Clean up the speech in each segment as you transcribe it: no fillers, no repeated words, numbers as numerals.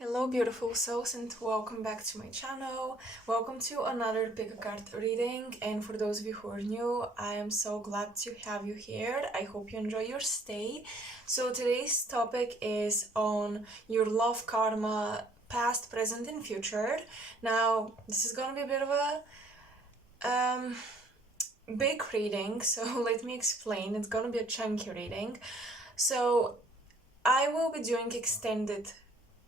Hello beautiful souls and welcome back to my channel. Welcome to another pick a card reading, and for those of you who are new, I am so glad to have you here. I hope you enjoy your stay. So today's topic is on your love karma, past, present and future. Now this is gonna be a bit of a big reading, so let me explain. It's gonna be a chunky reading. So I will be doing extended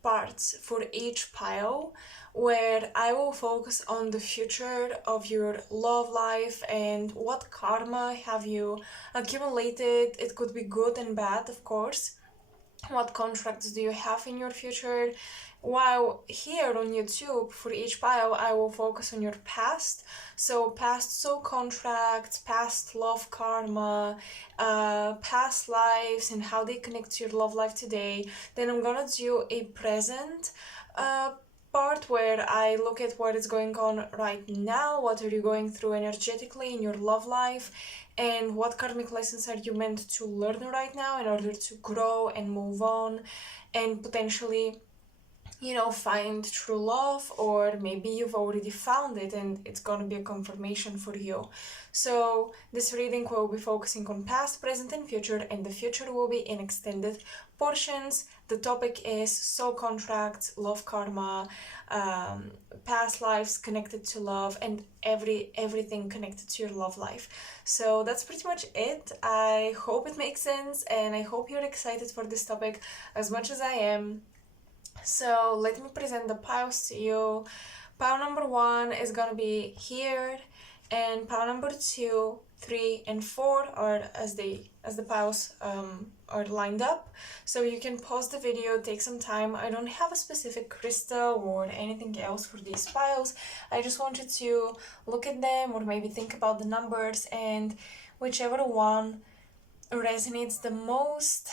parts for each pile where I will focus on the future of your love life and what karma have you accumulated. It could be good and bad, of course. What contracts do you have in your future? While here on YouTube, for each pile, I will focus on your past. So past soul contracts, past love karma, past lives and how they connect to your love life today. Then I'm gonna do a present part where I look at what is going on right now, what are you going through energetically in your love life, and what karmic lessons are you meant to learn right now in order to grow and move on and potentially find true love, or maybe you've already found it and it's gonna be a confirmation for you. So this reading will be focusing on past, present and future, and the future will be in extended portions. The topic is soul contracts, love karma, past lives connected to love, and everything connected to your love life. So that's pretty much it. I hope it makes sense and I hope you're excited for this topic as much as I am. So let me present the piles to you. Pile number 1 is gonna be here, and pile number 2, 3, and 4 are as the piles are lined up. So you can pause the video, take some time. I don't have a specific crystal or anything else for these piles. I just wanted to look at them or maybe think about the numbers, and whichever one resonates the most,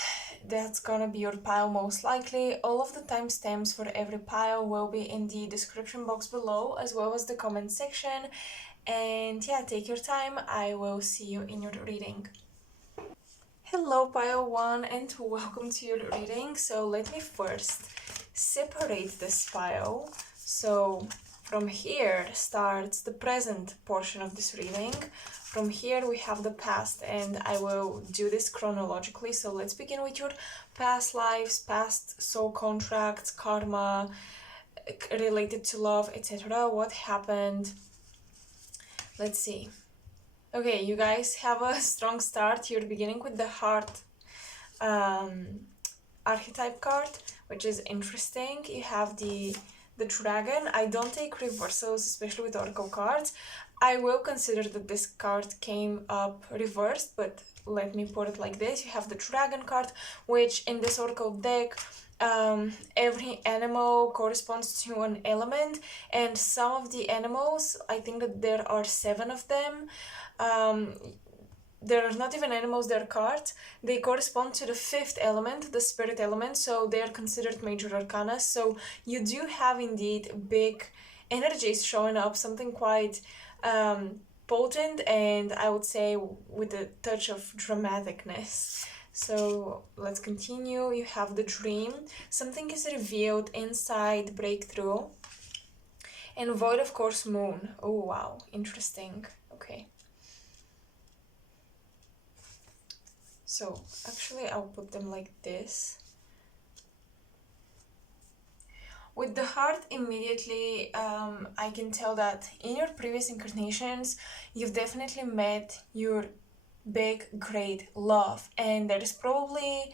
that's gonna be your pile most likely. All of the timestamps for every pile will be in the description box below, as well as the comment section. And yeah, take your time. I will see you in your reading. Hello pile 1 and welcome to your reading. So let me first separate this pile. So from here starts the present portion of this reading. From here we have the past, and I will do this chronologically. So let's begin with your past lives, past soul contracts, karma related to love, etc. What happened? Let's see. Okay, you guys have a strong start. You're beginning with the heart archetype card, which is interesting. You have the dragon. I don't take reversals, especially with oracle cards. I will consider that this card came up reversed, but let me put it like this. You have the dragon card, which in this oracle deck, every animal corresponds to an element, and some of the animals, I think that there are 7 of them, they're not even animals, they're cards. They correspond to the 5th element, the spirit element, so they are considered major arcana. So you do have indeed big energies showing up, something quite potent, and I would say with a touch of dramaticness. So let's continue. You have the dream. Something is revealed inside, breakthrough. And void, of course, moon. Oh wow, interesting. Okay. So actually I'll put them like this. With the heart, immediately I can tell that in your previous incarnations you've definitely met your big great love, and there is probably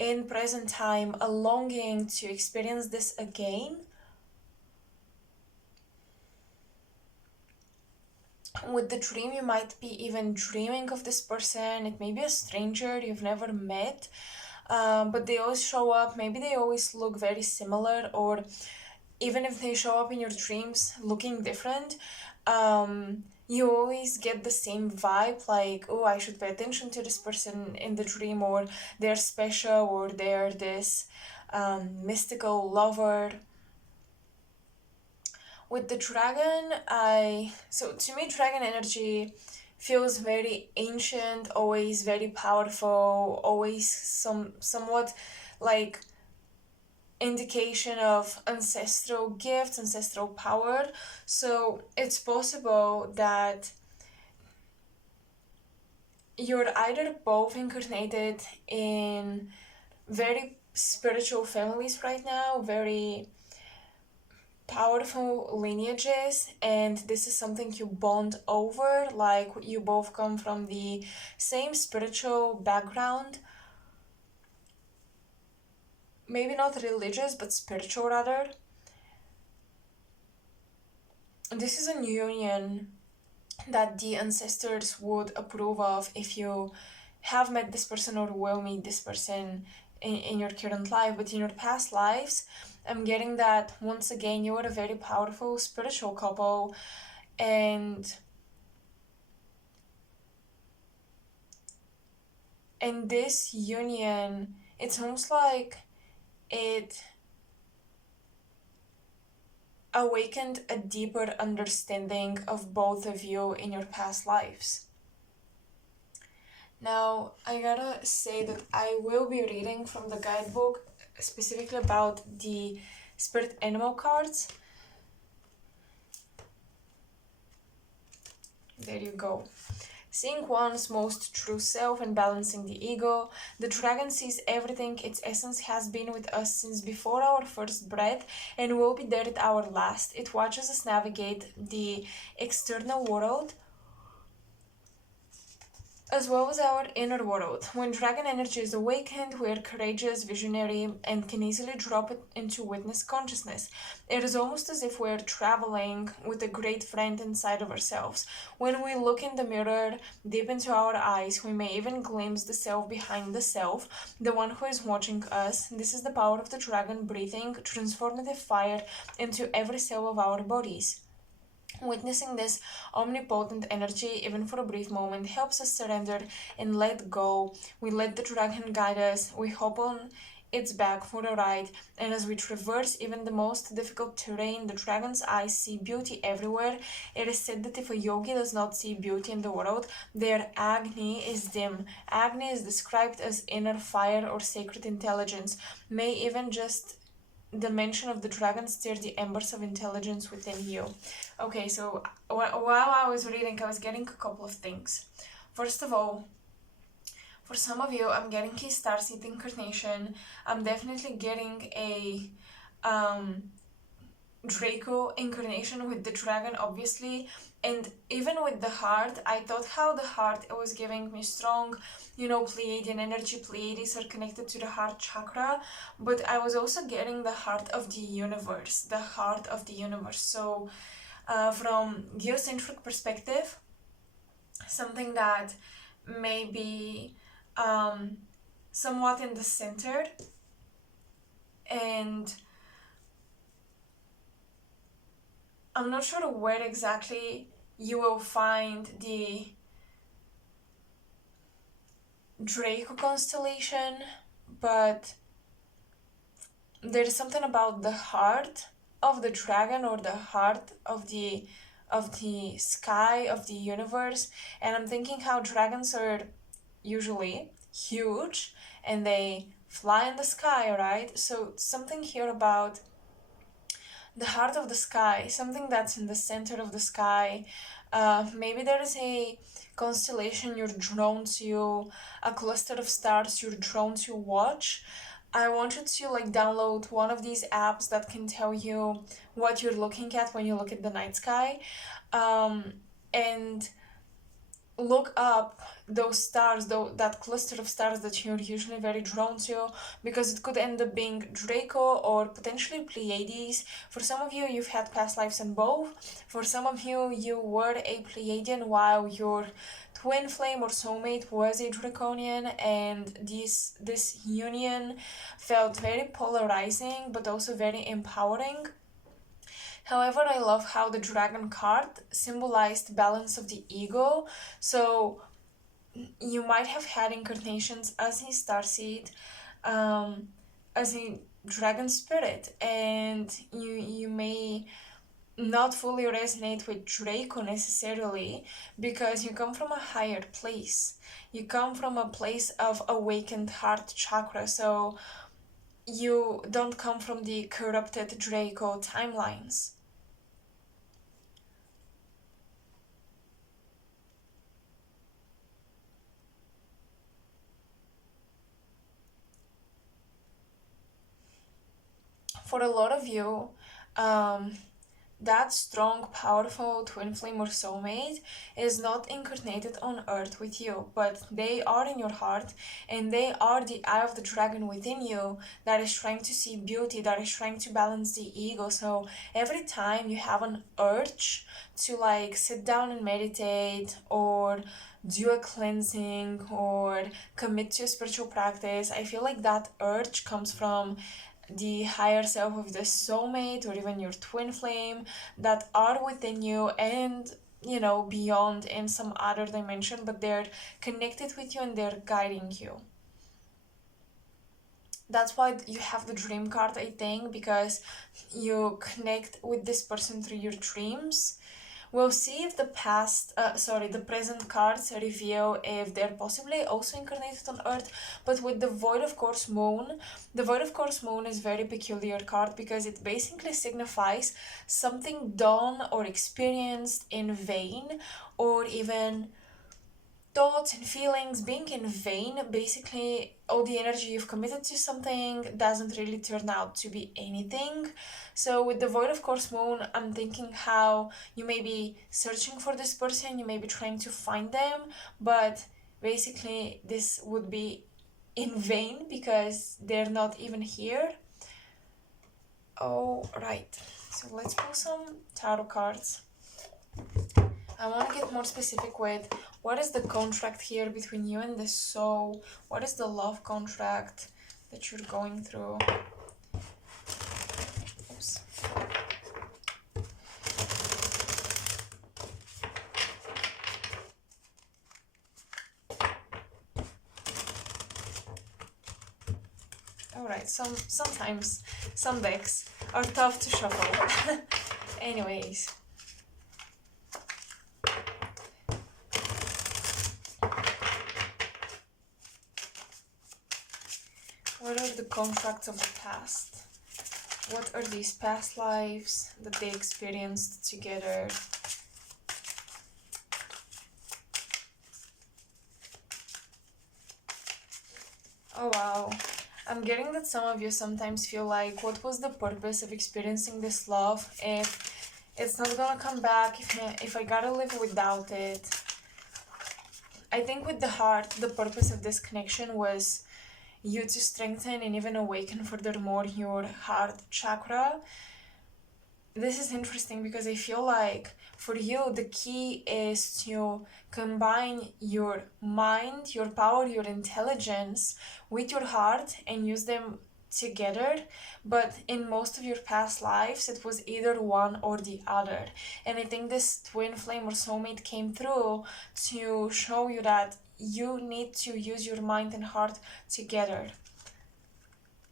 in present time a longing to experience this again. With the dream, you might be even dreaming of this person. It may be a stranger you've never met, but they always show up. Maybe they always look very similar, or even if they show up in your dreams looking different, you always get the same vibe, like, oh, I should pay attention to this person in the dream, or they're special, or they're this mystical lover. With the dragon, so to me dragon energy feels very ancient, always very powerful, always somewhat like indication of ancestral gifts, ancestral power. So it's possible that you're either both incarnated in very spiritual families right now, very powerful lineages, and this is something you bond over, like you both come from the same spiritual background, maybe not religious but spiritual rather. This is a union that the ancestors would approve of if you have met this person or will meet this person in your current life. But in your past lives, I'm getting that once again you are a very powerful spiritual couple, and this union, it's almost like it awakened a deeper understanding of both of you in your past lives. Now, I gotta say that I will be reading from the guidebook specifically about the spirit animal cards. There you go. Seeing one's most true self and balancing the ego, the dragon sees everything. Its essence has been with us since before our first breath and will be there at our last. It watches us navigate the external world as well as our inner world. When dragon energy is awakened, we are courageous, visionary, and can easily drop it into witness consciousness. It is almost as if we're traveling with a great friend inside of ourselves. When we look in the mirror, deep into our eyes, we may even glimpse the self behind the self, the one who is watching us. This is the power of the dragon breathing transformative fire into every cell of our bodies. Witnessing this omnipotent energy, even for a brief moment, helps us surrender and let go. We let the dragon guide us. We hop on its back for a ride, and as we traverse even the most difficult terrain, the dragon's eyes see beauty everywhere. It is said that if a yogi does not see beauty in the world, their Agni is dim. Agni is described as inner fire or sacred intelligence. May even just the mention of the dragon stir the embers of intelligence within you. Okay, so while I was reading, I was getting a couple of things. First of all, for some of you, I'm getting a starseed incarnation. I'm definitely getting a Draco incarnation with the dragon, obviously, and even with the heart. I thought how the heart was giving me strong, Pleiadian energy. Pleiades are connected to the heart chakra, but I was also getting the heart of the universe, So from geocentric perspective, something that may be somewhat in the center, and I'm not sure where exactly you will find the Draco constellation, but there is something about the heart of the dragon, or the heart of the sky, of the universe. And I'm thinking how dragons are usually huge and they fly in the sky, right? So something here about the heart of the sky, something that's in the center of the sky. Maybe there is a constellation you're drawn to, a cluster of stars you're drawn to watch. I want you to download one of these apps that can tell you what you're looking at when you look at the night sky, and look up those stars, that cluster of stars that you're usually very drawn to, because it could end up being Draco or potentially Pleiades. For some of you, you've had past lives in both. For some of you, you were a Pleiadian while your twin flame or soulmate was a Draconian, and this union felt very polarizing but also very empowering. However, I love how the dragon card symbolized balance of the ego. So you might have had incarnations as a starseed, as a dragon spirit, and you may not fully resonate with Draco necessarily, because you come from a higher place. You come from a place of awakened heart chakra. So you don't come from the corrupted Draco timelines. For a lot of you, that strong, powerful twin flame or soulmate is not incarnated on earth with you, but they are in your heart, and they are the eye of the dragon within you that is trying to see beauty, that is trying to balance the ego. So every time you have an urge to like sit down and meditate, or do a cleansing, or commit to a spiritual practice, I feel like that urge comes from the higher self of the soulmate or even your twin flame that are within you, and beyond in some other dimension, but they're connected with you and they're guiding you. That's why you have the dream card, I think, because you connect with this person through your dreams. We'll see if the present cards reveal if they're possibly also incarnated on Earth. But with the Void of Course Moon, the Void of Course Moon is a very peculiar card because it basically signifies something done or experienced in vain, or even thoughts and feelings being in vain. Basically, all the energy you've committed to something doesn't really turn out to be anything. So with the Void of Course Moon, I'm thinking how you may be searching for this person, you may be trying to find them, but basically this would be in vain because they're not even here. Oh, right. So let's pull some tarot cards. I want to get more specific with what is the contract here between you and the soul? What is the love contract that you're going through? Oops. Alright, sometimes some decks are tough to shuffle. Anyways. What are the contracts of the past? What are these past lives that they experienced together? Oh wow. I'm getting that some of you sometimes feel like, what was the purpose of experiencing this love if it's not gonna come back, if I gotta live without it? I think with the heart, the purpose of this connection was you to strengthen and even awaken furthermore your heart chakra. This is interesting because I feel like for you the key is to combine your mind, your power, your intelligence with your heart and use them together. But in most of your past lives it was either one or the other, and I think this twin flame or soulmate came through to show you that you need to use your mind and heart together.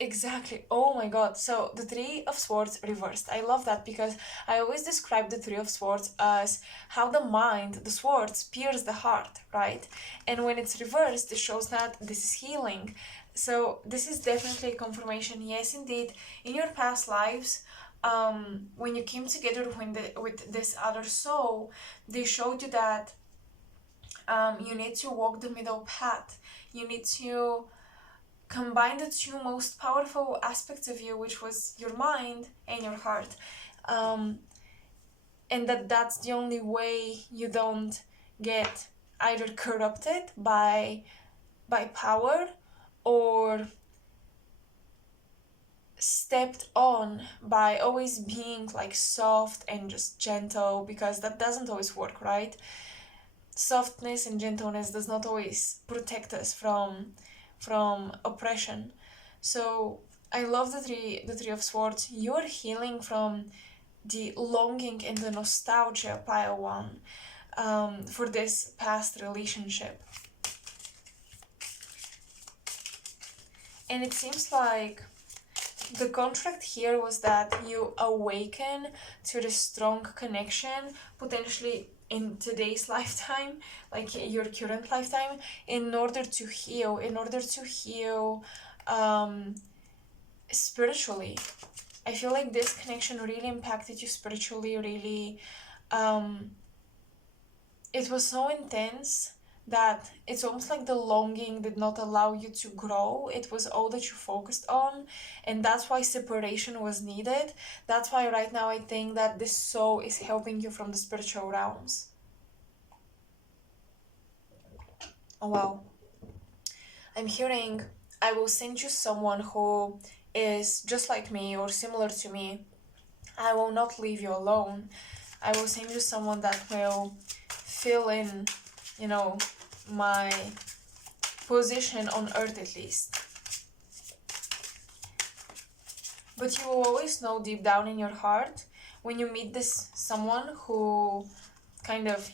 Exactly. Oh my god. So the Three of Swords reversed. I love that because I always describe the Three of Swords as how the mind, the swords, pierce the heart, right? And when it's reversed, it shows that this is healing. So this is definitely a confirmation. Yes, indeed. In your past lives, when you came together with this other soul, they showed you that you need to walk the middle path. You need to combine the two most powerful aspects of you, which was your mind and your heart, and that's the only way you don't get either corrupted by power or stepped on by always being like soft and just gentle, because that doesn't always work, right? Softness and gentleness does not always protect us from oppression. So I love the three of swords. You're healing from the longing and the nostalgia, pile one, for this past relationship. And it seems like the contract here was that you awaken to the strong connection, potentially in today's lifetime, like your current lifetime, in order to heal spiritually. I feel like this connection really impacted you spiritually, really. It was so intense that it's almost like the longing did not allow you to grow. It was all that you focused on, and that's why separation was needed. That's why right now I think that this soul is helping you from the spiritual realms. Oh wow. I'm hearing I will send you someone who is just like me or similar to me. I will not leave you alone. I will send you someone that will fill in, you know, my position on earth at least. But you will always know deep down in your heart when you meet this someone who kind of,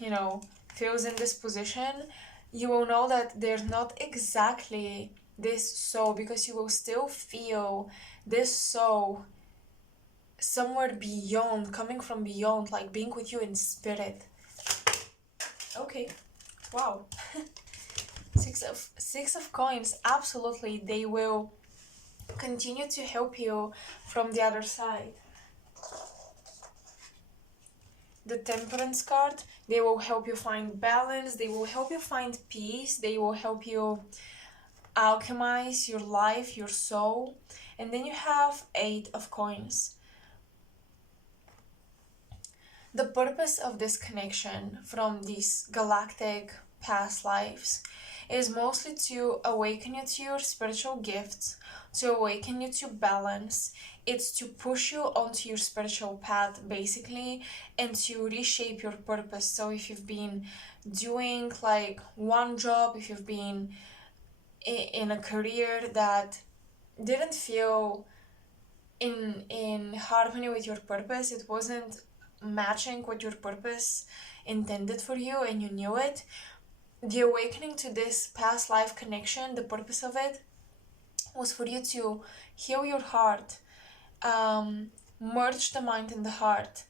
fills in this position, you will know that they're not exactly this soul, because you will still feel this soul somewhere beyond, coming from beyond, like being with you in spirit. Okay, wow. Six of coins, absolutely, they will continue to help you from the other side. The Temperance card, they will help you find balance, they will help you find peace, they will help you alchemize your life, your soul. And then you have Eight of Coins. The purpose of this connection from these galactic past lives is mostly to awaken you to your spiritual gifts, to awaken you to balance. It's to push you onto your spiritual path, basically, and to reshape your purpose. So if you've been doing like one job, if you've been in a career that didn't feel in harmony with your purpose, it wasn't matching what your purpose intended for you and you knew it, the awakening to this past life connection, the purpose of it was for you to heal your heart, merge the mind and the heart,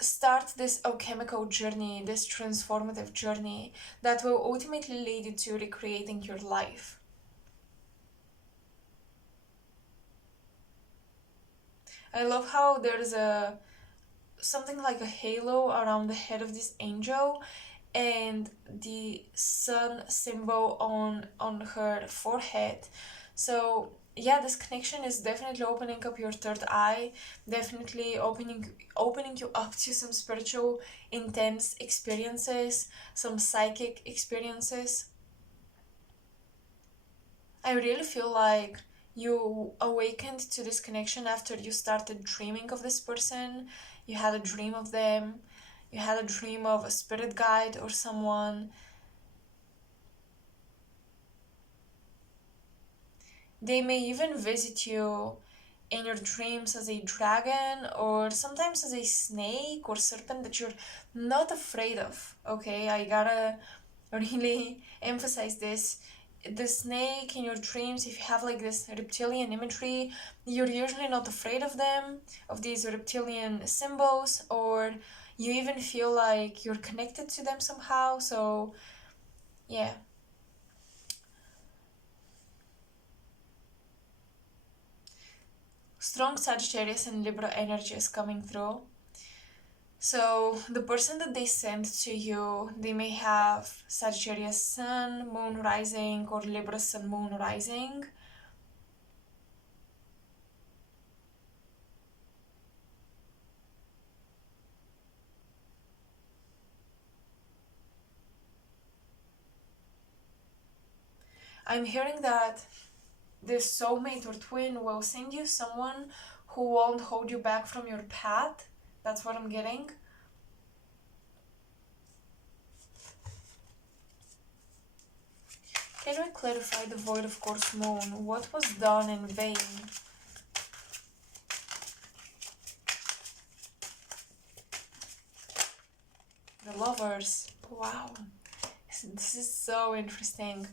start this alchemical journey, this transformative journey that will ultimately lead you to recreating your life. I love how there's something like a halo around the head of this angel, and the sun symbol on her forehead. So yeah, this connection is definitely opening up your third eye, definitely opening you up to some spiritual intense experiences, some psychic experiences. I really feel like you awakened to this connection after you started dreaming of this person. You had a dream of them, you had a dream of a spirit guide or someone. They may even visit you in your dreams as a dragon or sometimes as a snake or serpent that you're not afraid of. Okay, I gotta really emphasize this. The snake in your dreams, if you have like this reptilian imagery, you're usually not afraid of them, of these reptilian symbols, or you even feel like you're connected to them somehow. So yeah. Strong Sagittarius and Libra energy is coming through. So the person that they send to you, they may have Sagittarius Sun, Moon Rising, or Libra Sun, Moon Rising. I'm hearing that this soulmate or twin will send you someone who won't hold you back from your path. That's what I'm getting. Can we clarify the void of course moon? What was done in vain? The lovers. Wow. This is so interesting.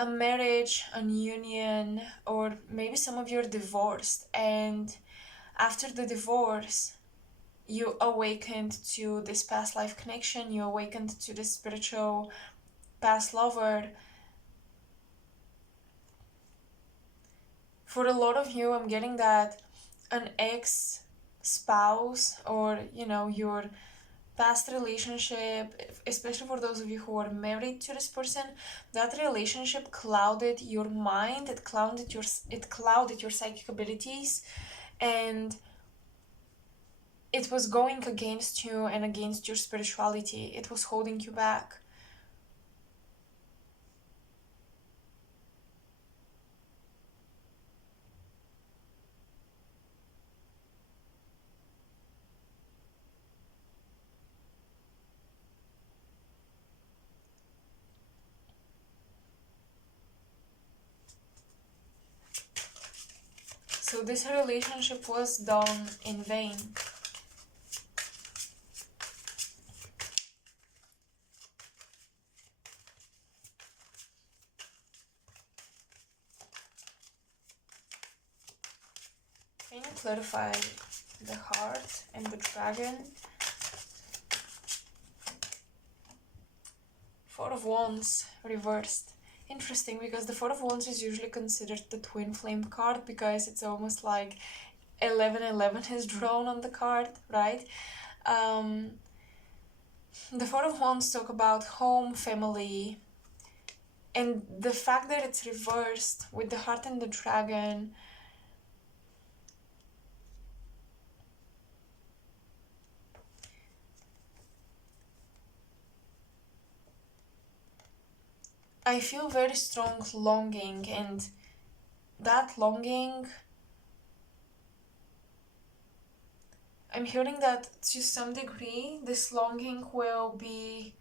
A marriage, a union, or maybe some of you are divorced, and after the divorce, you awakened to this past life connection, you awakened to this spiritual past lover. For a lot of you, I'm getting that an ex-spouse or, your past relationship, especially for those of you who are married to this person, that relationship clouded your mind, it clouded your psychic abilities, and it was going against you and against your spirituality. It was holding you back. So this relationship was done in vain. Can you clarify the heart and the dragon? Four of Wands reversed. Interesting, because the Four of Wands is usually considered the twin flame card, because it's almost like 1111 is drawn on the card, right? The Four of Wands talk about home, family, and the fact that it's reversed with the heart and the dragon, I feel very strong longing, and that longing, I'm hearing that to some degree this longing will be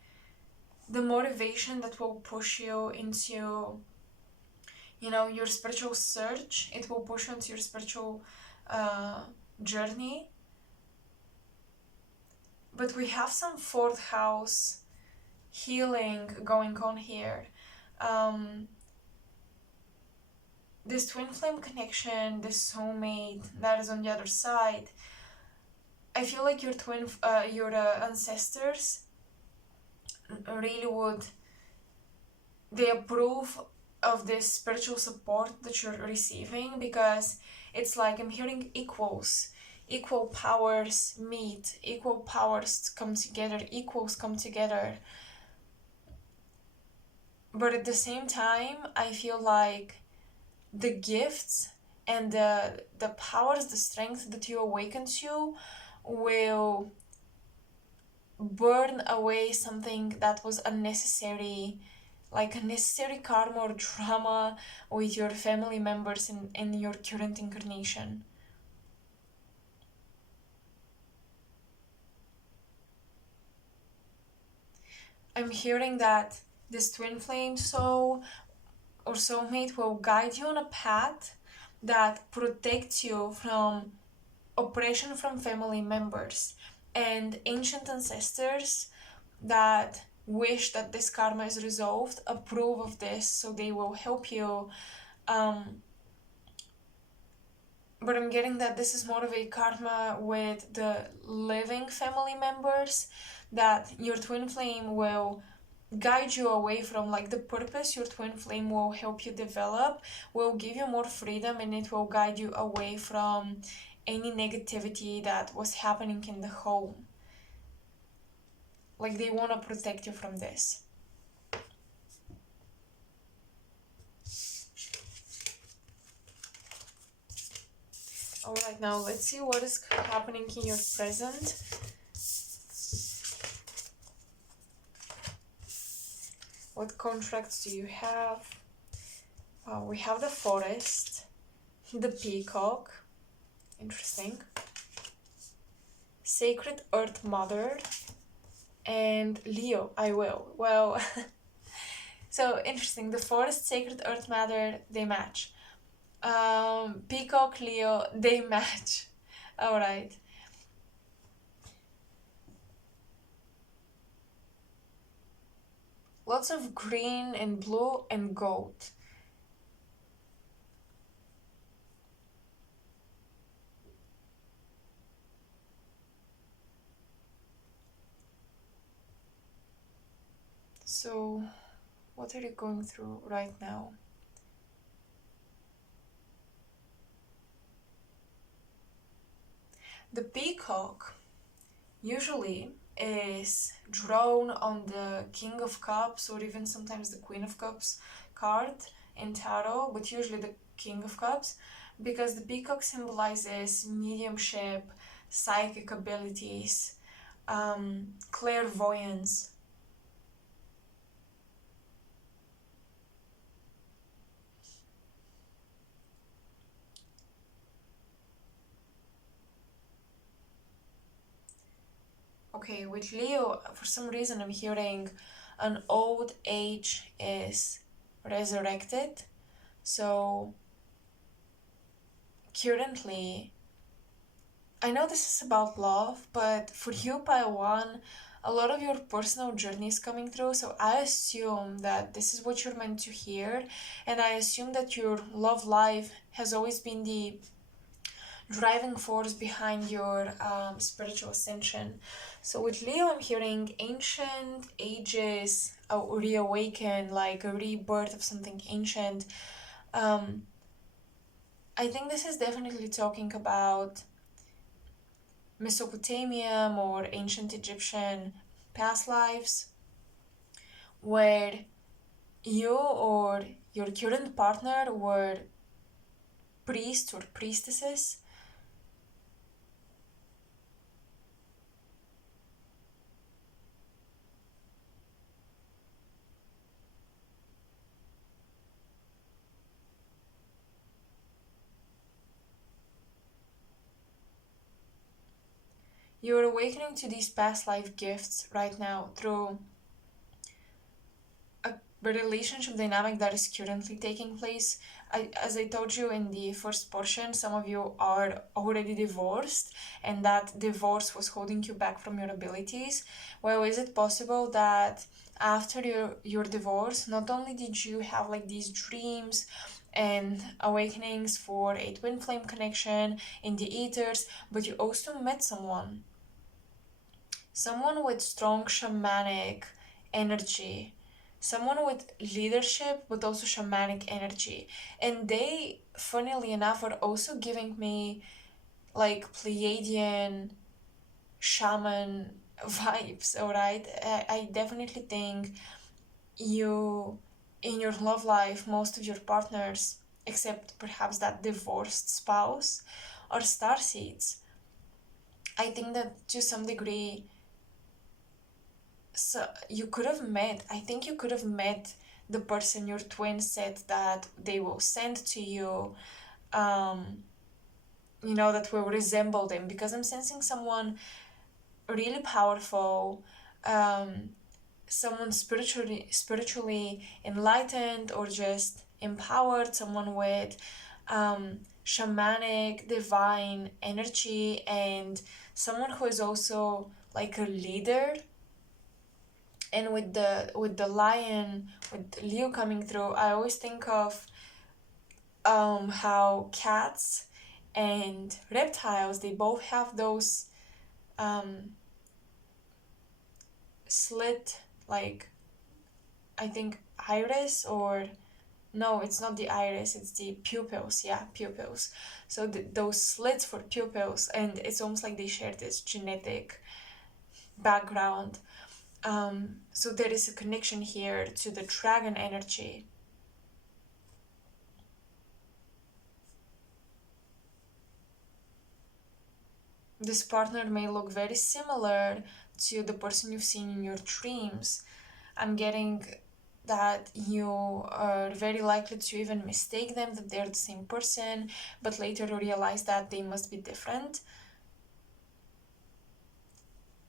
the motivation that will push you into, your spiritual search. It will push you into your spiritual journey. But we have some fourth house healing going on here. This twin flame connection, this soulmate that is on the other side, I feel like your ancestors really they approve of this spiritual support that you're receiving, because it's like I'm hearing equal powers meet, equal powers come together, equals come together. But at the same time, I feel like the gifts and the powers, the strength that you awaken to will burn away something that was unnecessary, like unnecessary karma or drama with your family members in your current incarnation. I'm hearing that this twin flame soul or soulmate will guide you on a path that protects you from oppression from family members and ancient ancestors that wish that this karma is resolved, approve of this, so they will help you. But I'm getting that this is more of a karma with the living family members, that your twin flame will guide you away from, like, the purpose your twin flame will help you develop, will give you more freedom, and it will guide you away from any negativity that was happening in the home. Like, they want to protect you from this. Alright, now let's see what is happening in your present. What contracts do you have? We have the forest, the peacock, interesting, sacred earth mother, and Leo, I will. Well, so interesting, the forest, sacred earth mother, they match. Peacock, Leo, they match. Alright. Lots of green and blue and gold. So, what are you going through right now? The peacock usually is drawn on the King of Cups or even sometimes the Queen of Cups card in tarot, but usually the King of Cups, because the peacock symbolizes mediumship, psychic abilities, clairvoyance. Okay, with Leo, for some reason I'm hearing an old age is resurrected. So currently, I know this is about love, but for you, Pile 1, a lot of your personal journey is coming through. So I assume that this is what you're meant to hear. And I assume that your love life has always been the driving force behind your spiritual ascension. So with Leo, I'm hearing ancient ages, reawaken, like a rebirth of something ancient. I think this is definitely talking about Mesopotamian or ancient Egyptian past lives where you or your current partner were priests or priestesses. You're awakening to these past life gifts right now through a relationship dynamic that is currently taking place. As I told you in the first portion, some of you are already divorced, and that divorce was holding you back from your abilities. Well, is it possible that after your divorce, not only did you have like these dreams and awakenings for a twin flame connection in the ethers, but you also met someone with strong shamanic energy, someone with leadership but also shamanic energy, and they, funnily enough, are also giving me like Pleiadian shaman vibes. All right, I definitely think you, in your love life, most of your partners, except perhaps that divorced spouse, are starseeds. I think that to some degree, so you could have met, I think you could have met the person your twin said that they will send to you, um, that will resemble them, because I'm sensing someone really powerful, um, someone spiritually enlightened or just empowered, someone with shamanic divine energy, and someone who is also like a leader. And with the lion, with Leo coming through, I always think of how cats and reptiles, they both have those um slit, like, I think iris, or no, it's not the iris, it's the pupils. Yeah, pupils. So those slits for pupils, and it's almost like they share this genetic background. So there is a connection here to the dragon energy. This partner may look very similar to the person you've seen in your dreams. I'm getting that you are very likely to even mistake them, that they're the same person, but later realize that they must be different.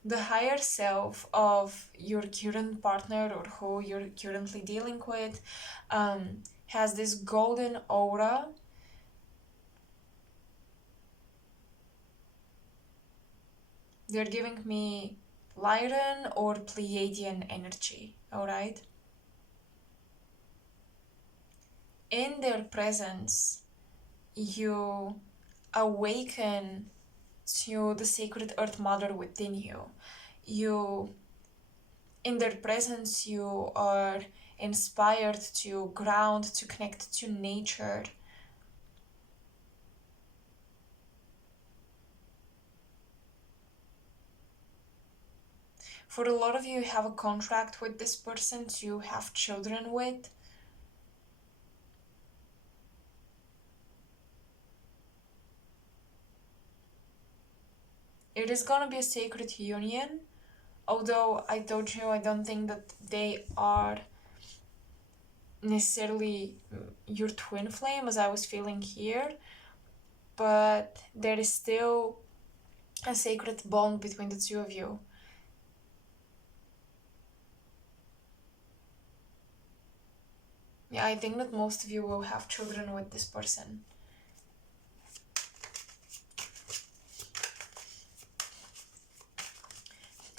The higher self of your current partner or who you're currently dealing with has this golden aura. They're giving me Lyran or Pleiadian energy, alright? In their presence, you awaken to the sacred earth mother within you. In their presence, you are inspired to ground, to connect to nature. For a lot of you, you have a contract with this person to have children with. It is gonna be a sacred union, although I told you I don't think that they are necessarily your twin flame as I was feeling here, but there is still a sacred bond between the two of you. Yeah, I think that most of you will have children with this person.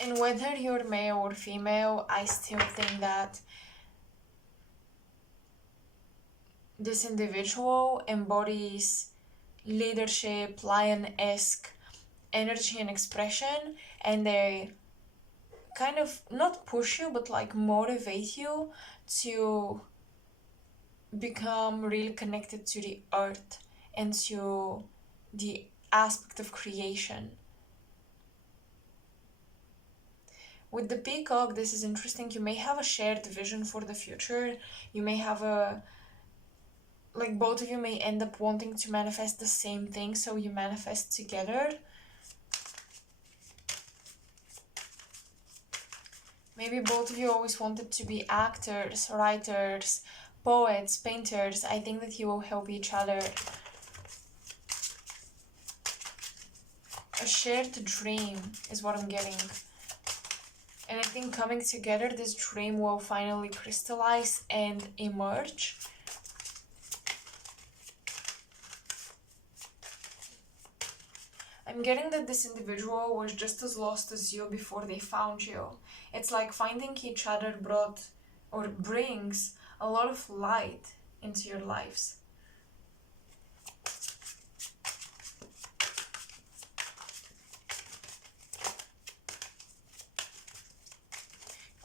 And whether you're male or female, I still think that this individual embodies leadership, lion-esque energy and expression, and they kind of not push you, but like motivate you to become really connected to the earth and to the aspect of creation. With the peacock, this is interesting. You may have a shared vision for the future. You may have a, like, both of you may end up wanting to manifest the same thing, so you manifest together. Maybe both of you always wanted to be actors, writers, poets, painters. I think that you will help each other. A shared dream is what I'm getting. And I think coming together, this dream will finally crystallize and emerge. I'm getting that this individual was just as lost as you before they found you. It's like finding each other brought or brings a lot of light into your lives.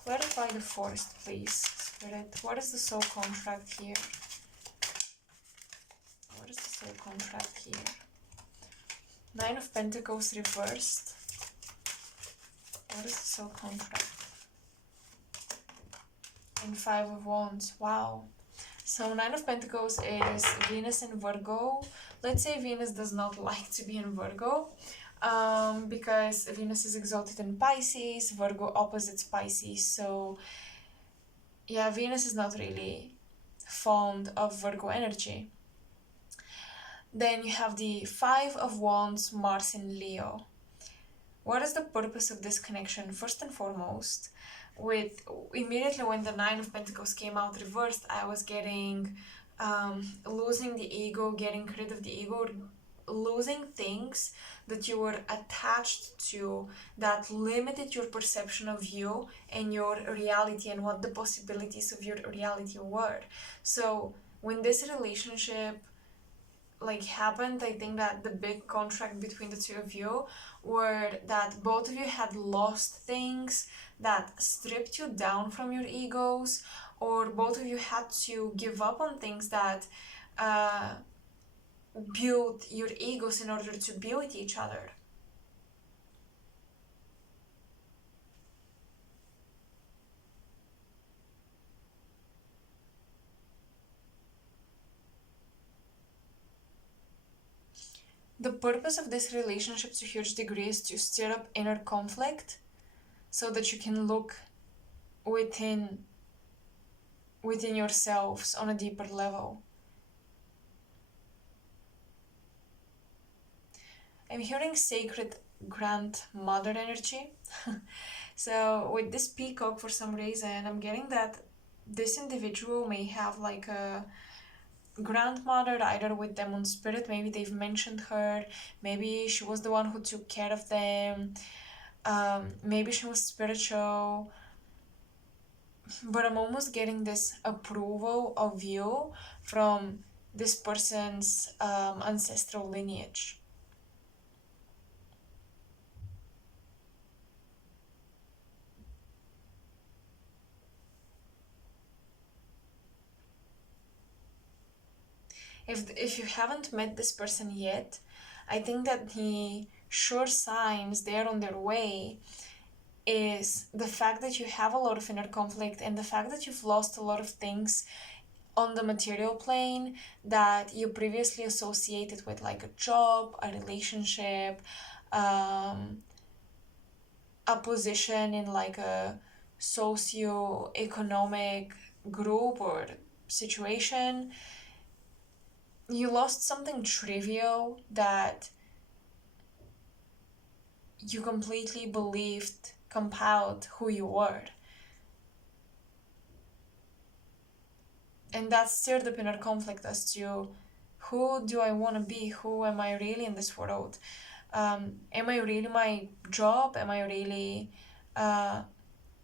Clarify the forest, please, Spirit. What is the soul contract here? What is the soul contract here? Nine of Pentacles reversed. What is the soul contract? And Five of Wands. Wow. So Nine of Pentacles is Venus in Virgo. Let's say Venus does not like to be in Virgo. Because Venus is exalted in Pisces, Virgo opposites Pisces, so yeah, Venus is not really fond of Virgo energy. Then you have the Five of Wands, Mars in Leo. What is the purpose of this connection? First and foremost, with immediately when the Nine of Pentacles came out reversed, I was getting losing the ego, getting rid of the ego, losing things that you were attached to that limited your perception of you and your reality and what the possibilities of your reality were. So when this relationship like happened, I think that the big contract between the two of you were that both of you had lost things that stripped you down from your egos, or both of you had to give up on things that build your egos in order to be with each other. The purpose of this relationship to a huge degree is to stir up inner conflict so that you can look within yourselves on a deeper level. I'm hearing sacred grandmother energy. So with this peacock, for some reason, I'm getting that this individual may have like a grandmother, either with them on spirit. Maybe they've mentioned her. Maybe she was the one who took care of them. Maybe she was spiritual. But I'm almost getting this approval of you from this person's ancestral lineage. If you haven't met this person yet, I think that the sure signs they're on their way is the fact that you have a lot of inner conflict and the fact that you've lost a lot of things on the material plane that you previously associated with, like a job, a relationship, a position in like a socio-economic group or situation. You lost something trivial that you completely believed compiled who you were. And that stirred up inner conflict as to who do I want to be? Who am I really in this world? Am I really my job? Am I really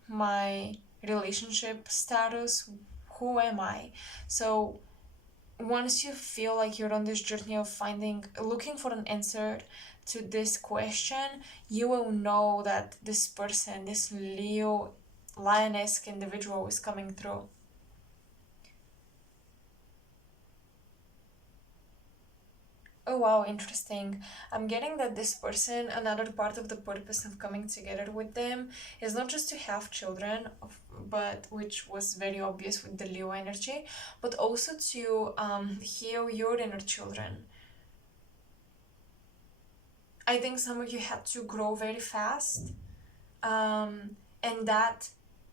my relationship status? Who am I? So once you feel like you're on this journey of looking for an answer to this question, you will know that this person, this Leo, lioness individual is coming through. Oh wow, interesting. I'm getting that this person, another part of the purpose of coming together with them is not just to have children, but which was very obvious with the Leo energy, but also to heal your inner children. I think some of you had to grow very fast, and that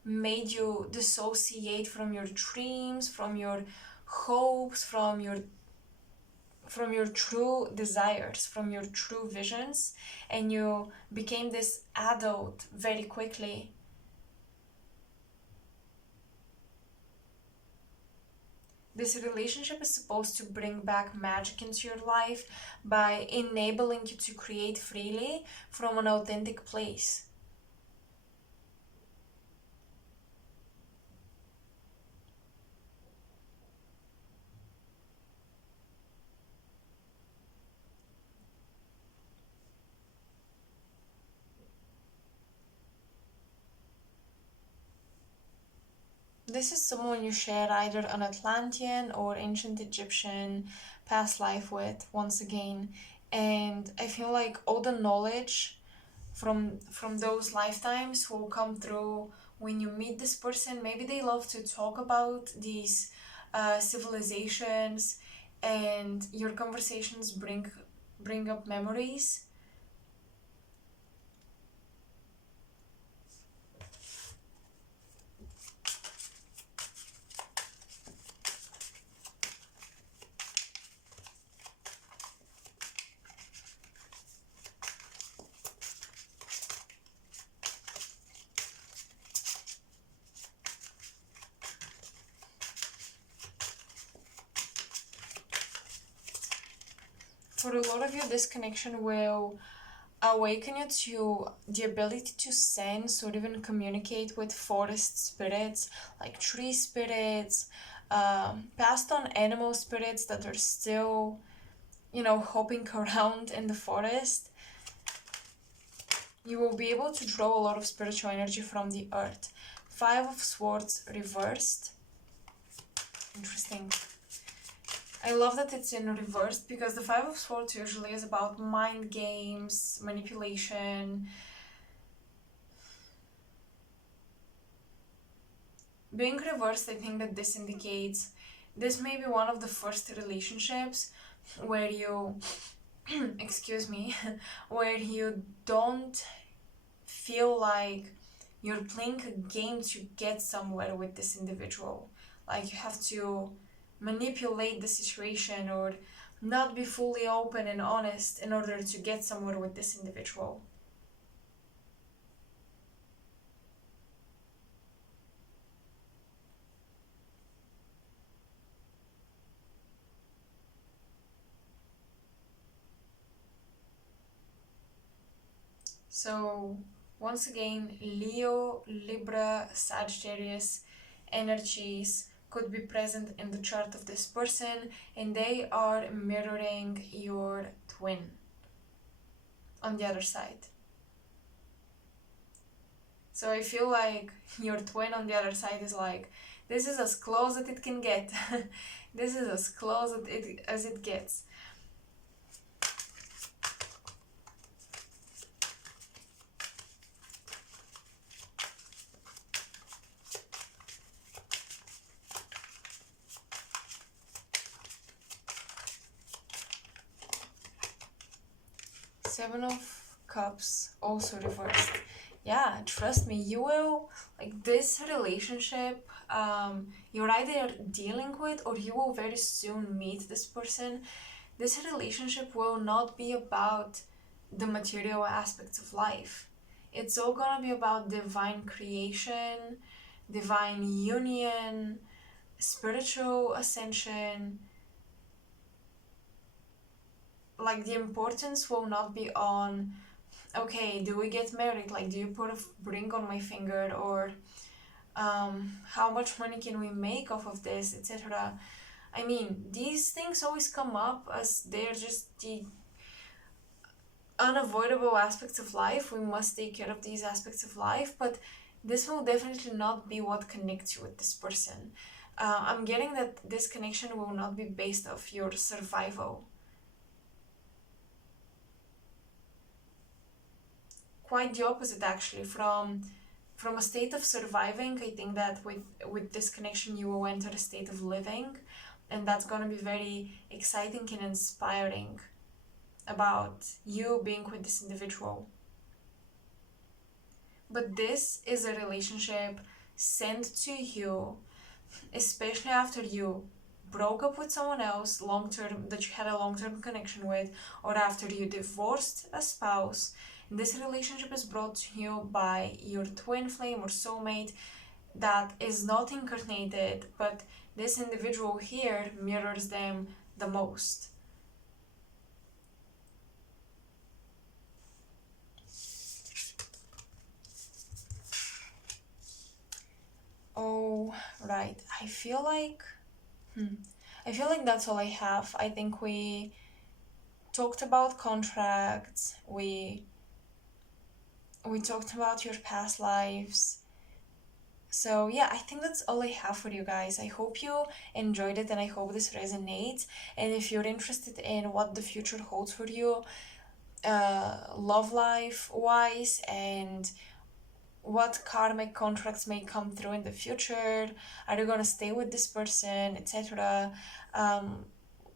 made you dissociate from your dreams, from your hopes, from your true desires, from your true visions, and you became this adult very quickly. This relationship is supposed to bring back magic into your life by enabling you to create freely from an authentic place. This is someone you share either an Atlantean or ancient Egyptian past life with, once again. And I feel like all the knowledge from those lifetimes will come through when you meet this person. Maybe they love to talk about these civilizations, and your conversations bring up memories. For a lot of you, this connection will awaken you to the ability to sense or even communicate with forest spirits, like tree spirits, passed on animal spirits that are still, hopping around in the forest. You will be able to draw a lot of spiritual energy from the earth. Five of Swords reversed. Interesting. I love that it's in reversed because the Five of Swords usually is about mind games, manipulation. Being reversed, I think that this indicates this may be one of the first relationships where you, excuse me, where you don't feel like you're playing a game to get somewhere with this individual. Like you have to manipulate the situation or not be fully open and honest in order to get somewhere with this individual. So once again, Leo, Libra, Sagittarius energies could be present in the chart of this person, and they are mirroring your twin on the other side. So I feel like your twin on the other side is like, this is as close as it can get. This is as close as it gets. Seven of Cups, also reversed. Yeah, trust me, you will, like, this relationship, you're either dealing with or you will very soon meet this person. This relationship will not be about the material aspects of life. It's all gonna be about divine creation, divine union, spiritual ascension. Like, the importance will not be on, okay, do we get married? Like, do you put a ring on my finger? Or how much money can we make off of this, etc. I mean, these things always come up as they're just the unavoidable aspects of life. We must take care of these aspects of life, but this will definitely not be what connects you with this person. I'm getting that this connection will not be based off your survival. Quite the opposite, actually. From a state of surviving, I think that with this connection you will enter a state of living, and that's going to be very exciting and inspiring about you being with this individual. But this is a relationship sent to you, especially after you broke up with someone else long-term, that you had a long-term connection with, or after you divorced a spouse. This relationship is brought to you by your twin flame or soulmate that is not incarnated, but this individual here mirrors them the most. Oh, right. I feel like that's all I have. I think we talked about contracts, we talked about your past lives. So yeah, I think that's all I have for you guys. I hope you enjoyed it and I hope this resonates. And if you're interested in what the future holds for you, love life wise, and what karmic contracts may come through in the future, are you gonna stay with this person, etc.,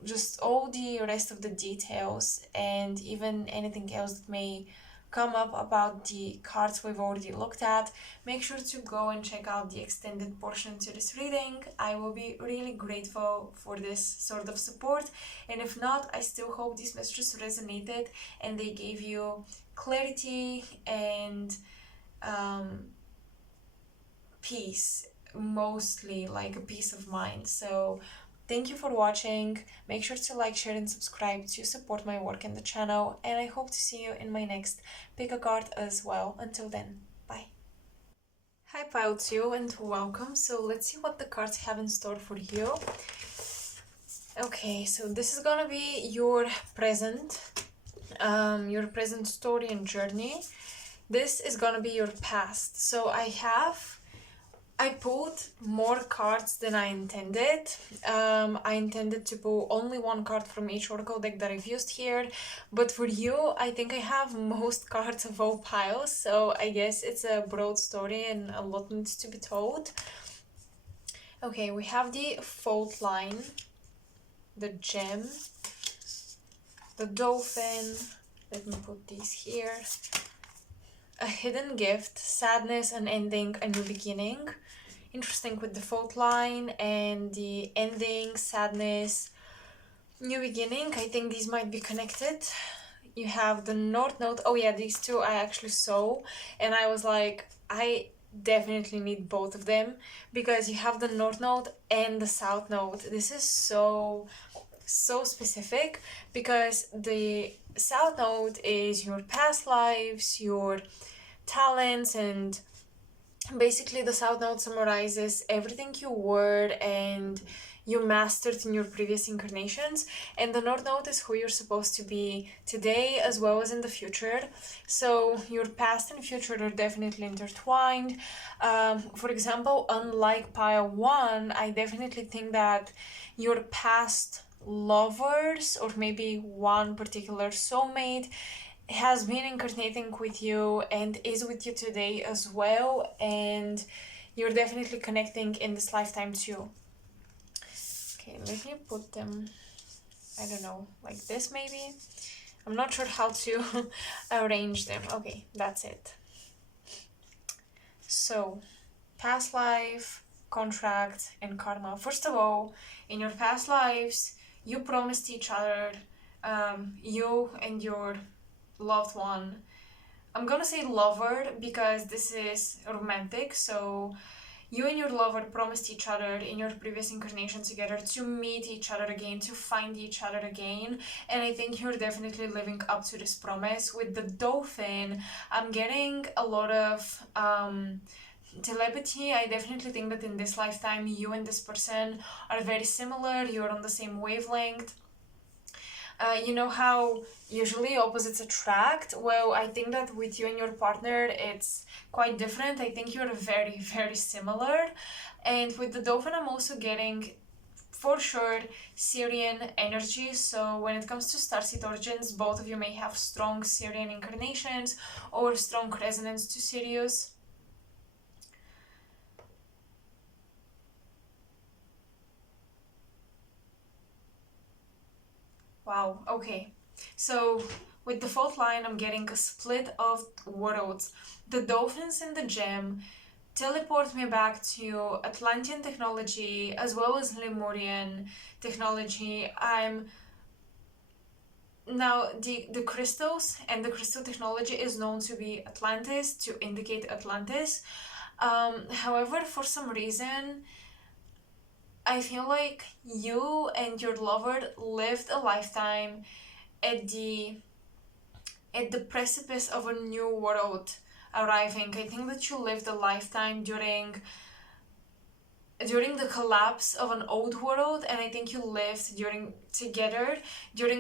just all the rest of the details, and even anything else that may come up about the cards we've already looked at, make sure to go and check out the extended portion to this reading. I will be really grateful for this sort of support, and if not, I still hope these messages resonated and they gave you clarity and peace, mostly like a peace of mind. So thank you for watching. Make sure to like, share and subscribe to support my work in the channel, and I hope to see you in my next pick a card as well. Until then, bye. Hi Pile 2 and welcome. So let's see what the cards have in store for you. Okay, so this is gonna be your present story and journey. This is gonna be your past. So I pulled more cards than I intended. I intended to pull only one card from each oracle deck that I've used here, but for you, I think I have most cards of all piles, so I guess it's a broad story and a lot needs to be told. Okay, we have the fault line, the gem, the dolphin. Let me put these here. A hidden gift, sadness, an ending, a new beginning. Interesting with the fault line and the ending, sadness, new beginning. I think these might be connected. You have the North Node. Oh yeah, these two I actually saw and I was like, I definitely need both of them, because you have the North Node and the South Node. This is so specific, because the South Node is your past lives, your talents, and basically the South Node summarizes everything you were and you mastered in your previous incarnations, and the North Node is who you're supposed to be today as well as in the future. So your past and future are definitely intertwined. For example, unlike pile 1, I definitely think that your past lovers, or maybe one particular soulmate, has been incarnating with you and is with you today as well, and you're definitely connecting in this lifetime too. Okay, let me put them, I don't know, like this maybe. I'm not sure how to arrange them. Okay, that's it. So, past life, contract, and karma. First of all, in your past lives, you promised each other, you and your loved one. I'm gonna say lover because this is romantic, so you and your lover promised each other in your previous incarnation together to meet each other again, to find each other again, and I think you're definitely living up to this promise. With the dolphin, I'm getting a lot of telepathy. I definitely think that in this lifetime, you and this person are very similar, you're on the same wavelength. You know how usually opposites attract? Well, I think that with you and your partner, it's quite different. I think you're very, very similar. And with the dolphin, I'm also getting, for sure, Syrian energy. So when it comes to starseed origins, both of you may have strong Syrian incarnations or strong resonance to Sirius. Wow, okay. So with the fault line, I'm getting a split of worlds. The dolphins in the gem teleport me back to Atlantean technology as well as Lemurian technology. I'm now the crystals and the crystal technology is known to be Atlantis, to indicate Atlantis. However, for some reason, I feel like you and your lover lived a lifetime at the precipice of a new world arriving. I think that you lived a lifetime during the collapse of an old world, and I think you lived during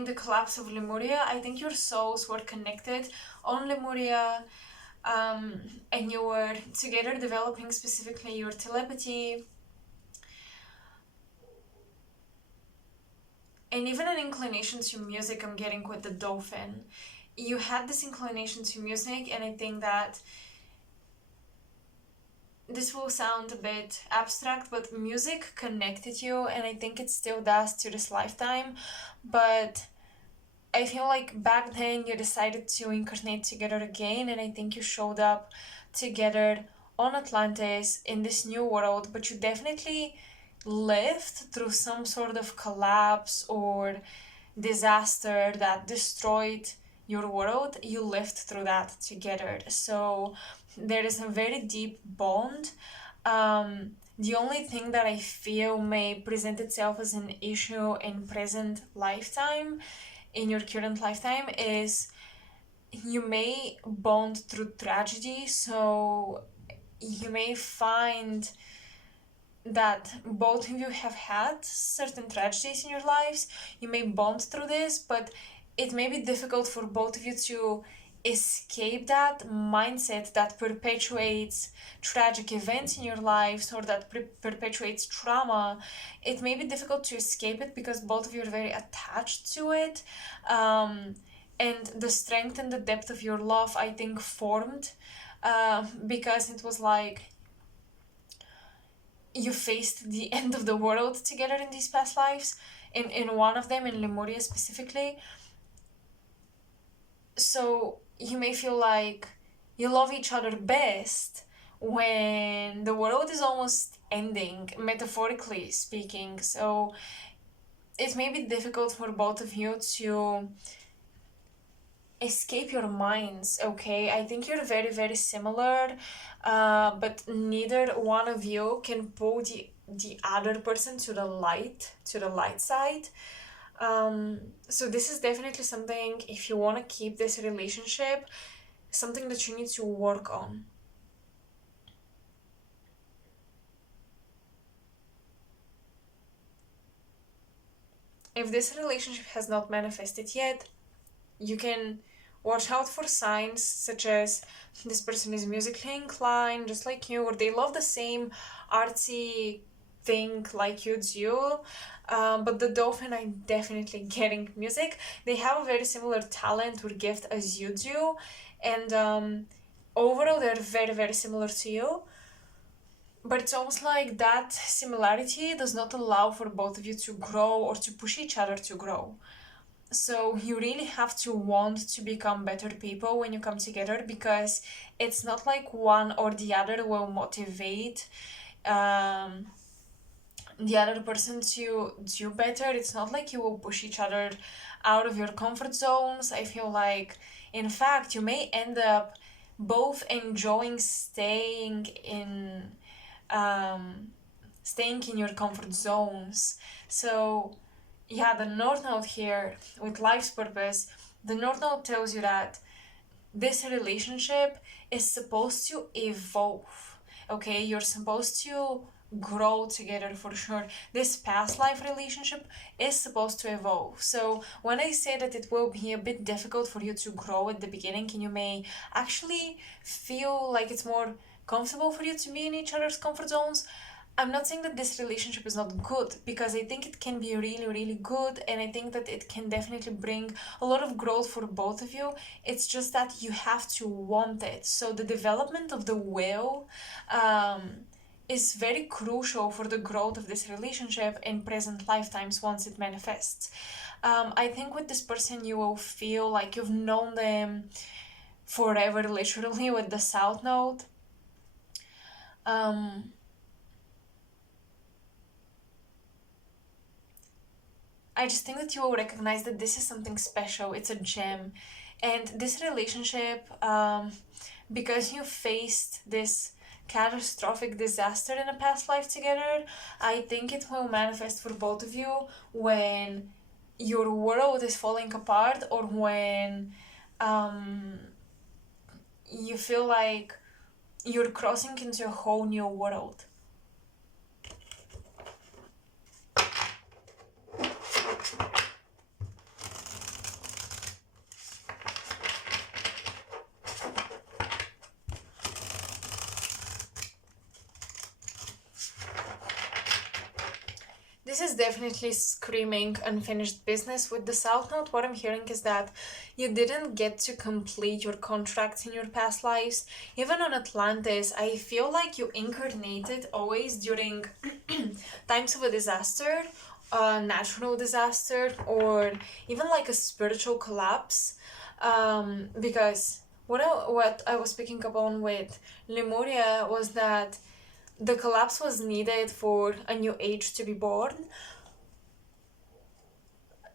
the collapse of Lemuria. I think your souls were connected on Lemuria, and you were together developing specifically your telepathy and even an inclination to music. I'm getting with the dolphin. You had this inclination to music, and I think that this will sound a bit abstract, but music connected you, and I think it still does to this lifetime. But I feel like back then you decided to incarnate together again, and I think you showed up together on Atlantis in this new world, but you definitely lived through some sort of collapse or disaster that destroyed your world. You lived through that together. So there is a very deep bond. The only thing that I feel may present itself as an issue in present lifetime, in your current lifetime, is you may bond through tragedy. So you may find that both of you have had certain tragedies in your lives. You may bond through this, but it may be difficult for both of you to escape that mindset that perpetuates tragic events in your lives, or that perpetuates trauma. It may be difficult to escape it because both of you are very attached to it. And the strength and the depth of your love, I think, formed because it was like you faced the end of the world together in these past lives, in one of them, in Lemuria specifically. So you may feel like you love each other best when the world is almost ending, metaphorically speaking. So it may be difficult for both of you to escape your minds. Okay, I think you're very, very similar, but neither one of you can pull the other person to the light side. So this is definitely something, if you want to keep this relationship, something that you need to work on. If this relationship has not manifested yet, you can watch out for signs such as this person is musically inclined just like you, or they love the same artsy thing like you do. But the dolphin, I'm definitely getting music. They have a very similar talent or gift as you do, and overall they're very, very similar to you. But it's almost like that similarity does not allow for both of you to grow or to push each other to grow. So you really have to want to become better people when you come together, because it's not like one or the other will motivate um, the other person to do better. It's not like you will push each other out of your comfort zones. I feel like, in fact, you may end up both enjoying um, staying in your comfort zones. So, yeah, the North Node here with life's purpose, the North Node tells you that this relationship is supposed to evolve. Okay, you're supposed to grow together for sure. This past life relationship is supposed to evolve. So when I say that it will be a bit difficult for you to grow at the beginning, and you may actually feel like it's more comfortable for you to be in each other's comfort zones, I'm not saying that this relationship is not good, because I think it can be really, really good, and I think that it can definitely bring a lot of growth for both of you. It's just that you have to want it. So the development of the will is very crucial for the growth of this relationship in present lifetimes once it manifests. I think with this person you will feel like you've known them forever, literally, with the South Node. Um, I just think that you will recognize that this is something special. It's a gem. And this relationship, because you faced this catastrophic disaster in a past life together, I think it will manifest for both of you when your world is falling apart, or when um, you feel like you're crossing into a whole new world. This is definitely screaming unfinished business with the South Node. What I'm hearing is that you didn't get to complete your contracts in your past lives. Even on Atlantis, I feel like you incarnated always during times of a disaster, a natural disaster, or even like a spiritual collapse. Because what I was picking up on with Lemuria was that the collapse was needed for a new age to be born.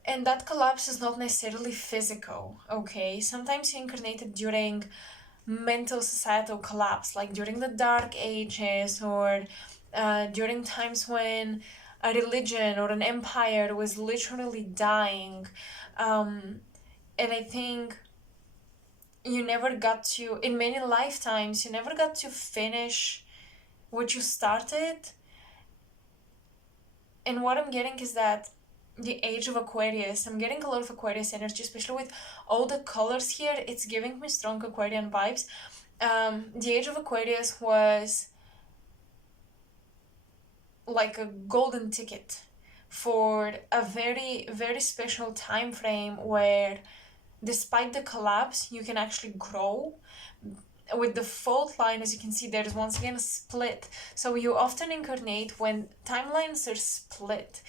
And that collapse is not necessarily physical, okay? Sometimes you incarnated during mental societal collapse, like during the Dark Ages, or during times when a religion or an empire was literally dying. And I think you never got to, in many lifetimes, you never got to finish what you started. And what I'm getting is that the age of Aquarius, I'm getting a lot of Aquarius energy, especially with all the colors here. It's giving me strong Aquarian vibes. The age of Aquarius was like a golden ticket for a very, very special time frame where, despite the collapse, you can actually grow. With the fault line, as you can see, there's once again a split. So you often incarnate when timelines are split.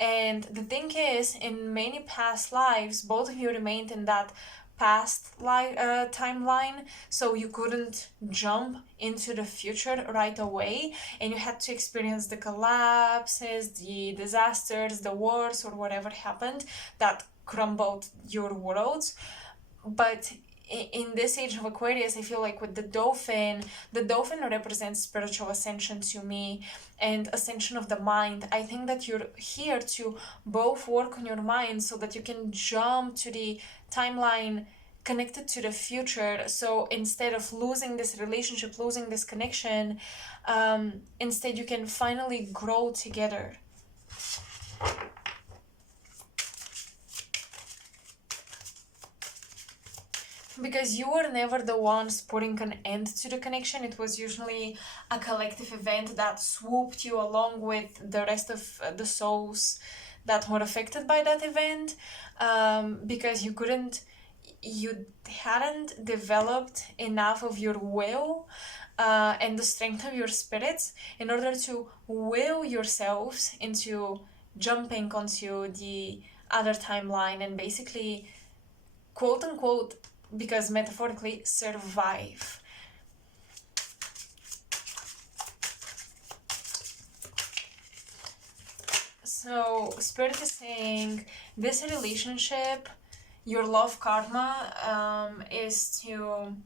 And the thing is, in many past lives, both of you remained in that past timeline, so you couldn't jump into the future right away, and you had to experience the collapses, the disasters, the wars, or whatever happened that crumbled your worlds. But in this age of Aquarius, I feel like with the dolphin represents spiritual ascension to me, and ascension of the mind. I think that you're here to both work on your mind so that you can jump to the timeline connected to the future. So instead of losing this relationship, losing this connection, instead you can finally grow together. Because you were never the ones putting an end to the connection. It was usually a collective event that swooped you along with the rest of the souls that were affected by that event, because you hadn't developed enough of your will and the strength of your spirits in order to will yourselves into jumping onto the other timeline and basically, quote unquote, because metaphorically, survive. So Spirit is saying this relationship, your love karma, is to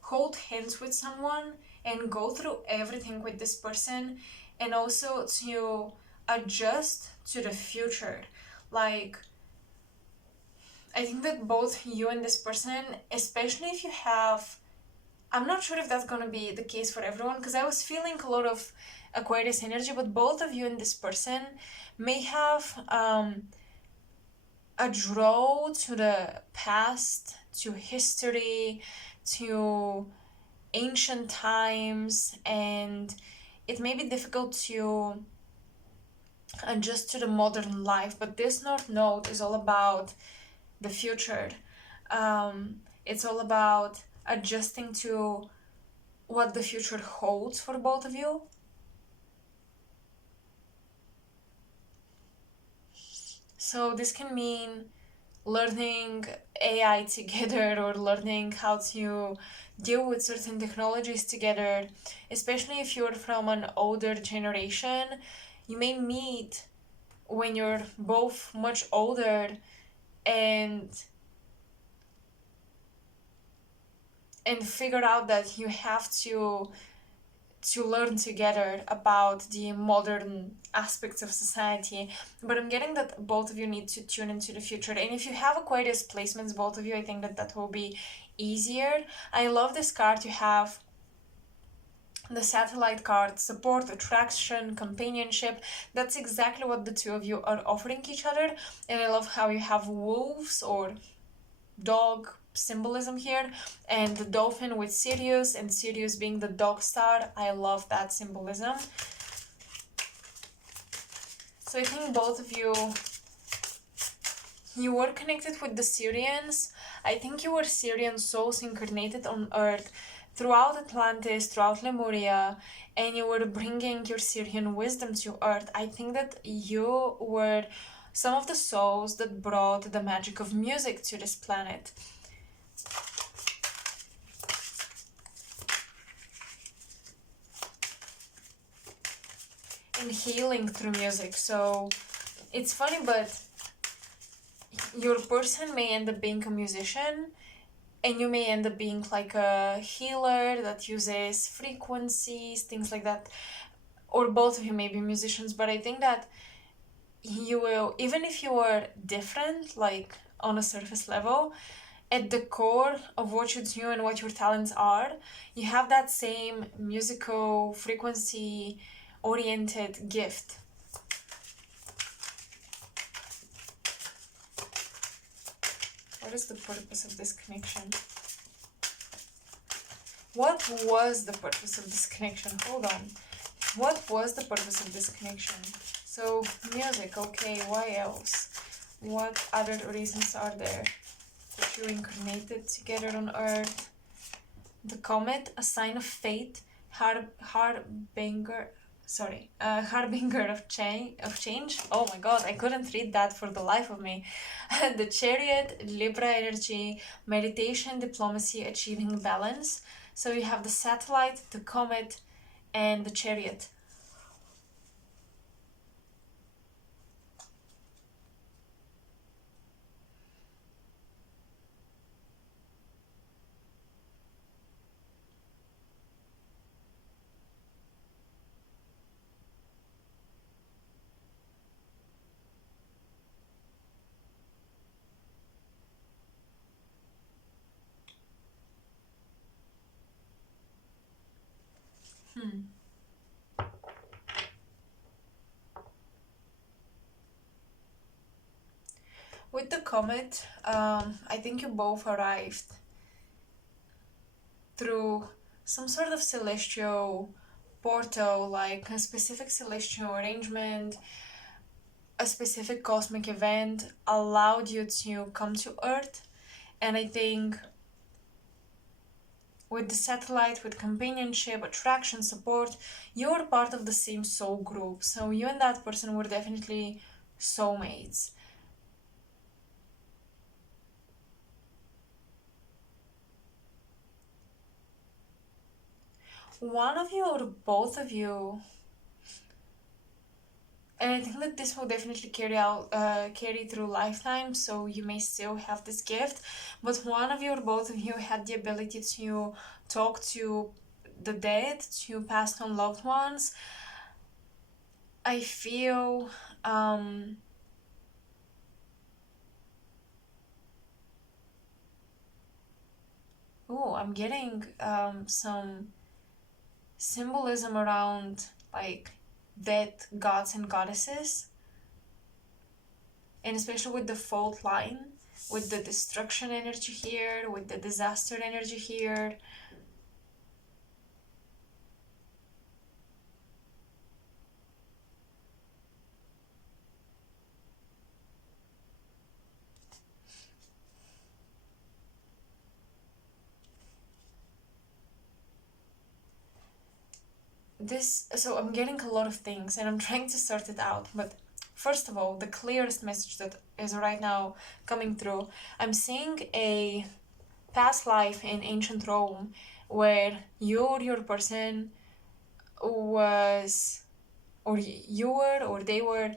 hold hands with someone and go through everything with this person, and also to adjust to the future. Like, I think that both you and this person, especially if you have, I'm not sure if that's gonna be the case for everyone, because I was feeling a lot of Aquarius energy, but both of you and this person may have a draw to the past, to history, to ancient times, and it may be difficult to adjust to the modern life, but this North Node is all about the future. It's all about adjusting to what the future holds for both of you. So this can mean learning AI together, or learning how to deal with certain technologies together, especially if you're from an older generation. You may meet when you're both much older and figure out that you have to learn together about the modern aspects of society. But I'm getting that both of you need to tune into the future, and if you have Aquarius placements, both of you, I think that that will be easier. I love this card. You have the satellite card, support, attraction, companionship. That's exactly what the two of you are offering each other. And I love how you have wolves or dog symbolism here, and the dolphin with Sirius, and Sirius being the dog star. I love that symbolism. So I think both of you were connected with the Syrians. I think you were Syrian souls incarnated on Earth throughout Atlantis, throughout Lemuria, and you were bringing your Syrian wisdom to Earth. I think that you were some of the souls that brought the magic of music to this planet. And healing through music. So it's funny, but your person may end up being a musician, and you may end up being like a healer that uses frequencies, things like that. Or both of you may be musicians, but I think that you will, even if you are different, like on a surface level, at the core of what you do and what your talents are, you have that same musical frequency oriented gift. What is the purpose of this connection? What was the purpose of this connection? Hold on. What was the purpose of this connection? So, music, okay, why else? What other reasons are there that you incarnated together on Earth? The comet, a sign of fate, harbinger of change. Oh my god, I couldn't read that for the life of me. The chariot, Libra energy, meditation, diplomacy, achieving balance. So you have the satellite, the comet, and the chariot. With the comet, I think you both arrived through some sort of celestial portal, like a specific celestial arrangement, a specific cosmic event allowed you to come to Earth. And I think with the satellite, with companionship, attraction, support. You're part of the same soul group. So you and that person were definitely soulmates. One of you or both of you, and I think that this will definitely carry through lifetime, so you may still have this gift, but one of you or both of you had the ability to talk to the dead, to passed on loved ones. I feel I'm getting some symbolism around like dead gods and goddesses, and especially with the fault line, with the destruction energy here, with the disaster energy here. So I'm getting a lot of things and I'm trying to sort it out, but first of all, the clearest message that is right now coming through, I'm seeing a past life in ancient Rome where you or your person was, or you were, or they were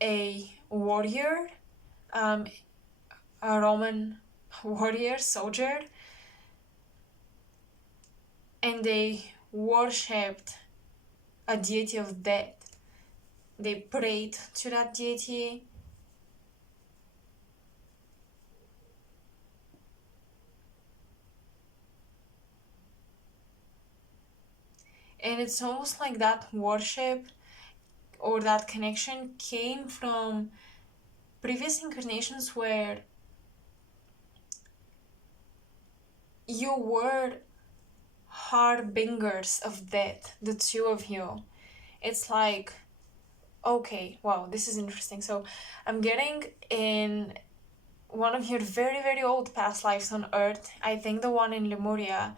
a warrior, a Roman warrior, soldier, and they worshipped a deity of death. They prayed to that deity. And it's almost like that worship or that connection came from previous incarnations where you were harbingers of death, the two of you. It's like, okay, wow, this is interesting. So I'm getting in one of your very, very old past lives on Earth, I think the one in Lemuria,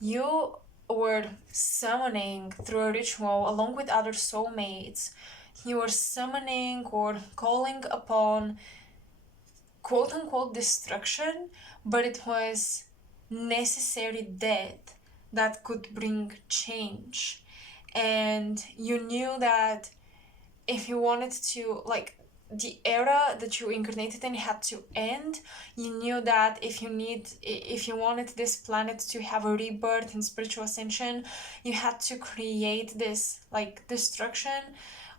you were summoning through a ritual along with other soulmates. You were summoning or calling upon quote unquote destruction, but it was necessary death that could bring change. And you knew that if you wanted to, like, the era that you incarnated in had to end. You knew that if you wanted this planet to have a rebirth and spiritual ascension, you had to create this like destruction,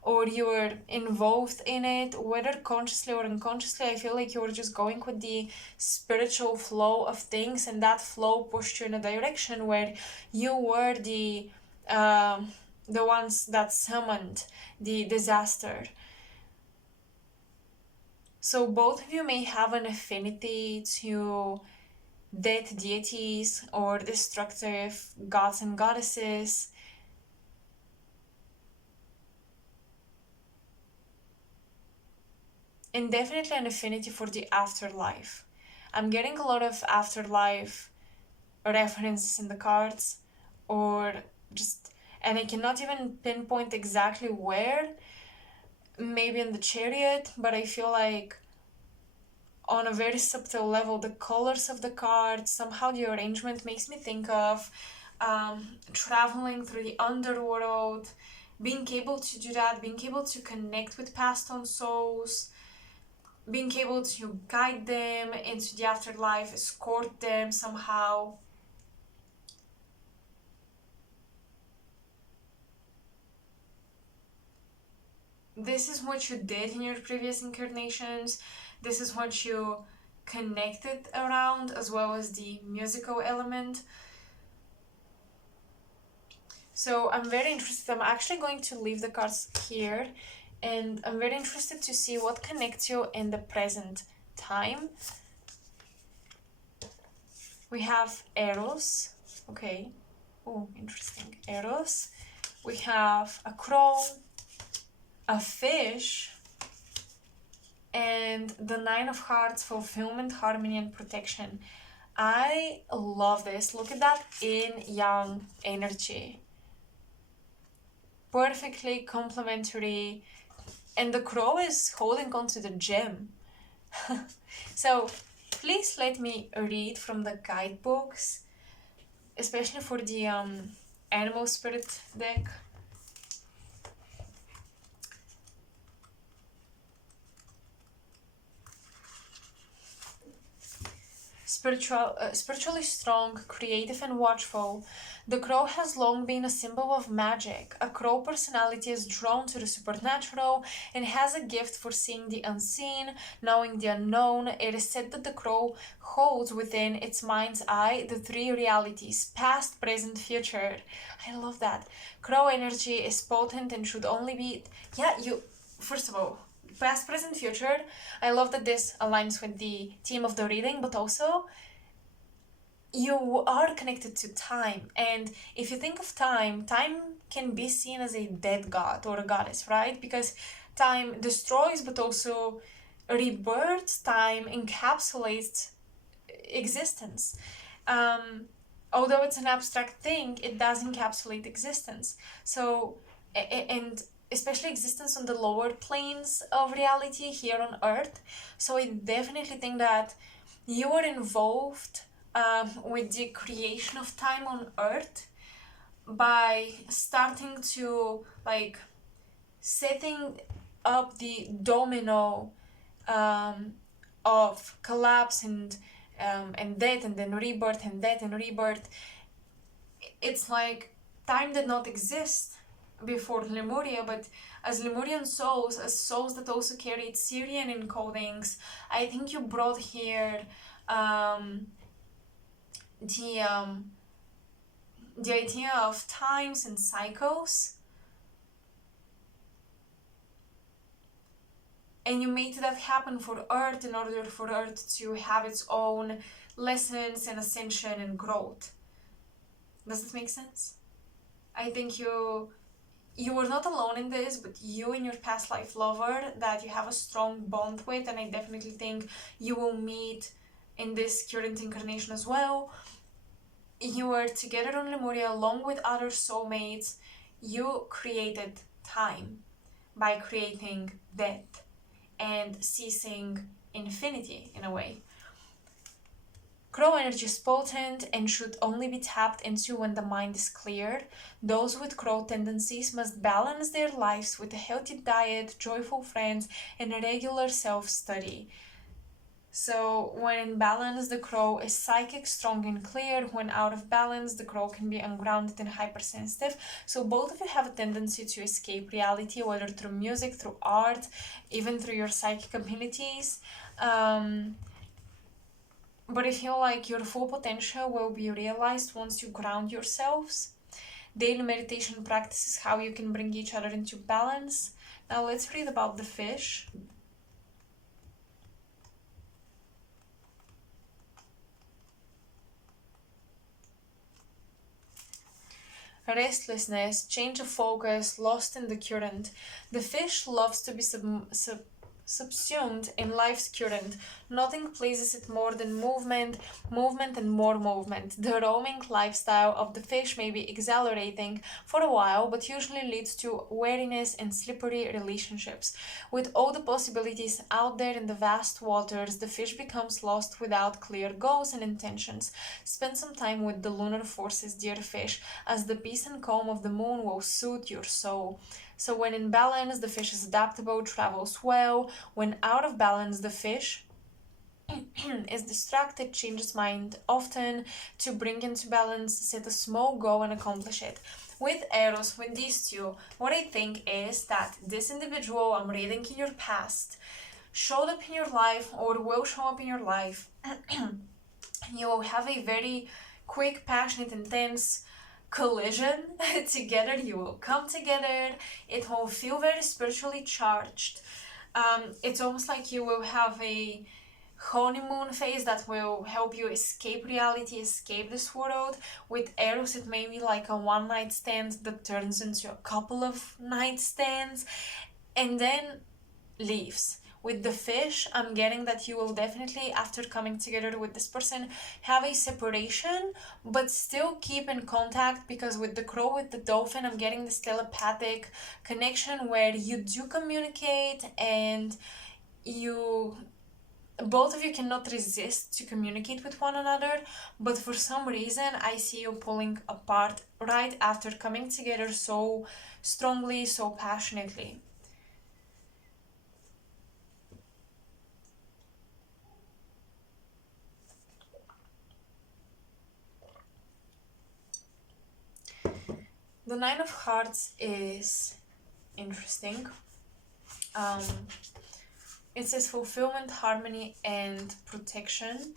or you were involved in it, whether consciously or unconsciously. I feel like you were just going with the spiritual flow of things, and that flow pushed you in a direction where you were the ones that summoned the disaster. So both of you may have an affinity to dead deities or destructive gods and goddesses. And definitely an affinity for the afterlife. I'm getting a lot of afterlife references in the cards, or just, and I cannot even pinpoint exactly where, maybe in the Chariot, but I feel like on a very subtle level, the colors of the cards, somehow the arrangement makes me think of traveling through the underworld, being able to do that, being able to connect with passed on souls, being able to guide them into the afterlife, escort them somehow. This is what you did in your previous incarnations. This is what you connected around, as well as the musical element. So I'm very interested. I'm actually going to leave the cards here, and I'm very interested to see what connects you in the present time. We have Eros. Okay. Oh, interesting. Eros. We have a crow, a fish, and the Nine of Hearts, fulfillment, harmony, and protection. I love this. Look at that yin-yang energy. Perfectly complementary. And the crow is holding onto the gem. So please let me read from the guidebooks, especially for the animal spirit deck. Spiritually strong, creative, and watchful, the crow has long been a symbol of magic. A crow personality is drawn to the supernatural and has a gift for seeing the unseen, knowing the unknown. It is said that the crow holds within its mind's eye the three realities: past, present, future. I love that. Crow energy is potent and should only be... First of all, past, present, future. I love that this aligns with the theme of the reading, but also you are connected to time. And if you think of time, time can be seen as a dead god or a goddess, right? Because time destroys, but also rebirth. Time encapsulates existence. Although it's an abstract thing, it does encapsulate existence. So, and especially existence on the lower planes of reality here on Earth. So I definitely think that you are involved with the creation of time on Earth by starting to setting up the domino of collapse and death, and then rebirth and death and rebirth. It's like time did not exist before Lemuria, but as Lemurian souls, as souls that also carried Syrian encodings, I think you brought here the idea of times and cycles, and you made that happen for Earth in order for Earth to have its own lessons and ascension and growth. Does this make sense? I think you were not alone in this, but you and your past life lover that you have a strong bond with, and I definitely think you will meet in this current incarnation as well. You were together on Lemuria along with other soulmates. You created time by creating death and ceasing infinity in a way. Crow energy is potent and should only be tapped into when the mind is cleared. Those with crow tendencies must balance their lives with a healthy diet, joyful friends, and a regular self-study. So when in balance, the crow is psychic, strong, and clear. When out of balance, the crow can be ungrounded and hypersensitive. So both of you have a tendency to escape reality, whether through music, through art, even through your psychic abilities. But I feel like your full potential will be realized once you ground yourselves. Daily meditation practice is how you can bring each other into balance. Now let's read about the fish. Restlessness, change of focus, lost in the current. The fish loves to be subsumed in life's current. Nothing pleases it more than movement, movement and more movement. The roaming lifestyle of the fish may be exhilarating for a while, but usually leads to weariness and slippery relationships. With all the possibilities out there in the vast waters, the fish becomes lost without clear goals and intentions. Spend some time with the lunar forces, dear fish, as the peace and calm of the moon will soothe your soul. So when in balance, the fish is adaptable, travels well. When out of balance, the fish is distracted, changes mind often. To bring into balance, set a small goal and accomplish it. With Eros, with these two, what I think is that this individual I'm reading in your past showed up in your life or will show up in your life. You will have a very quick, passionate, intense collision together. You will come together. It will feel very spiritually charged. It's almost like you will have a honeymoon phase that will help you escape reality, escape this world. With Eros, it may be like a one night stand that turns into a couple of night stands and then leaves. With the fish, I'm getting that you will definitely, after coming together with this person, have a separation, but still keep in contact, because with the crow, with the dolphin, I'm getting this telepathic connection where you do communicate, and you both of you cannot resist to communicate with one another, but for some reason I see you pulling apart right after coming together so strongly, so passionately. The Nine of Hearts is interesting. Um, it says fulfillment, harmony, and protection.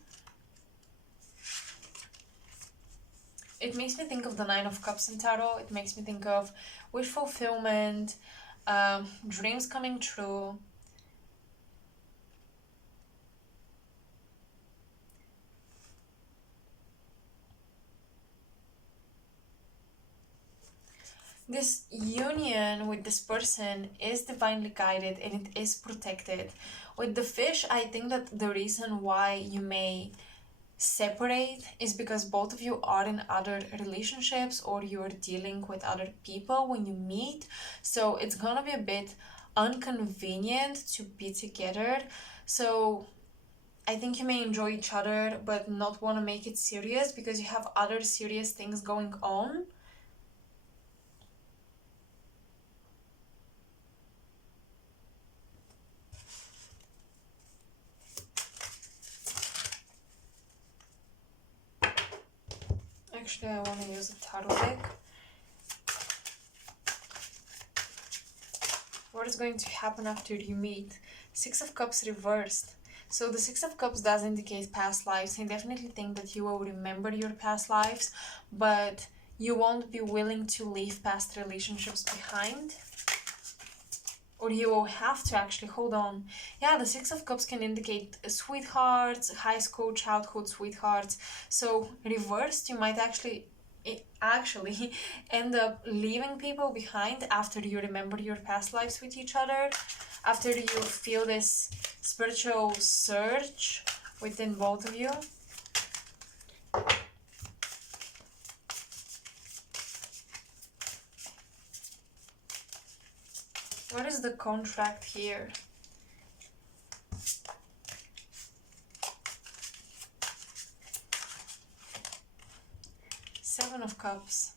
It makes me think of the Nine of Cups in Tarot. It makes me think of wish fulfillment, dreams coming true. This union with this person is divinely guided and it is protected. With the fish, I think that the reason why you may separate is because both of you are in other relationships or you're dealing with other people when you meet. So it's gonna be a bit inconvenient to be together. So I think you may enjoy each other but not want to make it serious because you have other serious things going on. Actually, I want to use a tarot deck. What is going to happen after you meet? Six of Cups reversed. So the Six of Cups does indicate past lives. I definitely think that you will remember your past lives, but you won't be willing to leave past relationships behind. Or you will have to actually hold on. Yeah, the Six of Cups can indicate sweethearts, high school, childhood sweethearts. So reversed, you might actually end up leaving people behind after you remember your past lives with each other, after you feel this spiritual surge within both of you. What is the contract here? Seven of Cups.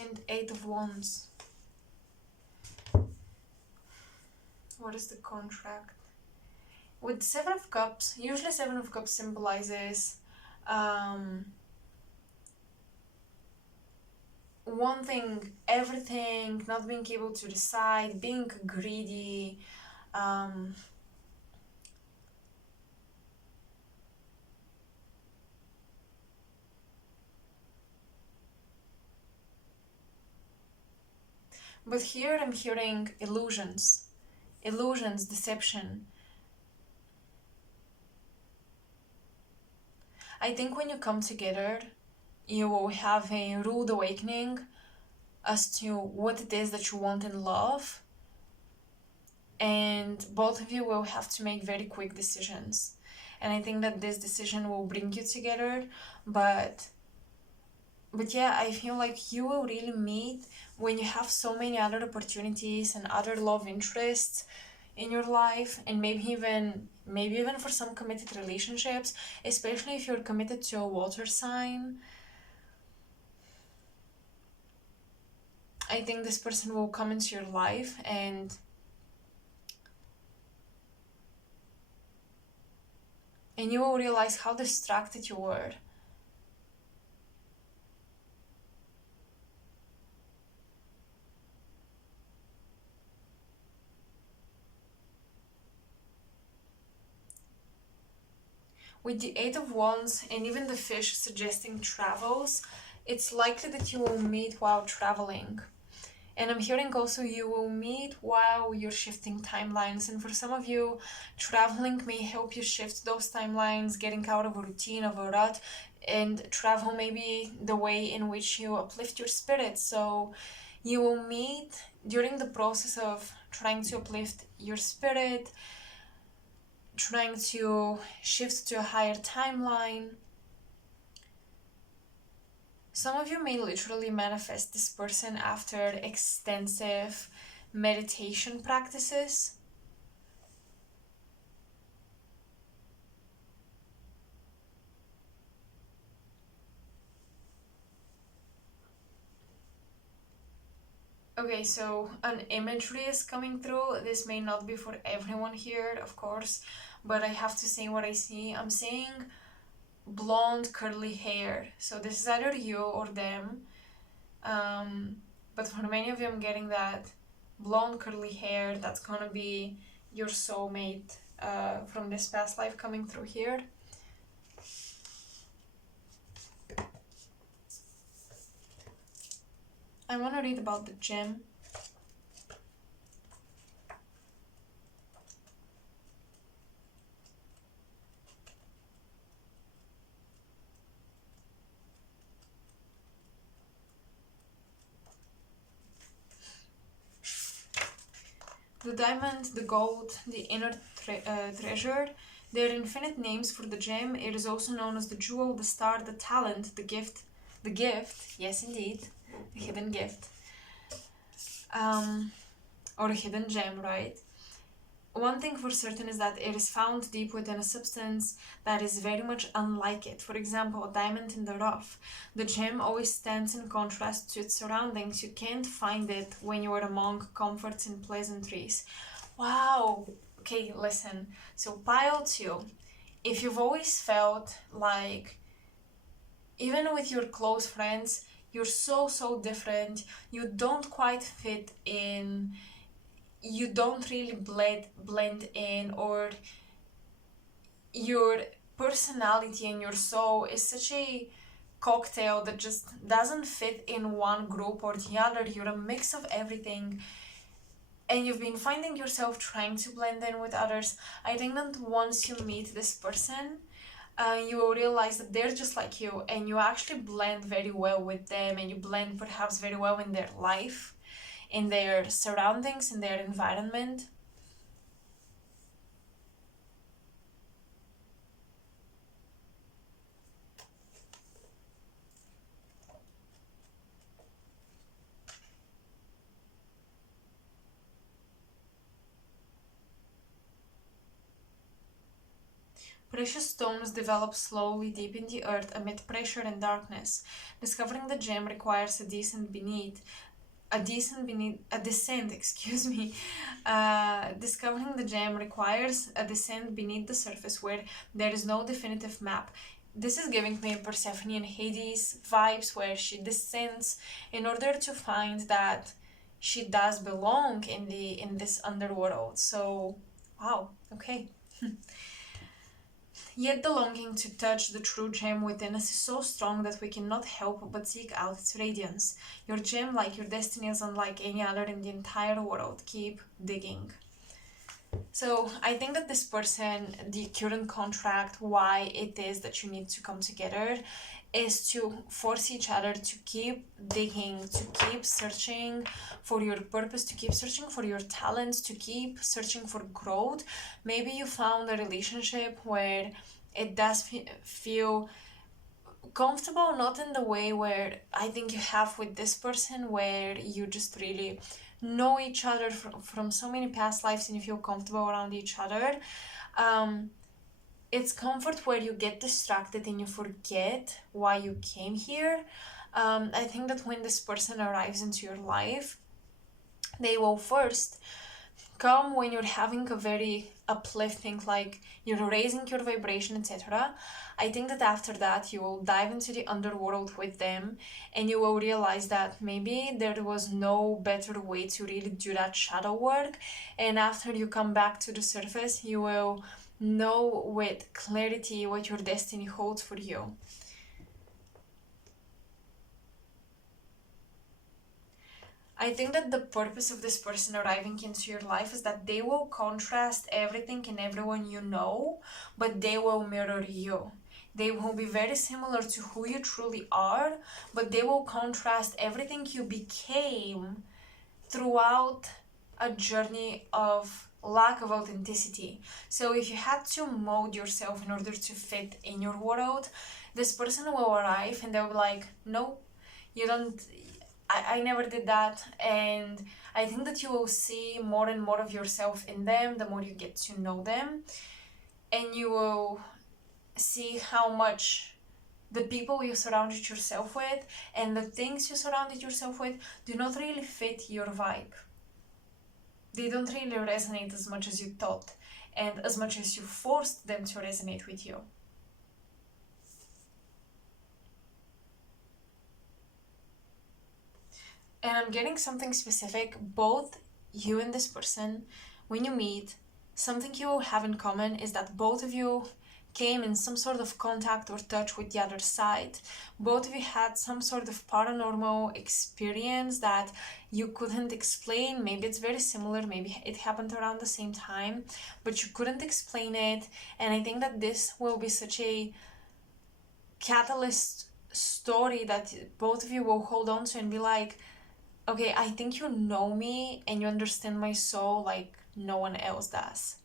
And Eight of Wands. What is the contract? With Seven of Cups, usually Seven of Cups symbolizes wanting everything, not being able to decide, being greedy, but here I'm hearing illusions, deception. I think when you come together, you will have a rude awakening as to what it is that you want in love, and both of you will have to make very quick decisions. And I think that this decision will bring you together, but yeah, I feel like you will really meet when you have so many other opportunities and other love interests in your life, and maybe even for some committed relationships, especially if you're committed to a water sign. I think this person will come into your life and you will realize how distracted you were. With the Eight of Wands and even the fish suggesting travels, it's likely that you will meet while traveling. And I'm hearing also you will meet while you're shifting timelines. And for some of you, traveling may help you shift those timelines, getting out of a routine, of a rut. and travel maybe the way in which you uplift your spirit. So you will meet during the process of trying to uplift your spirit, trying to shift to a higher timeline. Some of you may literally manifest this person after extensive meditation practices. Okay, so an imagery is coming through. This may not be for everyone here, of course, but I have to say what I see. I'm seeing blonde curly hair. So this is either you or them. But for many of you, I'm getting that blonde curly hair. That's gonna be your soulmate from this past life coming through here. I want to read about the gem. The diamond, the gold, the inner treasure, they are infinite names for the gem. It is also known as the jewel, the star, the talent, the gift, yes indeed, the hidden gift, or a hidden gem, right? One thing for certain is that it is found deep within a substance that is very much unlike it. For example, a diamond in the rough. The gem always stands in contrast to its surroundings. You can't find it when you are among comforts and pleasantries. Wow. Okay, listen. So pile 2. If you've always felt like, even with your close friends, you're so different, you don't quite fit in, you don't really blend in, or your personality and your soul is such a cocktail that just doesn't fit in one group or the other. You're a mix of everything, and you've been finding yourself trying to blend in with others. I think that once you meet this person, you will realize that they're just like you, and you actually blend very well with them, and you blend perhaps very well in their life, in their surroundings, in their environment. Precious stones develop slowly deep in the earth amid pressure and darkness. Discovering the gem requires a descent, excuse me. Discovering the gem requires a descent beneath the surface where there is no definitive map. This is giving me Persephone and Hades vibes, where she descends in order to find that she does belong in this underworld. So, wow, okay. Yet the longing to touch the true gem within us is so strong that we cannot help but seek out its radiance. Your gem, like your destiny, is unlike any other in the entire world. Keep digging. So I think that this person, the current contract, why it is that you need to come together, is to force each other to keep digging, to keep searching for your purpose, to keep searching for your talents, to keep searching for growth. Maybe you found a relationship where it does feel comfortable, not in the way where I think you have with this person, where you just really know each other from so many past lives and you feel comfortable around each other. It's comfort where you get distracted and you forget why you came here. I think that when this person arrives into your life, they will first come when you're having a very uplifting, like you're raising your vibration, etc. I think that after that you will dive into the underworld with them, and you will realize that maybe there was no better way to really do that shadow work, and after you come back to the surface, you will know with clarity what your destiny holds for you. I think that the purpose of this person arriving into your life is that they will contrast everything and everyone you know, but they will mirror you. They will be very similar to who you truly are, but they will contrast everything you became throughout a journey of lack of authenticity. So if you had to mold yourself in order to fit in your world, this person will arrive and they'll be like, no, you don't, I never did that. And I think that you will see more and more of yourself in them the more you get to know them. And you will see how much the people you surrounded yourself with and the things you surrounded yourself with do not really fit your vibe. They don't really resonate as much as you thought and as much as you forced them to resonate with you. And I'm getting something specific, both you and this person, when you meet, something you have in common is that both of you came in some sort of contact or touch with the other side. Both of you had some sort of paranormal experience that you couldn't explain. Maybe it's very similar, maybe it happened around the same time, but you couldn't explain it. And I think that this will be such a catalyst story that both of you will hold on to and be like, okay, I think you know me and you understand my soul like no one else does.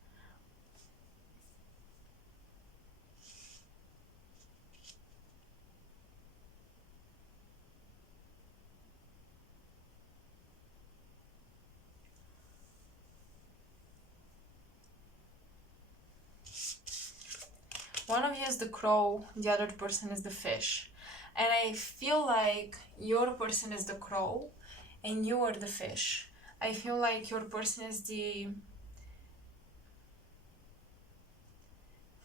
One of you is the crow, the other person is the fish. And I feel like your person is the crow and you are the fish. I feel like your person is the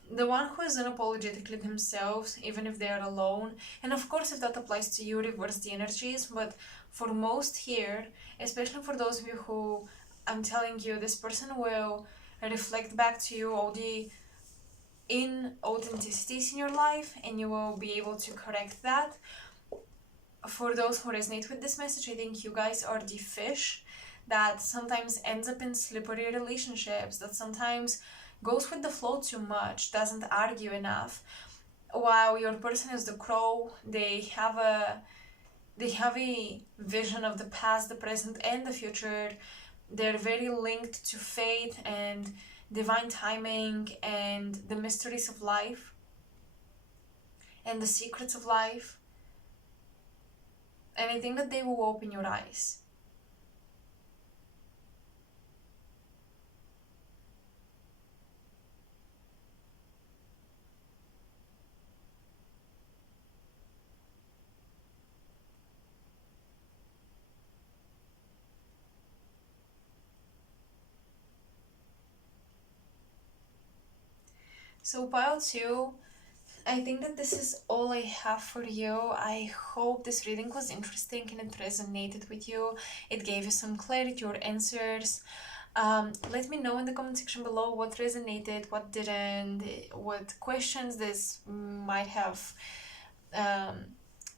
one who is unapologetically themselves, even if they are alone. And of course, if that applies to you, reverse the energies. But for most here, especially for those of you who I'm telling you, this person will reflect back to you all the inauthenticities in your life and you will be able to correct that. For those who resonate with this message, I think you guys are the fish that sometimes ends up in slippery relationships, that sometimes goes with the flow too much, doesn't argue enough, while your person is the crow. They have a vision of the past, the present, and the future. They're very linked to fate and divine timing and the mysteries of life and the secrets of life. And I think that they will open your eyes. So pile 2, I think that this is all I have for you. I hope this reading was interesting and it resonated with you. It gave you some clarity or answers. Let me know in the comment section below what resonated, what didn't, what questions this might have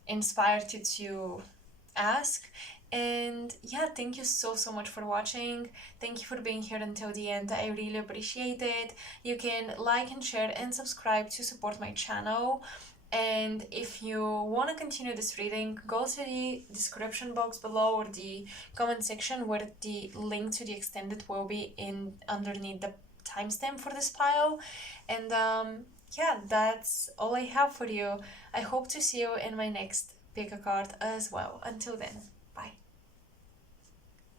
inspired you to ask. And yeah, thank you so much for watching. Thank you for being here until the end. I really appreciate it. You can like and share and subscribe to support my channel. And if you want to continue this reading, go to the description box below or the comment section where the link to the extended will be in underneath the timestamp for this pile. And yeah, that's all I have for you. I hope to see you in my next pick a card as well. Until then.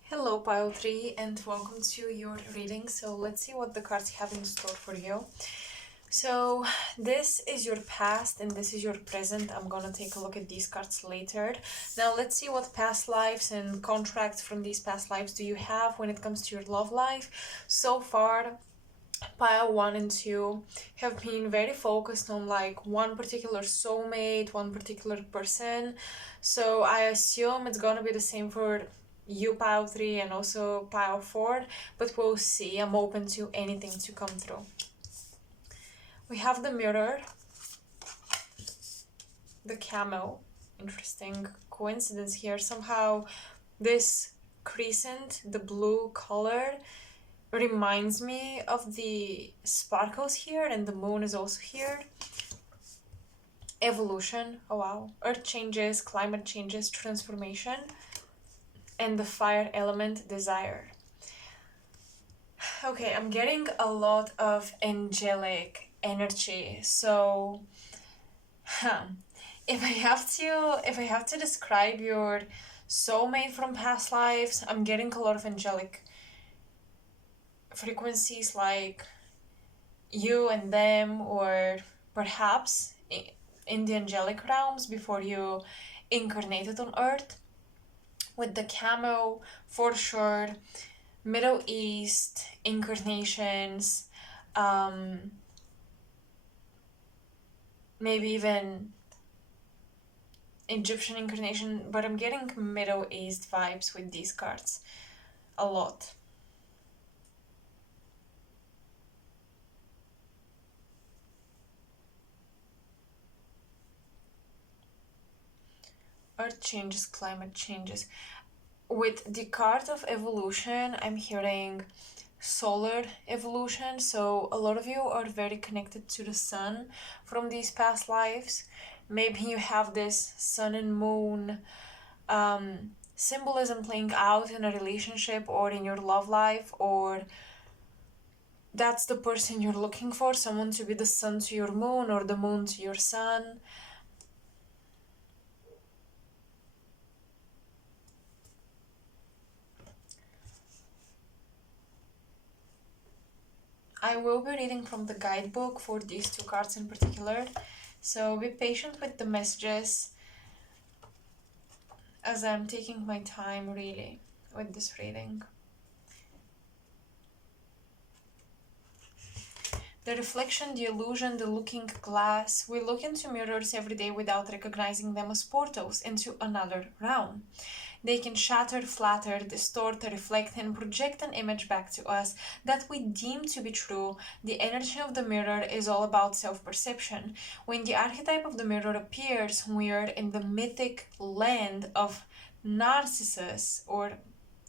Hello pile 3 and welcome to your reading. So let's see what the cards have in store for you. So this is your past and this is your present. I'm gonna take a look at these cards later. Now let's see what past lives and contracts from these past lives do you have when it comes to your love life. So far, pile 1 and 2 have been very focused on like one particular soulmate, one particular person. So I assume it's gonna be the same for you pile 3 and also pile 4, but we'll see. I'm open to anything to come through. We have the mirror, the camel. Interesting coincidence here. Somehow this crescent, the blue color, reminds me of the sparkles here, and the moon is also here. evolution, oh wow, earth changes, climate changes, transformation, and the fire element, desire. Okay, I'm getting a lot of angelic energy. So, if I have to describe your soulmate from past lives, I'm getting a lot of angelic frequencies, like you and them, or perhaps in the angelic realms before you incarnated on earth. With the camel, for sure, Middle East incarnations, maybe even Egyptian incarnation, but I'm getting Middle East vibes with these cards a lot. Earth changes, climate changes. With the card of evolution, I'm hearing solar evolution. So a lot of you are very connected to the sun from these past lives. Maybe you have this sun and moon symbolism playing out in a relationship or in your love life, or that's the person you're looking for, someone to be the sun to your moon or the moon to your sun. I will be reading from the guidebook for these two cards in particular, so be patient with the messages as I'm taking my time really with this reading. The reflection, the illusion, the looking glass. We look into mirrors every day without recognizing them as portals into another realm. They can shatter, flatter, distort, reflect, and project an image back to us that we deem to be true. The energy of the mirror is all about self-perception. When the archetype of the mirror appears, we are in the mythic land of Narcissus,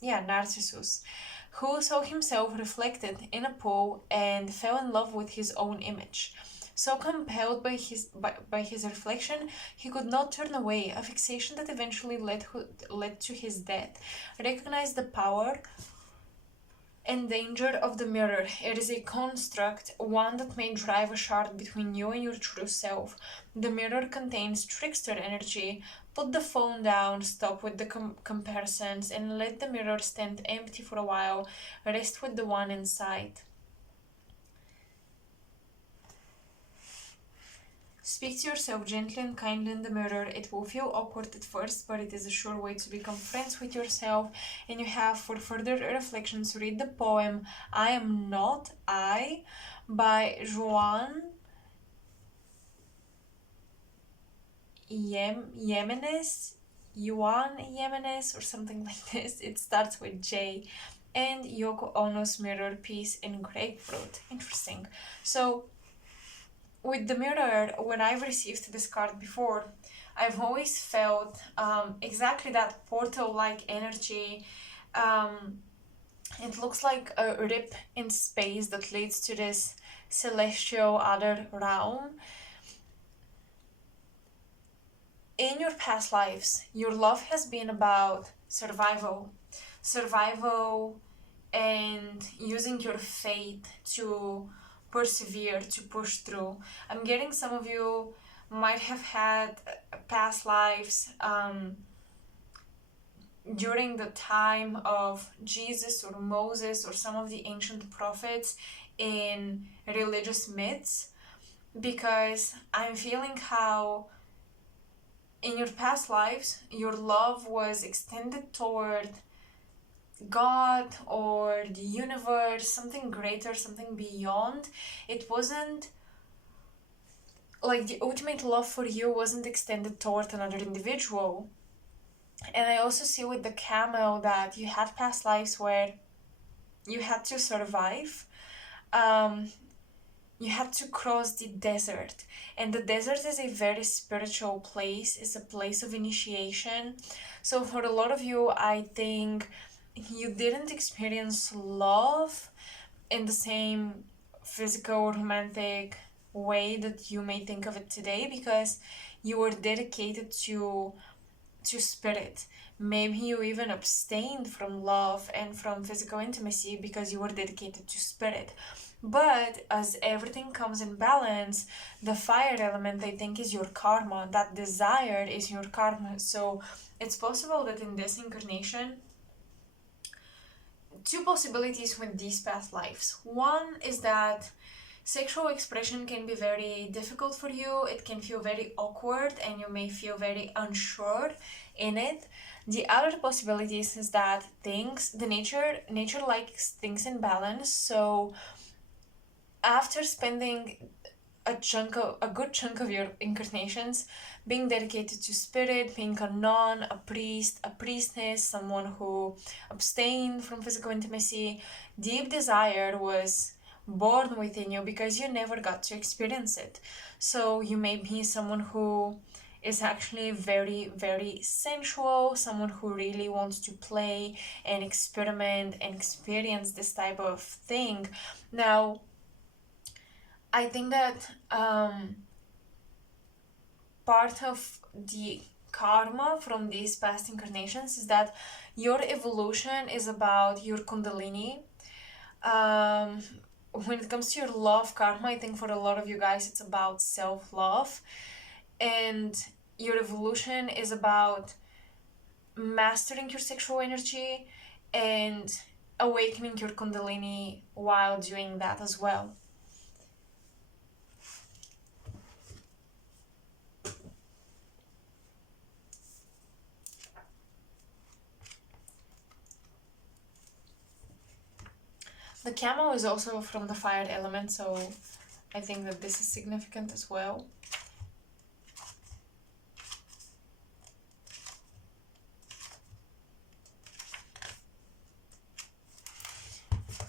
Narcissus, who saw himself reflected in a pool and fell in love with his own image. So compelled by his reflection, he could not turn away, a fixation that eventually led to his death. Recognize the power and danger of the mirror. It is a construct, one that may drive a shard between you and your true self. The mirror contains trickster energy. Put the phone down, stop with the comparisons, and let the mirror stand empty for a while. Rest with the one inside. Speak to yourself gently and kindly in the mirror. It will feel awkward at first, but it is a sure way to become friends with yourself. And you have, for further reflections, read the poem I Am Not I by Juan Yemenes, or something like this. It starts with J. And Yoko Ono's mirror piece in grapefruit. Interesting. So, with the mirror, when I've received this card before, I've always felt exactly that portal-like energy. It looks like a rip in space that leads to this celestial other realm. In your past lives, your love has been about survival and using your faith to persevere, to push through. I'm getting some of you might have had past lives during the time of Jesus or Moses or some of the ancient prophets in religious myths, because I'm feeling how in your past lives your love was extended toward God or the universe, something greater, something beyond. It wasn't like the ultimate love for you wasn't extended toward another individual. And I also see with the camel that you had past lives where you had to survive. You had to cross the desert, and the desert is a very spiritual place. It's a place of initiation. So for a lot of you, I think you didn't experience love in the same physical, romantic way that you may think of it today, because you were dedicated to spirit. Maybe you even abstained from love and from physical intimacy because you were dedicated to spirit. But as everything comes in balance, the fire element, I think, is your karma. That desire is your karma. So it's possible that in this incarnation, two possibilities with these past lives. One is that sexual expression can be very difficult for you. It can feel very awkward and you may feel very unsure in it. The other possibility is that nature likes things in balance. So after spending a good chunk of your incarnations being dedicated to spirit, being a nun, a priest, a priestess, someone who abstained from physical intimacy, deep desire was born within you because you never got to experience it. So you may be someone who is actually very, very sensual, someone who really wants to play and experiment and experience this type of thing. Now, I think that part of the karma from these past incarnations is that your evolution is about your kundalini. When it comes to your love karma, I think for a lot of you guys it's about self-love, and your evolution is about mastering your sexual energy and awakening your kundalini while doing that as well. The camel is also from the fire element, so I think that this is significant as well.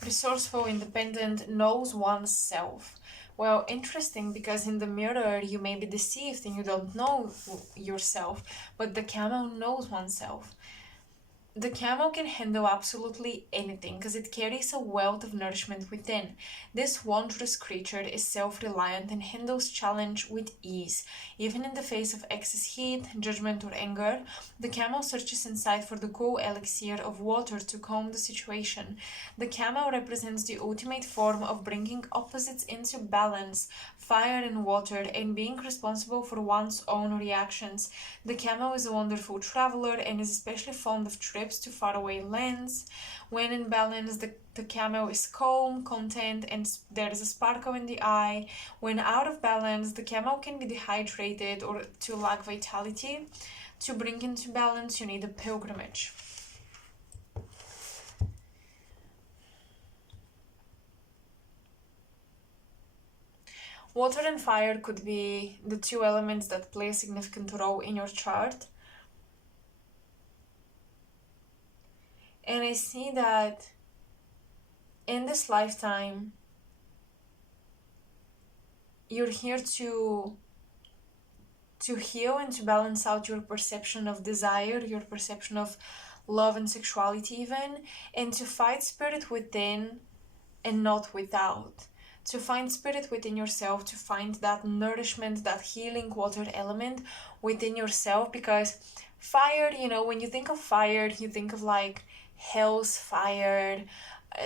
Resourceful, independent, knows oneself. Well, interesting, because in the mirror you may be deceived and you don't know yourself, but the camel knows oneself. The camel can handle absolutely anything because it carries a wealth of nourishment within. This wondrous creature is self-reliant and handles challenge with ease. Even in the face of excess heat, judgment, or anger, the camel searches inside for the cool elixir of water to calm the situation. The camel represents the ultimate form of bringing opposites into balance, fire and water, and being responsible for one's own reactions. The camel is a wonderful traveler and is especially fond of trips to faraway lands. When in balance, the camel is calm, content, and there is a sparkle in the eye. When out of balance, the camel can be dehydrated or to lack vitality. To bring into balance, you need a pilgrimage. Water and fire could be the two elements that play a significant role in your chart. And I see that in this lifetime, you're here to heal and to balance out your perception of desire, your perception of love and sexuality even, and to fight spirit within and not without. To find spirit within yourself, to find that nourishment, that healing water element within yourself, because fire, when you think of fire, you think of like hell's fire,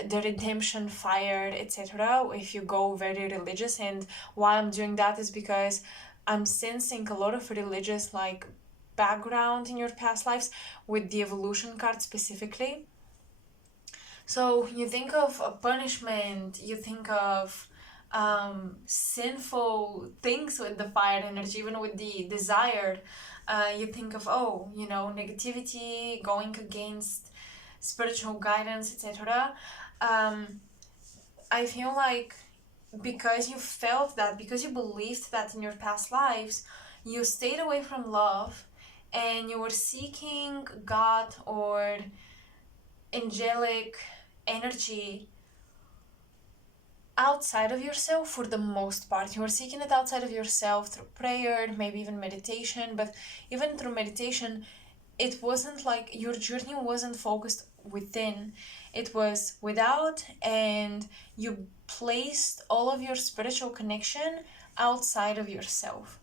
the redemption fire, etc. If you go very religious, and why I'm doing that is because I'm sensing a lot of religious like background in your past lives with the evolution card specifically. So you think of a punishment, you think of sinful things with the fire energy, even with the desire. You think of negativity, going against spiritual guidance, etc. I feel like because you felt that, because you believed that in your past lives, you stayed away from love and you were seeking God or angelic energy outside of yourself for the most part. You were seeking it outside of yourself through prayer, maybe even meditation, but even through meditation, it wasn't like your journey wasn't focused within, it was without, and you placed all of your spiritual connection outside of yourself.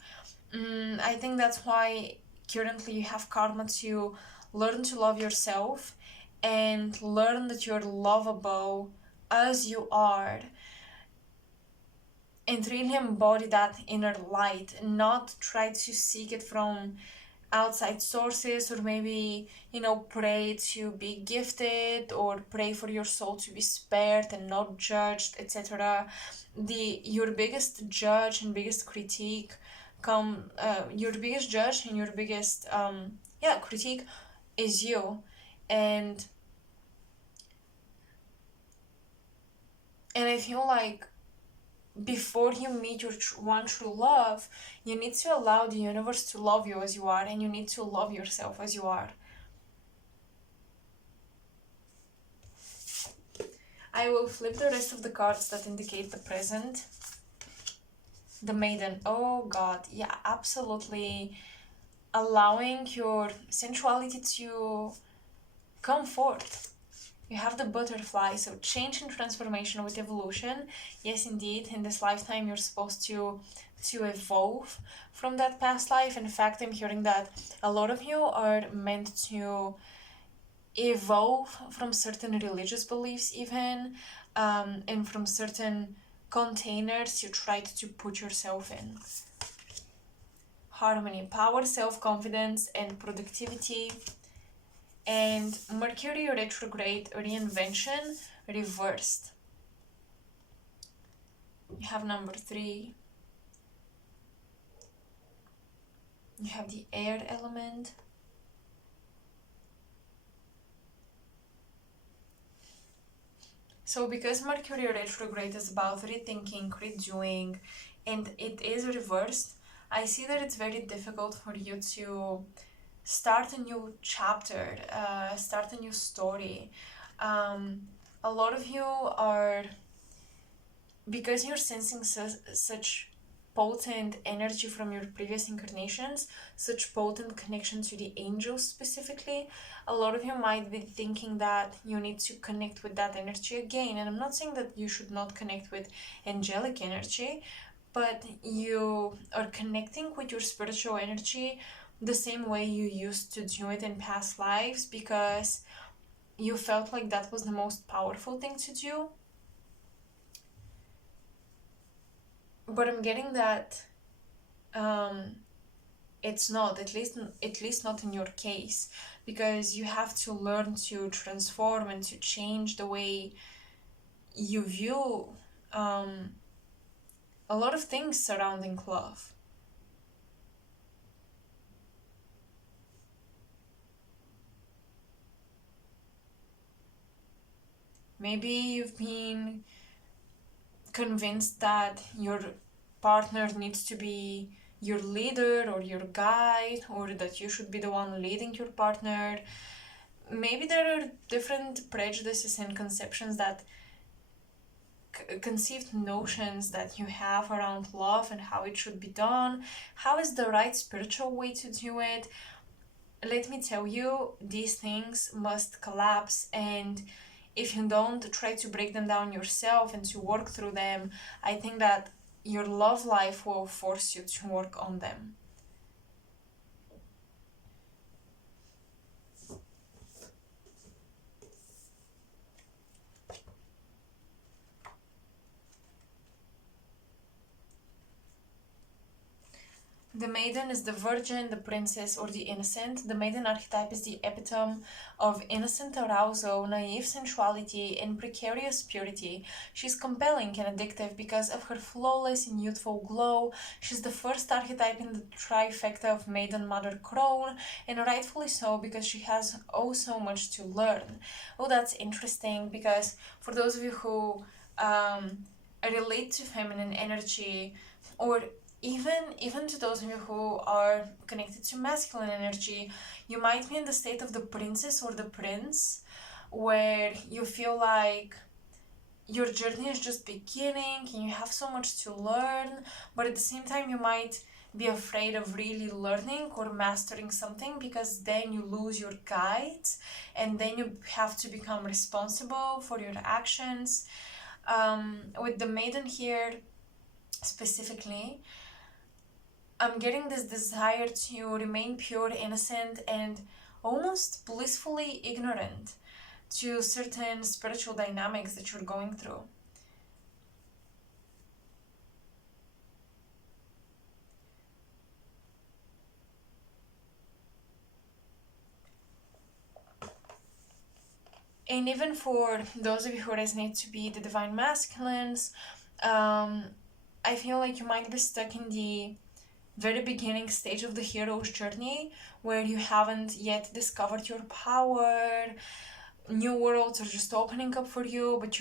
I think that's why currently you have karma to learn to love yourself and learn that you're lovable as you are, and really embody that inner light, not try to seek it from outside sources, or maybe, pray to be gifted, or pray for your soul to be spared and not judged, etc. Your biggest judge and biggest critique your biggest judge and your biggest critique is you. And I feel like before you meet your one true love, you need to allow the universe to love you as you are, and you need to love yourself as you are. I will flip the rest of the cards that indicate the present. The Maiden. Oh God, yeah, absolutely. Allowing your sensuality to come forth. You have the Butterfly, so change and transformation with evolution. Yes, indeed, in this lifetime you're supposed to evolve from that past life. In fact, I'm hearing that a lot of you are meant to evolve from certain religious beliefs even, and from certain containers you tried to put yourself in. Harmony, power, self-confidence, and productivity. And Mercury retrograde, reinvention, reversed. You have number 3. You have the air element. So because Mercury retrograde is about rethinking, redoing, and it is reversed, I see that it's very difficult for you to start a new chapter, start a new story. A lot of you are, because you're sensing such potent energy from your previous incarnations, such potent connection to the angels specifically, a lot of you might be thinking that you need to connect with that energy again. And I'm not saying that you should not connect with angelic energy, but you are connecting with your spiritual energy the same way you used to do it in past lives, because you felt like that was the most powerful thing to do. But I'm getting that it's not, at least not in your case, because you have to learn to transform and to change the way you view a lot of things surrounding love. Maybe you've been convinced that your partner needs to be your leader or your guide, or that you should be the one leading your partner. Maybe there are different prejudices and conceptions that conceived notions that you have around love and how it should be done, how is the right spiritual way to do it. Let me tell you, these things must collapse, and if you don't try to break them down yourself and to work through them, I think that your love life will force you to work on them. The maiden is the virgin, the princess, or the innocent. The maiden archetype is the epitome of innocent arousal, naive sensuality, and precarious purity. She's compelling and addictive because of her flawless and youthful glow. She's the first archetype in the trifecta of maiden, mother, crone, and rightfully so, because she has oh so much to learn. Oh, that's interesting, because for those of you who relate to feminine energy, or even to those of you who are connected to masculine energy, you might be in the state of the princess or the prince, where you feel like your journey is just beginning and you have so much to learn, but at the same time you might be afraid of really learning or mastering something, because then you lose your guides and then you have to become responsible for your actions. With the maiden here, specifically, I'm getting this desire to remain pure, innocent, and almost blissfully ignorant to certain spiritual dynamics that you're going through. And even for those of you who resonate to be the divine masculines, I feel like you might be stuck in the very beginning stage of the hero's journey where you haven't yet discovered your power. New worlds are just opening up for you, but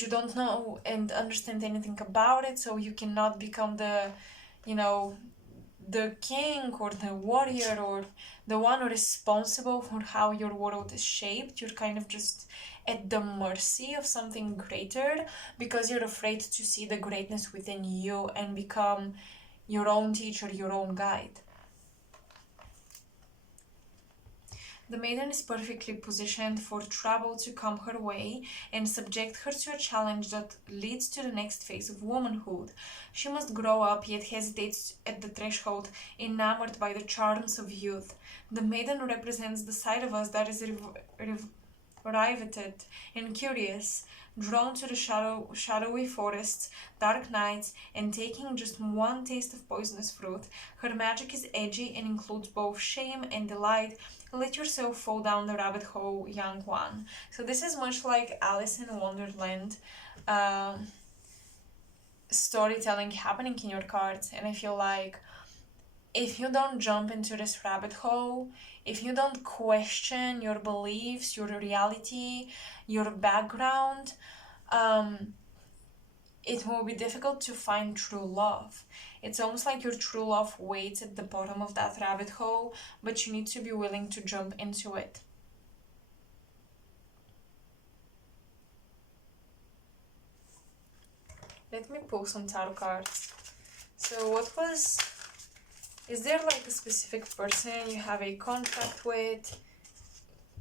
you don't know and understand anything about it, so you cannot become the, you know, the king or the warrior or the one responsible for how your world is shaped. You're kind of just at the mercy of something greater because you're afraid to see the greatness within you and become your own teacher, your own guide. The maiden is perfectly positioned for trouble to come her way and subject her to a challenge that leads to the next phase of womanhood. She must grow up, yet hesitates at the threshold, enamored by the charms of youth. The maiden represents the side of us that is riveted and curious, drawn to the shadowy forests, dark nights, and taking just one taste of poisonous fruit. Her magic is edgy and includes both shame and delight. Let yourself fall down the rabbit hole, young one. So this is much like Alice in Wonderland storytelling happening in your cards, and I feel like if you don't jump into this rabbit hole, if you don't question your beliefs, your reality, your background, it will be difficult to find true love. It's almost like your true love waits at the bottom of that rabbit hole, but you need to be willing to jump into it. Let me pull some tarot cards. So is there like a specific person you have a contract with?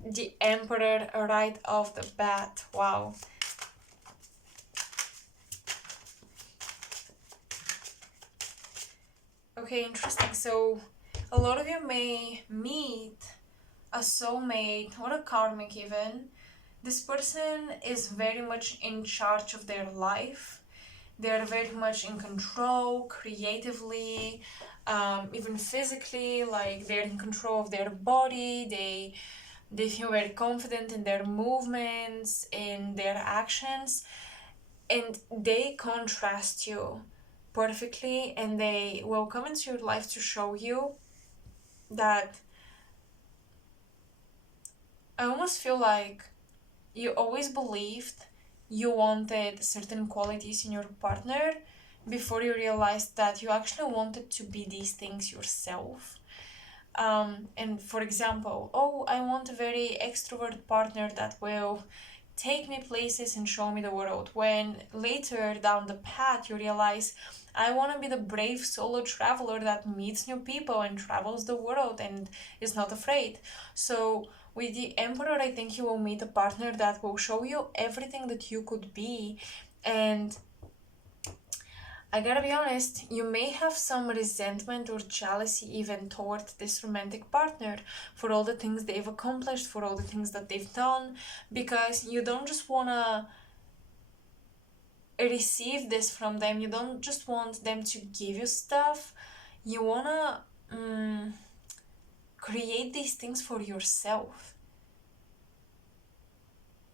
The Emperor right off the bat. Wow. Okay, interesting. So a lot of you may meet a soulmate or a karmic even. This person is very much in charge of their life. They're very much in control creatively, even physically, like they're in control of their body. They feel very confident in their movements, in their actions, and they contrast you perfectly, and they will come into your life to show you that I almost feel like you always believed you wanted certain qualities in your partner before you realized that you actually wanted to be these things yourself. And for example, oh, I want a very extrovert partner that will take me places and show me the world. When later down the path you realize, I want to be the brave solo traveler that meets new people and travels the world and is not afraid. So with the Emperor, I think you will meet a partner that will show you everything that you could be. And I gotta be honest, you may have some resentment or jealousy even toward this romantic partner for all the things they've accomplished, for all the things that they've done, because you don't just wanna receive this from them, you don't just want them to give you stuff, you wanna create these things for yourself.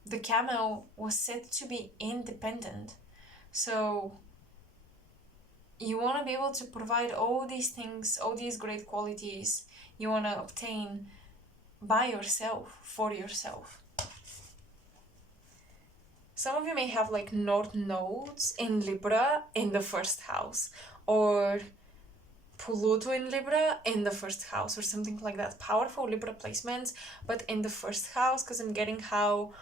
The camel was said to be independent, so you want to be able to provide all these things, all these great qualities you want to obtain by yourself, for yourself. Some of you may have like North nodes in Libra in the first house, or Pluto in Libra in the first house, or something like that. Powerful Libra placements, but in the first house, because I'm getting how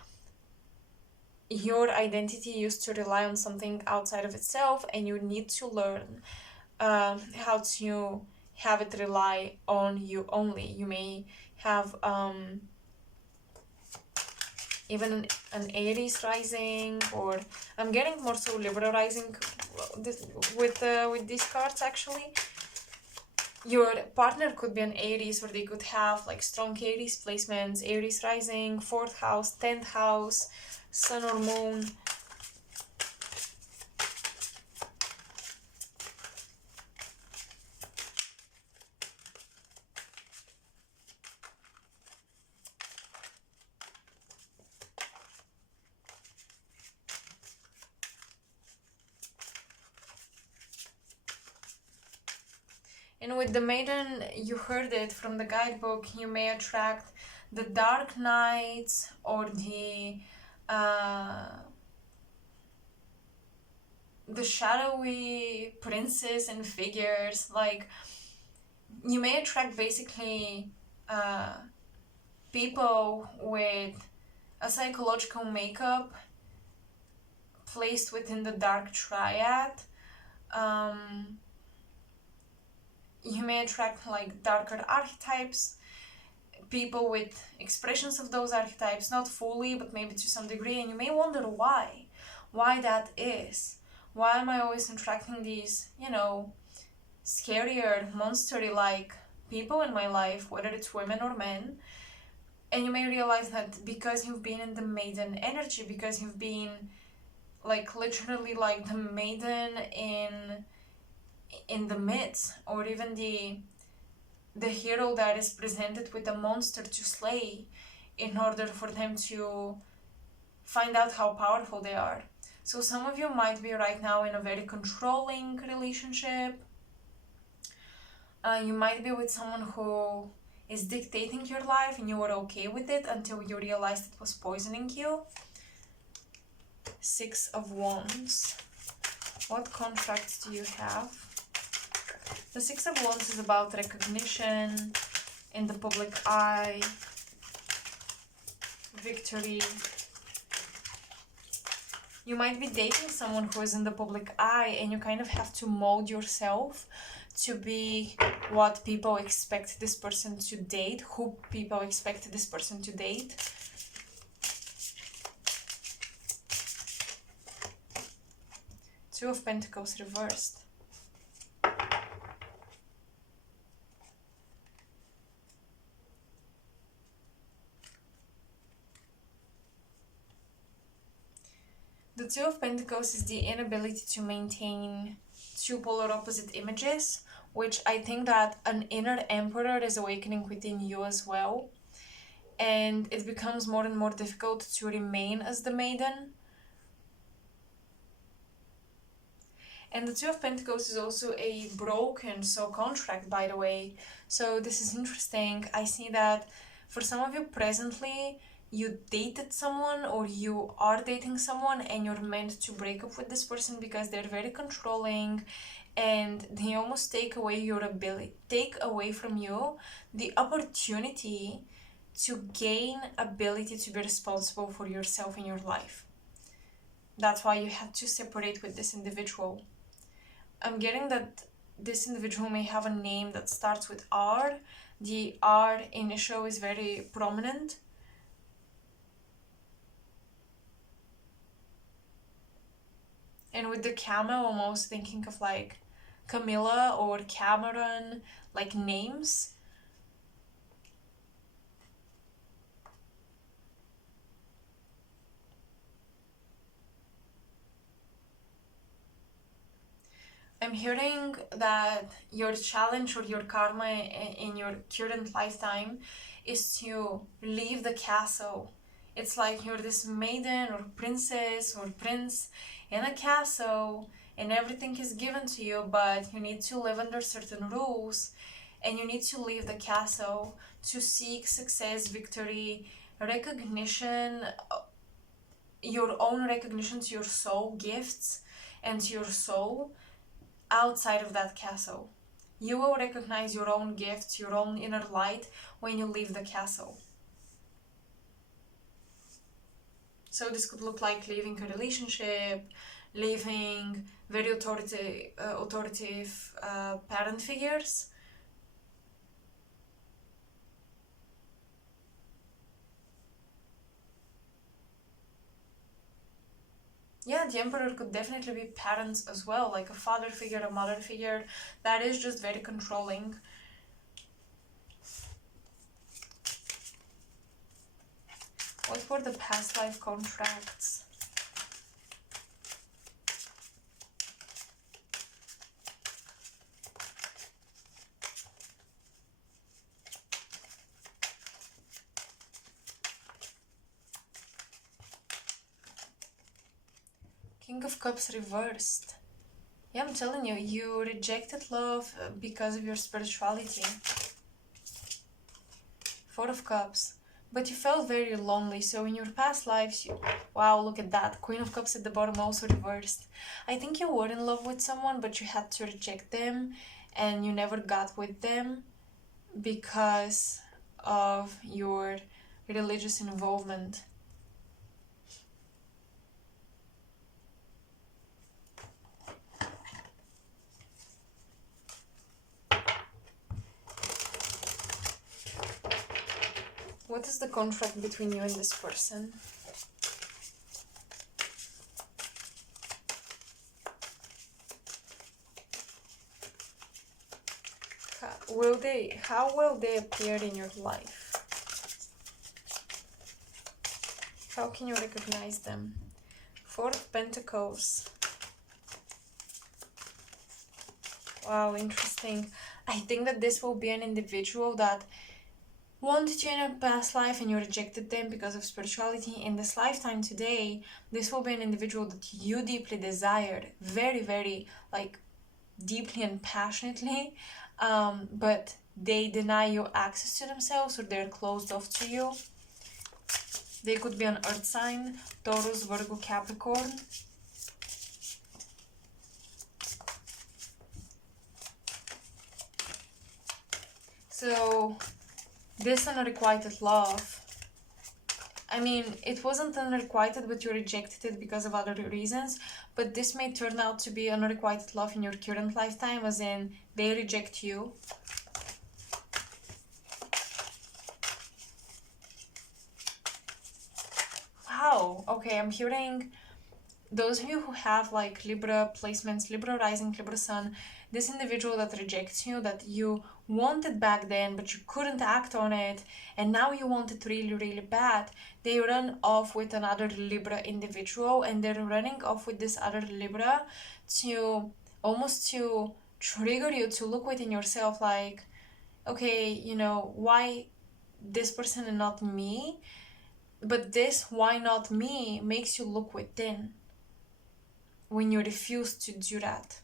your identity used to rely on something outside of itself, and you need to learn how to have it rely on you only. You may have even an Aries rising, or I'm getting more so Libra rising with these cards actually. Your partner could be an Aries, or they could have like strong Aries placements, Aries rising, 4th house, 10th house, sun or moon. And with the Maiden, you heard it from the guidebook, you may attract the dark knights or the shadowy princes and figures. Like, you may attract basically people with a psychological makeup placed within the dark triad. You may attract like darker archetypes, people with expressions of those archetypes, not fully, but maybe to some degree, and you may wonder why that is. Why am I always attracting these, scarier, monstery like people in my life, whether it's women or men? And you may realize that because you've been in the Maiden energy, because you've been like literally like the Maiden in the myths, or even the hero that is presented with a monster to slay in order for them to find out how powerful they are. So some of you might be right now in a very controlling relationship. You might be with someone who is dictating your life and you were okay with it until you realized it was poisoning you. 6 of Wands. What contracts do you have? The 6 of Wands is about recognition in the public eye, victory. You might be dating someone who is in the public eye and you kind of have to mold yourself to be what people expect this person to date, who people expect this person to date. Two of Pentacles reversed. The Two of Pentacles is the inability to maintain two polar opposite images, which I think that an inner emperor is awakening within you as well. And it becomes more and more difficult to remain as the Maiden. And the Two of Pentacles is also a broken soul contract, by the way. So this is interesting. I see that for some of you presently, you dated someone or you are dating someone and you're meant to break up with this person because they're very controlling and they almost take away from you the opportunity to gain ability to be responsible for yourself in your life. That's why you have to separate with this individual. I'm getting that this individual may have a name that starts with R. The R initial is very prominent. And with the camel, I'm almost thinking of like Camilla or Cameron, like names. I'm hearing that your challenge or your karma in your current lifetime is to leave the castle. It's like you're this maiden or princess or prince in a castle and everything is given to you, but you need to live under certain rules and you need to leave the castle to seek success, victory, recognition, your own recognition to your soul, gifts, and to your soul outside of that castle. You will recognize your own gifts, your own inner light when you leave the castle. So this could look like leaving a relationship, leaving very authoritative parent figures. yeah, the Emperor could definitely be parents as well, like a father figure, a mother figure that is just very controlling. What were the past life contracts? King of Cups reversed. Yeah, I'm telling you, you rejected love because of your spirituality. Four of Cups. But you felt very lonely, so in your past lives, you... Wow, look at that. Queen of Cups at the bottom also reversed. I think you were in love with someone, but you had to reject them, and you never got with them because of your religious involvement. What is the contract between you and this person? How will they appear in your life? How can you recognize them? Four of Pentacles. Wow, interesting. I think that this will be an individual that wanted you in a past life and you rejected them because of spirituality. In this lifetime today, this will be an individual that you deeply desired, very, very, like, deeply and passionately, but they deny you access to themselves, or they're closed off to you. They could be an earth sign, Taurus, Virgo, Capricorn. So this unrequited love, I mean, it wasn't unrequited, but you rejected it because of other reasons. But this may turn out to be unrequited love in your current lifetime, as in they reject you. Wow, okay, I'm hearing those of you who have like Libra placements, Libra rising, Libra sun, this individual that rejects you, that you wanted back then but you couldn't act on it, and now you want it really, really bad, they run off with another Libra individual, and they're running off with this other Libra to almost to trigger you to look within yourself, like, okay, you know, why this person and not me? But this why not me makes you look within when you refuse to do that.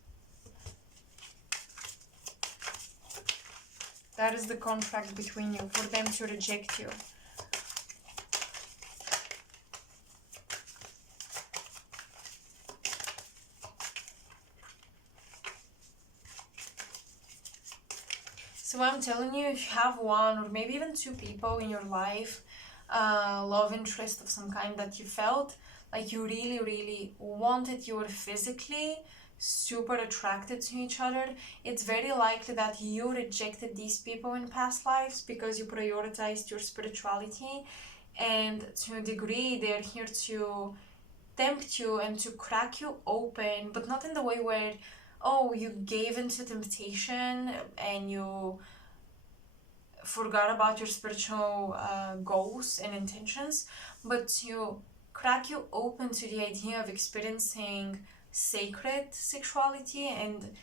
That is the contract between you, for them to reject you. So I'm telling you, if you have one or maybe even two people in your life, love interest of some kind that you felt like you really, really wanted, you were physically super attracted to each other, it's very likely that you rejected these people in past lives because you prioritized your spirituality, and to a degree they're here to tempt you and to crack you open, but not in the way where, oh, you gave into temptation and you forgot about your spiritual goals and intentions, but to crack you open to the idea of experiencing sacred sexuality and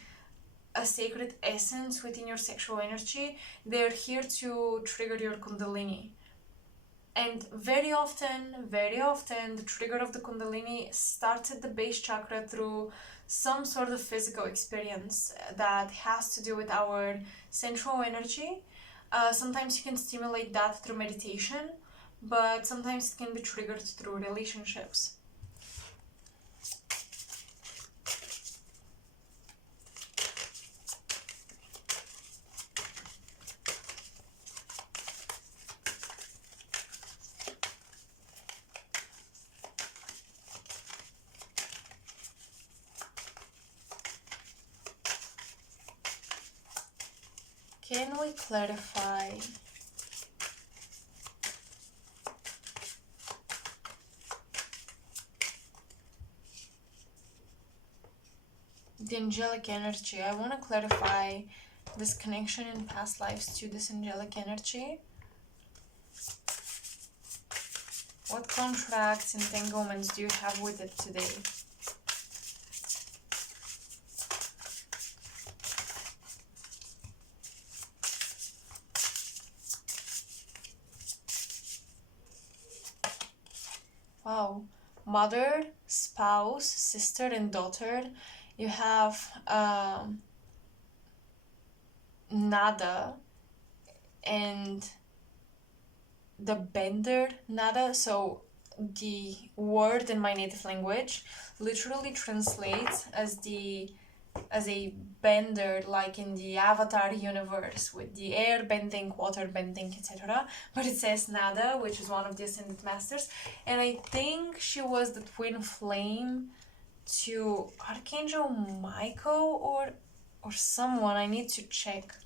a sacred essence within your sexual energy. They're here to trigger your Kundalini. And very often, the trigger of the Kundalini starts at the base chakra through some sort of physical experience that has to do with our sensual energy. Sometimes you can stimulate that through meditation, but sometimes it can be triggered through relationships. Can we clarify the angelic energy. I want to clarify this connection in past lives to this angelic energy. What contracts, entanglements do you have with it today? Wow. Mother, spouse, sister, and daughter. You have nada and the bender nada. So the word in my native language literally translates as a bender, like in the Avatar universe with the air bending, water bending, etc. But it says nada, which is one of the ascended masters, and I think she was the twin flame to Archangel Michael or someone. I need to check.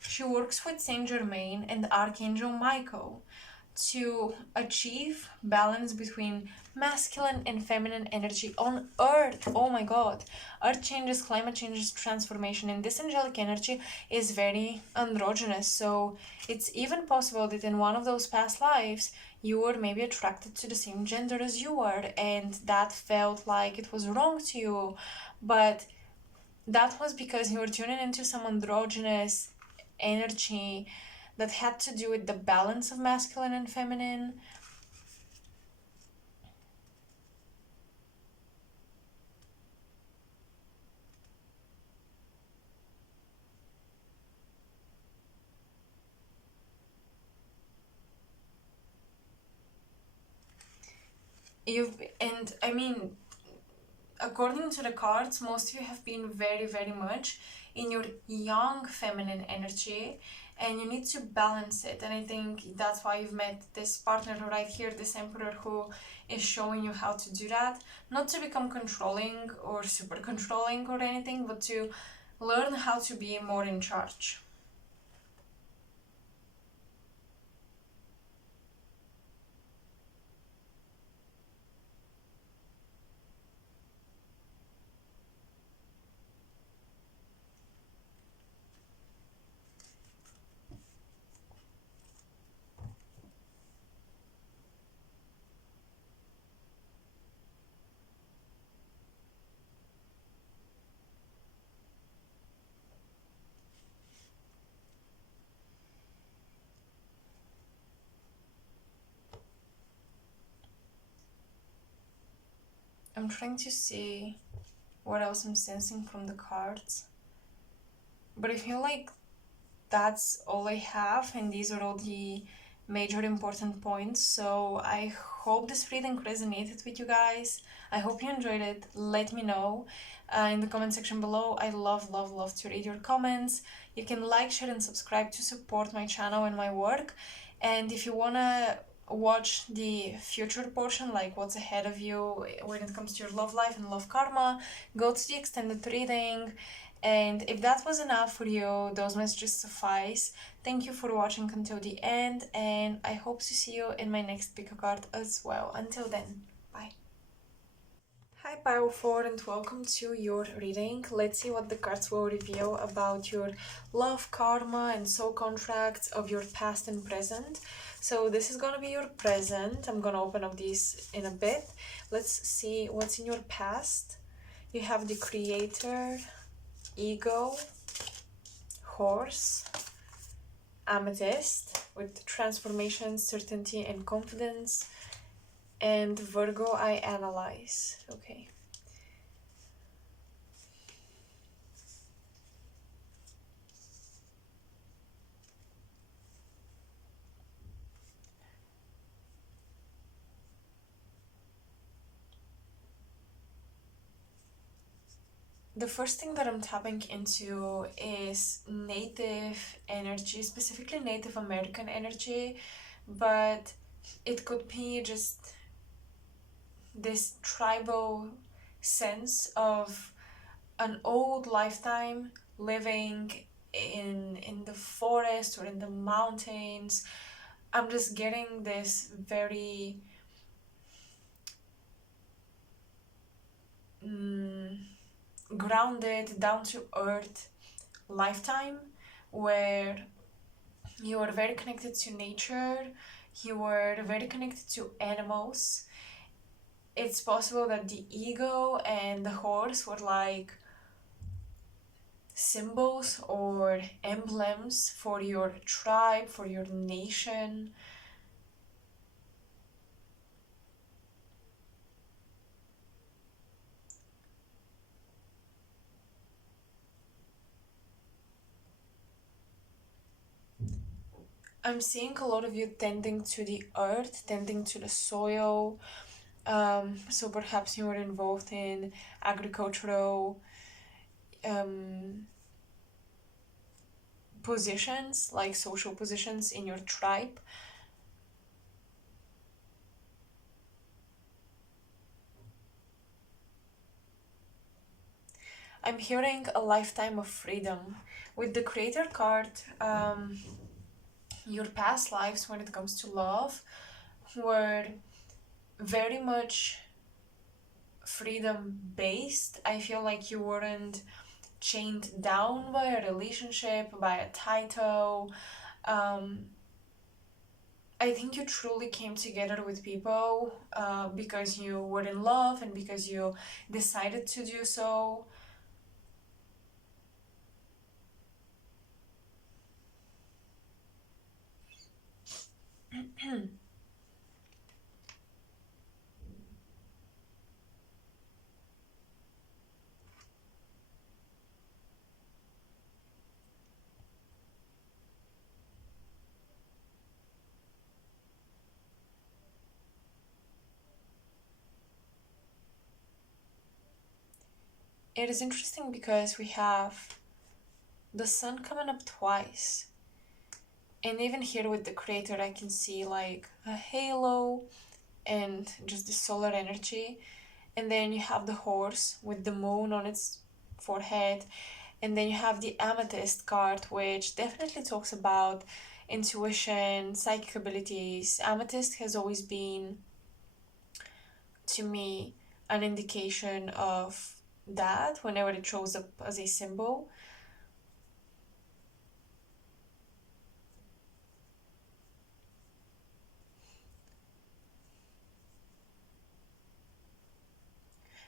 She works with Saint Germain and Archangel Michael to achieve balance between masculine and feminine energy on Earth. Oh my god. Earth changes, climate changes, transformation, and this angelic energy is very androgynous. So it's even possible that in one of those past lives, you were maybe attracted to the same gender as you were, and that felt like it was wrong to you. But that was because you were tuning into some androgynous energy that had to do with the balance of masculine and feminine. I mean, according to the cards, most of you have been very, very much in your young feminine energy, and you need to balance it. And I think that's why you've met this partner right here, this emperor, who is showing you how to do that. Not to become controlling or super controlling or anything, but to learn how to be more in charge. I'm trying to see what else I'm sensing from the cards. But I feel like that's all I have, and these are all the major important points. So I hope this reading resonated with you guys. I hope you enjoyed it. Let me know in the comment section below. I love to read your comments. You can like, share, and subscribe to support my channel and my work. And if you wanna watch the future portion, like what's ahead of you when it comes to your love life and love karma, go to the extended reading. And if that was enough for you, those messages suffice. Thank you for watching until the end, and I hope to see you in my next pick a card as well. Until then, bye. Hi Pile 4 and welcome to your reading. Let's see what the cards will reveal about your love, karma, and soul contracts of your past and present. So this is gonna be your present. I'm gonna open up these in a bit. Let's see what's in your past. You have the Creator, Ego, Horse, Amethyst with transformation, certainty, and confidence, and Virgo, I analyze. Okay. The first thing that I'm tapping into is native energy, specifically Native American energy, but it could be just this tribal sense of an old lifetime living in the forest or in the mountains. I'm just getting this very grounded, down to earth lifetime where you are very connected to nature, you were very connected to animals. It's possible that the ego and the horse were like symbols or emblems for your tribe, for your nation. I'm seeing a lot of you tending to the earth, tending to the soil. So perhaps you were involved in agricultural positions, like social positions in your tribe. I'm hearing a lifetime of freedom. With the Creator card, your past lives when it comes to love were very much freedom based. I feel like you weren't chained down by a relationship, by a title. Um, I think you truly came together with people because you were in love and because you decided to do so. It is interesting because we have the sun coming up twice. And even here with the Creator, I can see like a halo and just the solar energy. And then you have the horse with the moon on its forehead. And then you have the amethyst card, which definitely talks about intuition, psychic abilities. Amethyst has always been, to me, an indication of that whenever it shows up as a symbol.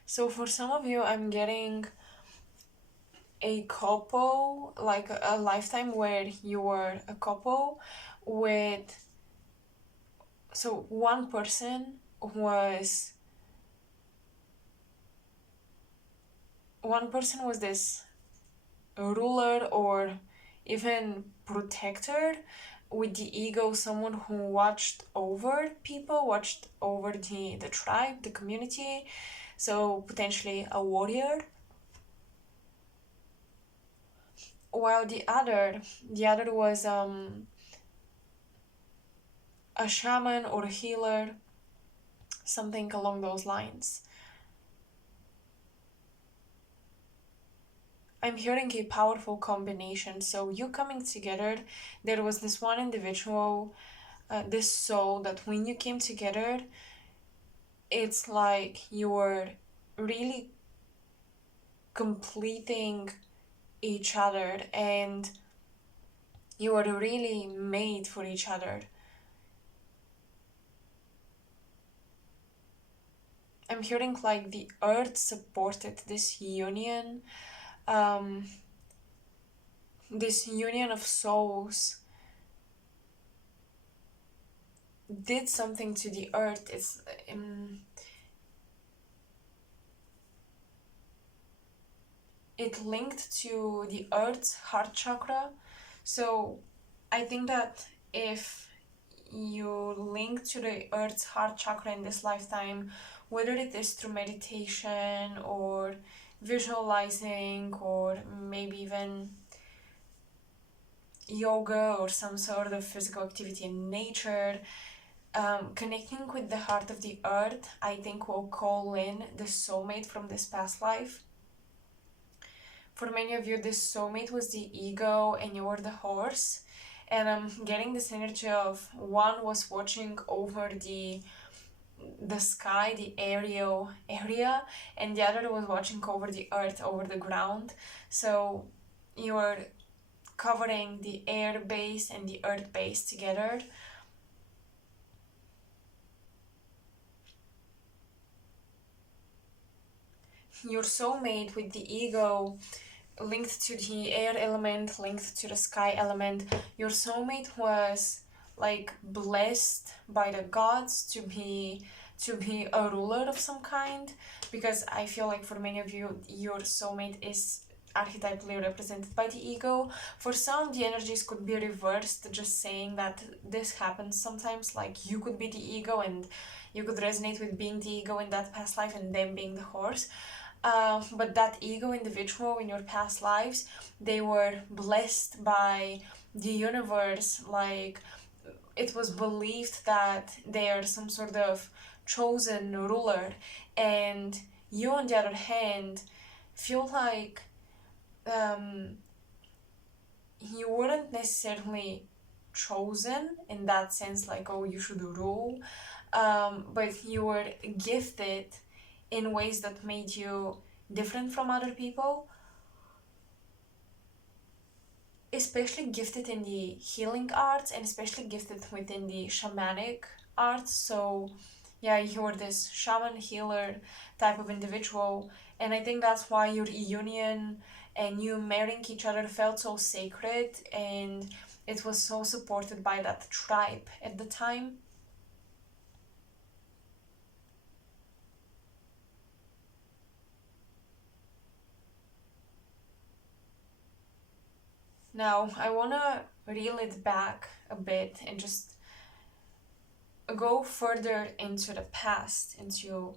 So for some of you, I'm getting a couple, like a lifetime where you were a couple with, so one person was this ruler or even protector with the ego, someone who watched over people, watched over the tribe, the community, so potentially a warrior. While the other was a shaman or a healer, something along those lines. I'm hearing a powerful combination. So you coming together, there was this one individual, this soul that when you came together, it's like you were really completing each other and you were really made for each other. I'm hearing like the earth supported this union, um, this union of souls did something to the earth. It linked to the earth's heart chakra. So I think that if you link to the earth's heart chakra in this lifetime, whether it is through meditation or visualizing or maybe even yoga or some sort of physical activity in nature, connecting with the heart of the earth, I think will call in the soulmate from this past life. for many of you, this soulmate was the ego and you were the horse. And I'm getting this energy of one was watching over the sky, the aerial area, and the other was watching over the earth, over the ground. So you were covering the air base and the earth base together. Your soulmate with the ego linked to the air element, linked to the sky element. Your soulmate was like blessed by the gods to be a ruler of some kind, because I feel like for many of you, your soulmate is archetypally represented by the ego. For some, the energies could be reversed, just saying that this happens sometimes, like you could be the ego and you could resonate with being the ego in that past life and them being the horse. But that ego individual in your past lives, they were blessed by the universe. Like, it was believed that they are some sort of chosen ruler, and you, on the other hand, feel like you weren't necessarily chosen in that sense, like, oh, you should rule, but you were gifted in ways that made you different from other people, especially gifted in the healing arts and especially gifted within the shamanic arts. So yeah, you're this shaman healer type of individual, and I think that's why your union and you marrying each other felt so sacred, and it was so supported by that tribe at the time. Now, I want to reel it back a bit and just go further into the past, into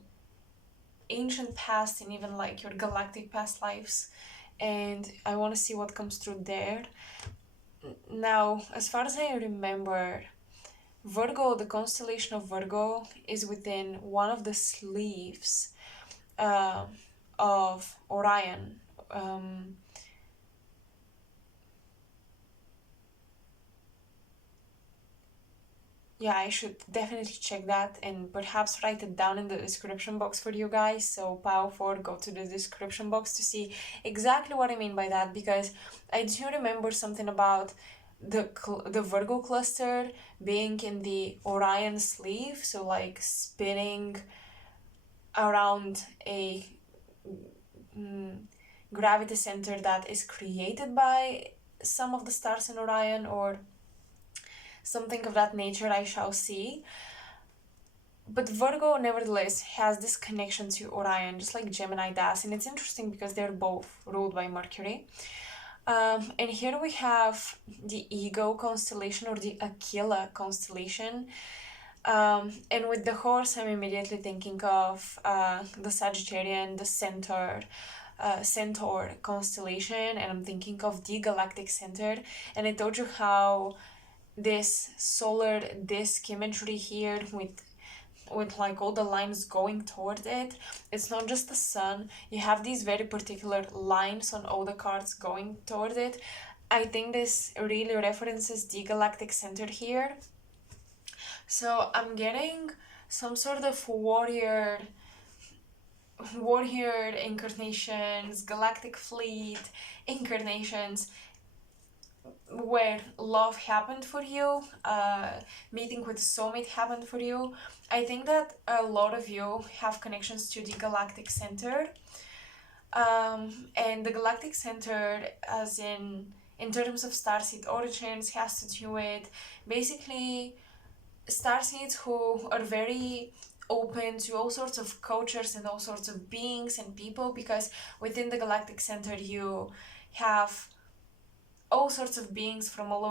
ancient past and even like your galactic past lives. And I want to see what comes through there. Now, as far as I remember, Virgo, the constellation of Virgo, is within one of the sleeves uh, of Orion. Yeah, I should definitely check that and perhaps write it down in the description box for you guys. So Power 4, go to the description box to see exactly what I mean by that, because I do remember something about the Virgo cluster being in the Orion sleeve, so like spinning around a gravity center that is created by some of the stars in Orion or something of that nature, I shall see. But Virgo, nevertheless, has this connection to Orion, just like Gemini does. And it's interesting because they're both ruled by Mercury. And here we have the Ego constellation or the Aquila constellation. And with the horse, I'm immediately thinking of the Sagittarian, the Centaur constellation, and I'm thinking of the galactic center. And I told you how this solar disk imagery here with like all the lines going toward it, it's not just the sun, you have these very particular lines on all the cards going toward it. I think this really references the galactic center here. So I'm getting some sort of warrior incarnations, galactic fleet incarnations, where love happened for you, meeting with soulmate happened for you. I think that a lot of you have connections to the galactic center, and the galactic center, as in terms of starseed origins, has to do with basically starseeds who are very open to all sorts of cultures and all sorts of beings and people, because within the galactic center you have all sorts of beings from all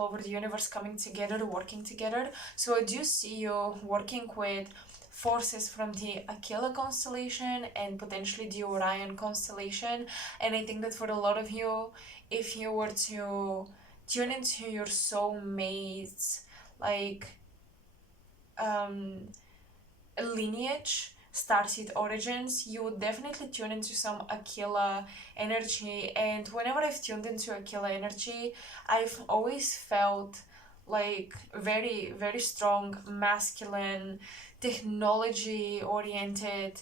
over the universe coming together, working together. So I do see you working with forces from the Aquila constellation and potentially the Orion constellation. And I think that for a lot of you, if you were to tune into your soulmates, like lineage, starseed origins, you would definitely tune into some Aquila energy. And whenever I've tuned into Aquila energy, I've always felt like very, very strong, masculine, technology oriented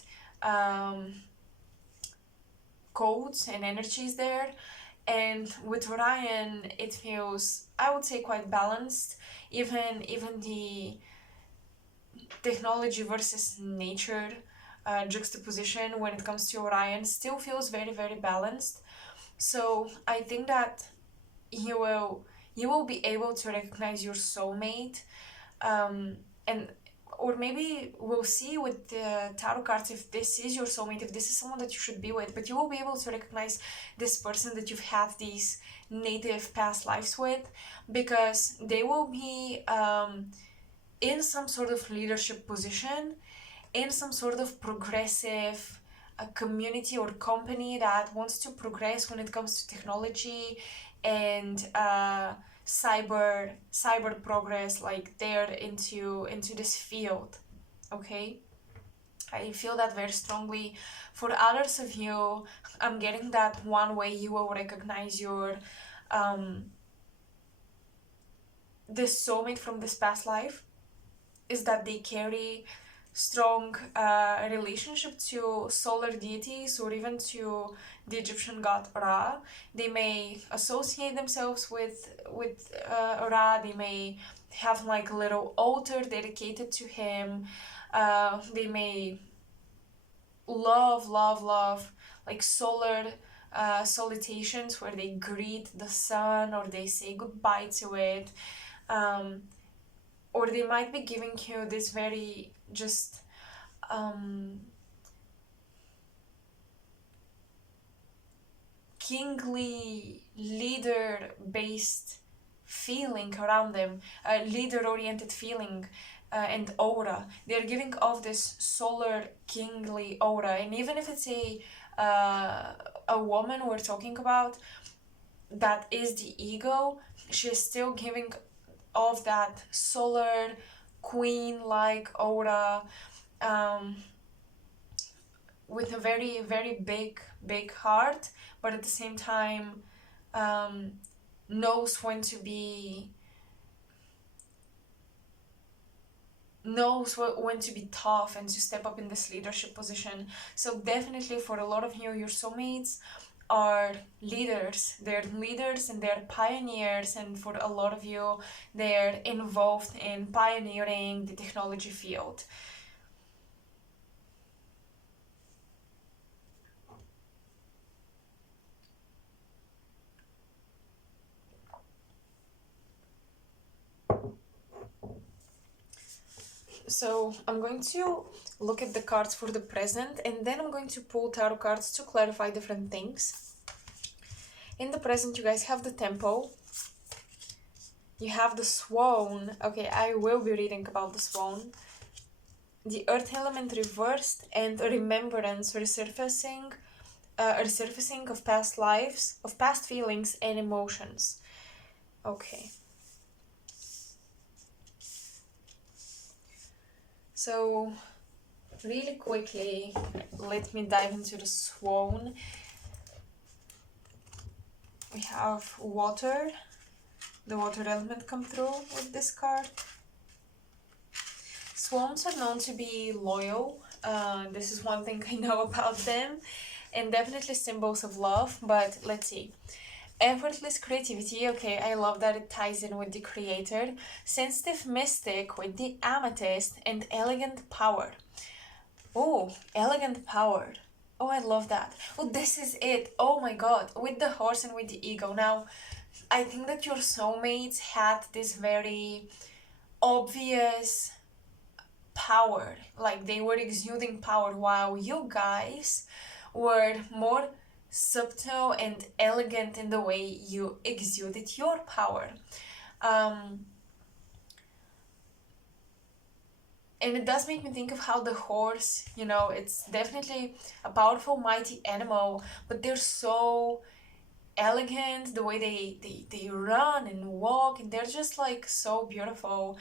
codes and energies there. And with Orion, it feels, I would say, quite balanced. Even the technology versus nature juxtaposition when it comes to Orion still feels very, very balanced. So I think that you will be able to recognize your soulmate, and or maybe we'll see with the tarot cards if this is your soulmate, if this is someone that you should be with, but you will be able to recognize this person that you've had these native past lives with, because they will be in some sort of leadership position, in some sort of progressive community or company that wants to progress when it comes to technology and cyber progress. Like they're into this field. Okay, I feel that very strongly. For others of you, I'm getting that one way you will recognize your this soulmate from this past life is that they carry strong relationship to solar deities or even to the Egyptian god Ra. They may associate themselves with Ra. They may have like a little altar dedicated to him. They may love like solar salutations where they greet the sun or they say goodbye to it. Or they might be giving you this very just kingly leader based feeling around them, a leader oriented feeling and aura. They're giving off this solar kingly aura, and even if it's a woman we're talking about that is the ego, she's still giving of that solar queen like aura, with a very, very big heart, but at the same time knows when to be tough and to step up in this leadership position. So definitely for a lot of you, your soulmates are leaders. They're leaders and they're pioneers, and for a lot of you, they're involved in pioneering the technology field. So I'm going to look at the cards for the present, and then I'm going to pull tarot cards to clarify different things. In the present, you guys have the Tempo. You have the Swan. Okay, I will be reading about the Swan. The Earth element reversed, and remembrance resurfacing of past lives, of past feelings and emotions. Okay. So, really quickly, let me dive into the Swan. We have water. The water element come through with this card. Swans are known to be loyal. This is one thing I know about them. And definitely symbols of love. But let's see. Effortless creativity. Okay, I love that it ties in with the creator. Sensitive mystic with the amethyst. And elegant power. Oh, elegant power. Oh, I love that. Oh, this is it. Oh my god. With the horse and with the ego. Now, I think that your soulmates had this very obvious power. Like they were exuding power, while you guys were more subtle and elegant in the way you exuded your power. And it does make me think of how the horse, you know, it's definitely a powerful, mighty animal, but they're so elegant, the way they run and walk, and they're just like so beautiful.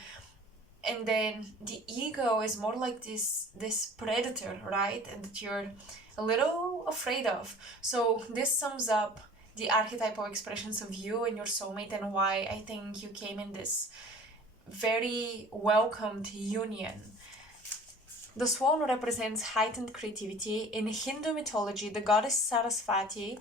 And then the ego is more like this predator, right? And that you're a little afraid of. So this sums up the archetypal expressions of you and your soulmate, and why I think you came in this very welcomed union. The swan represents heightened creativity. In Hindu mythology, the goddess Saraswati,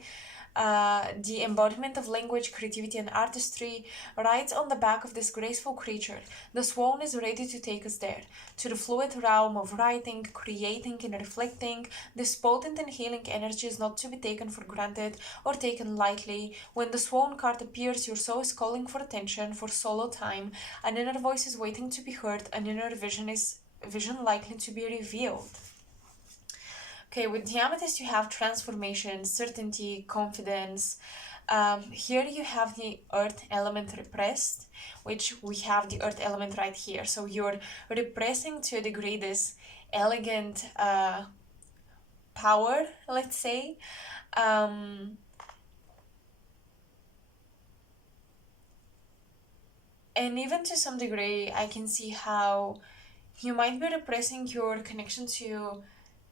the embodiment of language, creativity, and artistry, rides on the back of this graceful creature. The swan is ready to take us there, to the fluid realm of writing, creating, and reflecting. This potent and healing energy is not to be taken for granted or taken lightly. When the swan card appears, your soul is calling for attention, for solo time. An inner voice is waiting to be heard. An inner vision likely to be revealed. Okay, with the amethyst you have transformation, certainty, confidence. Here you have the earth element repressed, which we have the earth element right here. So you're repressing to a degree this elegant power, let's say. And even to some degree, I can see how you might be repressing your connection to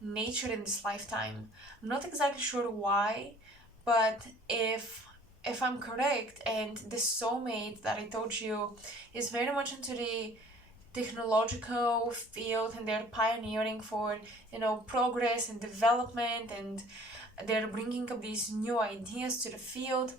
nature in this lifetime. I'm not exactly sure why, but if I'm correct, and the soulmate that I told you is very much into the technological field, and they're pioneering for, you know, progress and development, and they're bringing up these new ideas to the field,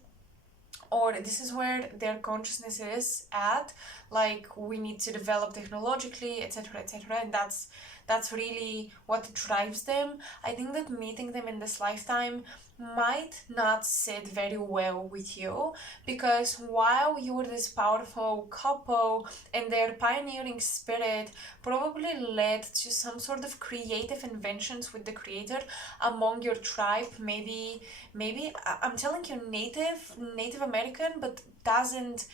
or this is where their consciousness is at, like we need to develop technologically, etc., etc., and that's really what drives them. I think that meeting them in this lifetime might not sit very well with you, because while you were this powerful couple and their pioneering spirit probably led to some sort of creative inventions with the creator among your tribe, maybe I'm telling you Native American, but doesn't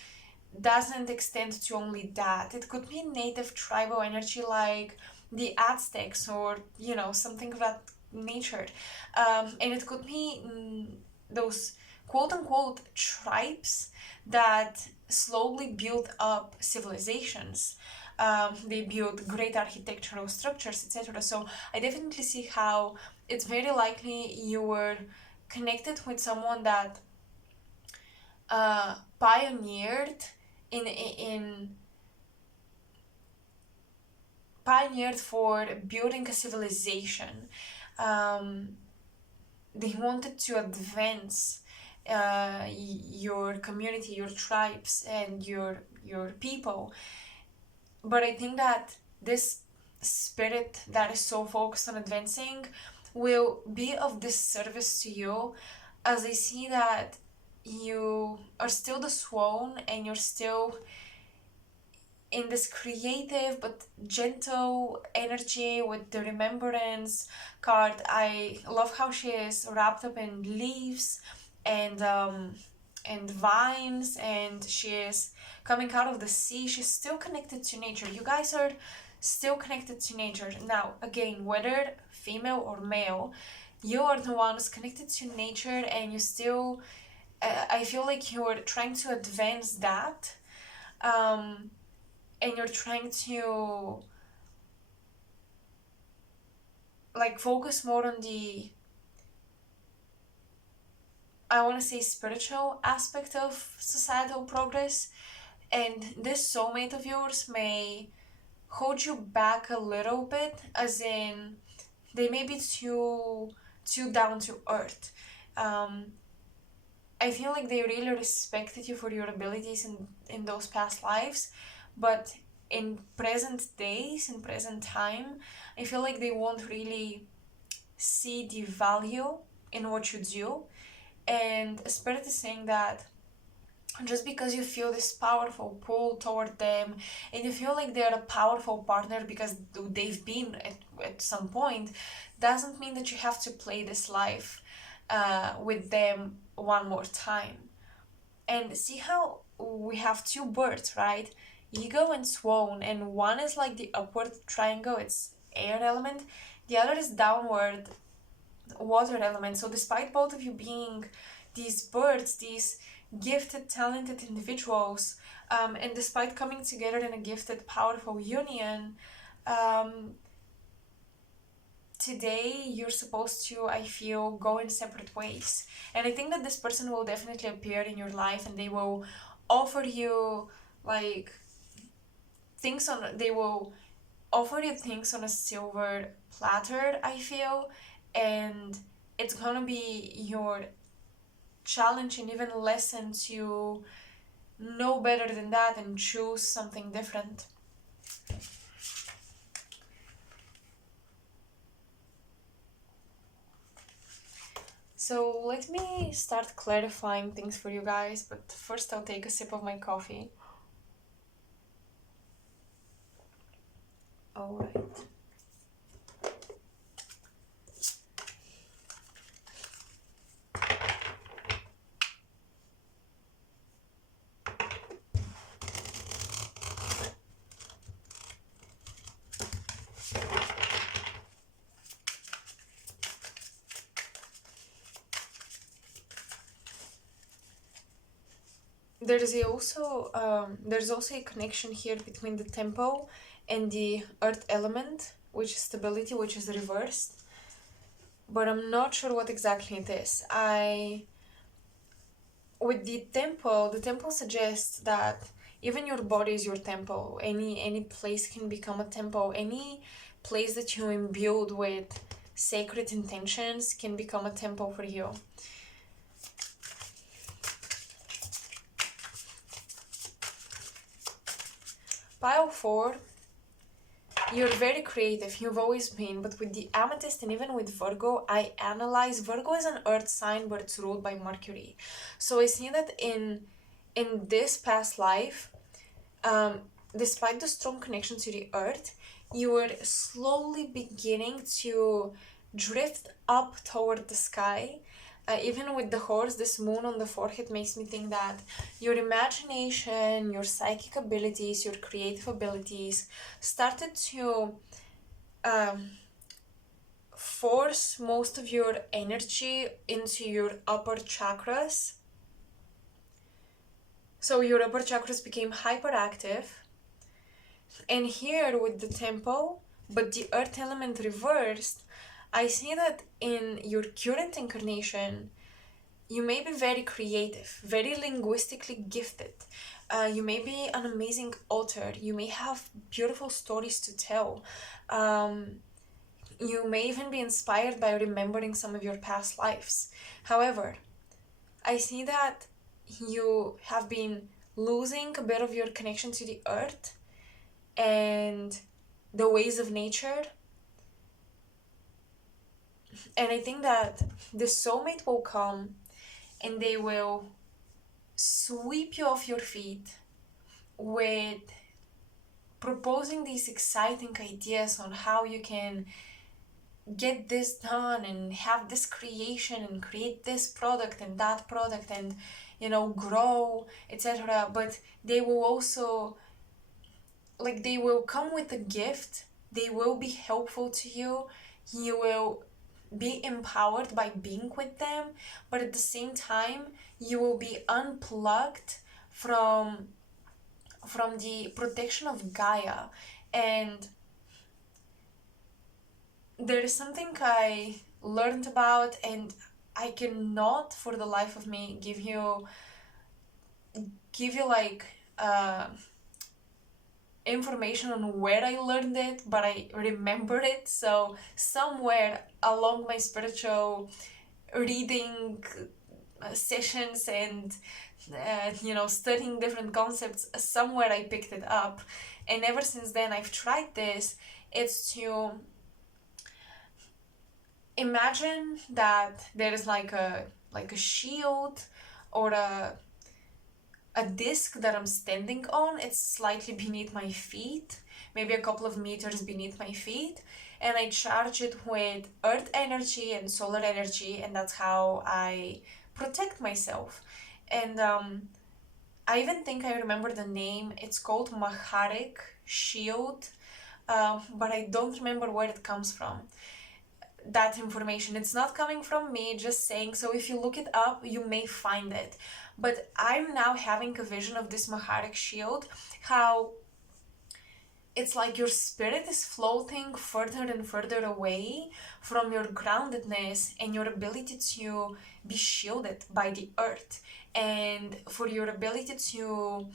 extend to only that. It could be native tribal energy like the Aztecs, or you know, something of that nature. And it could be those quote unquote tribes that slowly build up civilizations. They build great architectural structures, etc. So I definitely see how it's very likely you were connected with someone that pioneered in pioneered for building a civilization. Um, they wanted to advance your community, your tribes, and your people. But I think that this spirit that is so focused on advancing will be of disservice to you, as I see that you are still the swan and you're still in this creative but gentle energy with the remembrance card. I love how she is wrapped up in leaves and vines, and she is coming out of the sea. She's still connected to nature. You guys are still connected to nature. Now, again, whether female or male, you are the ones connected to nature, and you still, I feel like you're trying to advance that. And you're trying to like focus more on the, I want to say, spiritual aspect of societal progress, and this soulmate of yours may hold you back a little bit, as in they may be too down to earth. I feel like they really respected you for your abilities in those past lives, but in present days, in present time, I feel like they won't really see the value in what you do. And Spirit is saying that just because you feel this powerful pull toward them, and you feel like they're a powerful partner because they've been at some point, doesn't mean that you have to play this life with them one more time. And see how we have two birds, right? Ego and swan, and one is like the upward triangle, it's air element, the other is downward water element. So despite both of you being these birds, these gifted, talented individuals, And despite coming together in a gifted, powerful union, um, today you're supposed to, I feel, go in separate ways. And I think that this person will definitely appear in your life, and they will offer you like they will offer you things on a silver platter, I feel. And it's gonna be your challenge and even lesson to know better than that and choose something different. So let me start clarifying things for you guys, but first I'll take a sip of my coffee. All right. There's also a connection here between the tempo and the earth element, which is stability, which is reversed. But I'm not sure what exactly it is. With the temple suggests that even your body is your temple. Any place can become a temple. Any place that you imbued with sacred intentions can become a temple for you. Pile 4, you're very creative, you've always been, but with the amethyst and even with Virgo, I analyze Virgo is an earth sign, but it's ruled by Mercury. So I see that in this past life, despite the strong connection to the earth, you were slowly beginning to drift up toward the sky. Even with the horse, this moon on the forehead makes me think that your imagination, your psychic abilities, your creative abilities started to force most of your energy into your upper chakras. So your upper chakras became hyperactive. And here with the tempo, but the earth element reversed, I see that in your current incarnation, you may be very creative, very linguistically gifted. You may be an amazing author. You may have beautiful stories to tell. You may even be inspired by remembering some of your past lives. However, I see that you have been losing a bit of your connection to the earth and the ways of nature. And I think that the soulmate will come and they will sweep you off your feet with proposing these exciting ideas on how you can get this done and have this creation and create this product and that product and grow, etc. But they will also, like, they will come with a gift. They will be helpful to you. You will be empowered by being with them, but at the same time you will be unplugged from the protection of Gaia. And there is something I learned about, and I cannot for the life of me give you like information on where I learned it, but I remember it. So somewhere along my spiritual reading sessions and studying different concepts, somewhere I picked it up, and ever since then I've tried this. It's to imagine that there is like a shield or a disc that I'm standing on. It's slightly beneath my feet, maybe a couple of meters beneath my feet, and I charge it with earth energy and solar energy, and that's how I protect myself. And I even think I remember the name. It's called Maharic Shield, but I don't remember where it comes from. that information. It's not coming from me, just saying. So if you look it up, you may find it. But I'm now having a vision of this Maharic shield, how it's like your spirit is floating further and further away from your groundedness and your ability to be shielded by the earth, and for your ability to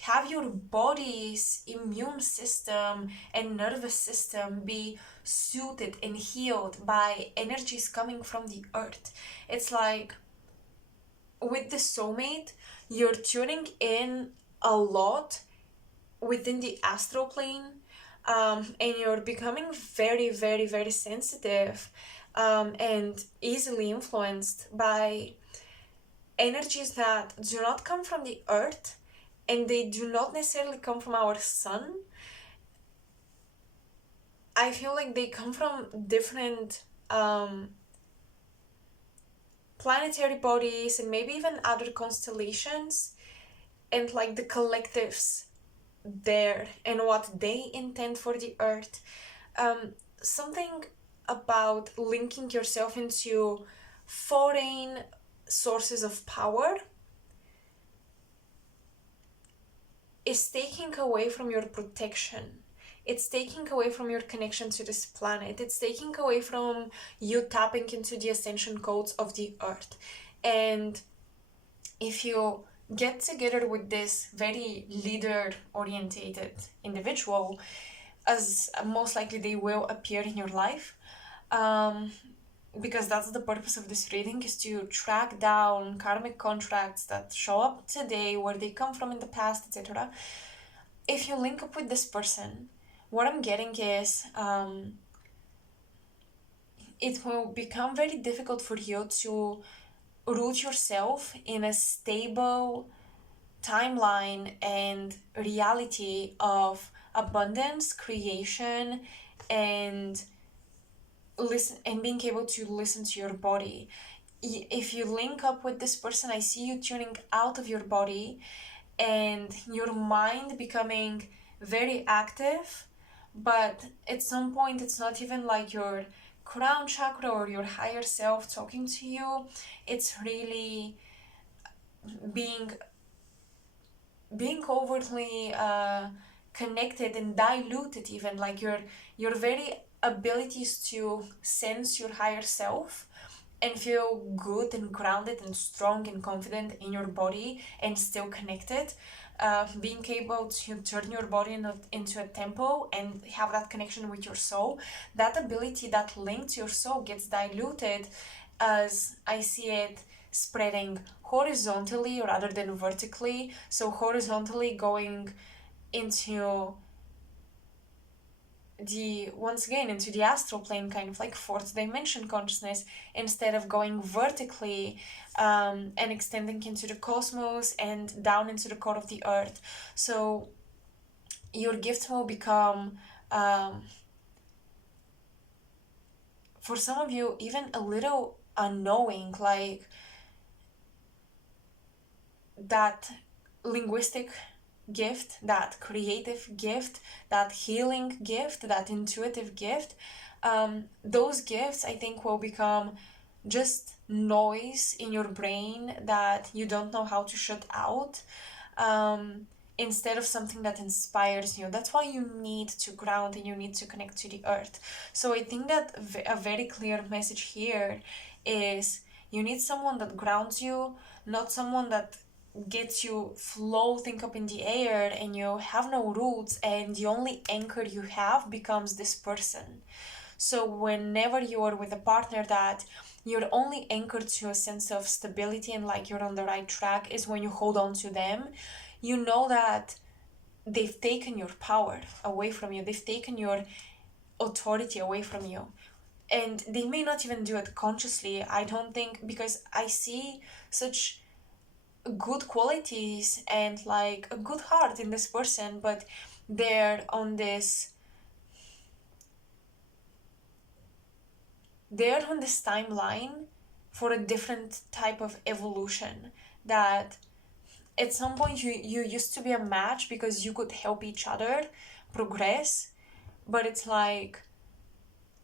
have your body's immune system and nervous system be suited and healed by energies coming from the earth. It's like with the soulmate, you're tuning in a lot within the astral plane, and you're becoming very, very, very sensitive, and easily influenced by energies that do not come from the earth, and they do not necessarily come from our sun. I feel like they come from different planetary bodies and maybe even other constellations, and like the collectives there and what they intend for the earth. Something about linking yourself into foreign sources of power is taking away from your protection. It's taking away from your connection to this planet. It's taking away from you tapping into the ascension codes of the earth. And if you get together with this very leader orientated individual, as most likely they will appear in your life, because that's the purpose of this reading, is to track down karmic contracts that show up today, where they come from in the past, etc. If you link up with this person, what I'm getting is it will become very difficult for you to root yourself in a stable timeline and reality of abundance, creation, and listen, and being able to listen to your body. If you link up with this person, I see you tuning out of your body and your mind becoming very active, but at some point it's not even like your crown chakra or your higher self talking to you. It's really being overtly connected and diluted, even like your very abilities to sense your higher self and feel good and grounded and strong and confident in your body and still connected. Being able to turn your body into a temple and have that connection with your soul, that ability, that link to your soul gets diluted as I see it spreading horizontally rather than vertically. So horizontally going into into the astral plane, kind of like fourth dimension consciousness, instead of going vertically and extending into the cosmos and down into the core of the earth. So your gift will become for some of you even a little unknowing, like that linguistic gift, that creative gift, that healing gift, that intuitive gift. Those gifts, I think, will become just noise in your brain that you don't know how to shut out, instead of something that inspires you. That's why you need to ground and you need to connect to the earth. So I think that a very clear message here is you need someone that grounds you, not someone that gets you floating up in the air and you have no roots and the only anchor you have becomes this person. So whenever you are with a partner that you're only anchored to a sense of stability and like you're on the right track is when you hold on to them, you know that they've taken your power away from you, they've taken your authority away from you. And they may not even do it consciously, I don't think, because I see such good qualities and like a good heart in this person, but they're on this timeline for a different type of evolution, that at some point you used to be a match because you could help each other progress, but it's like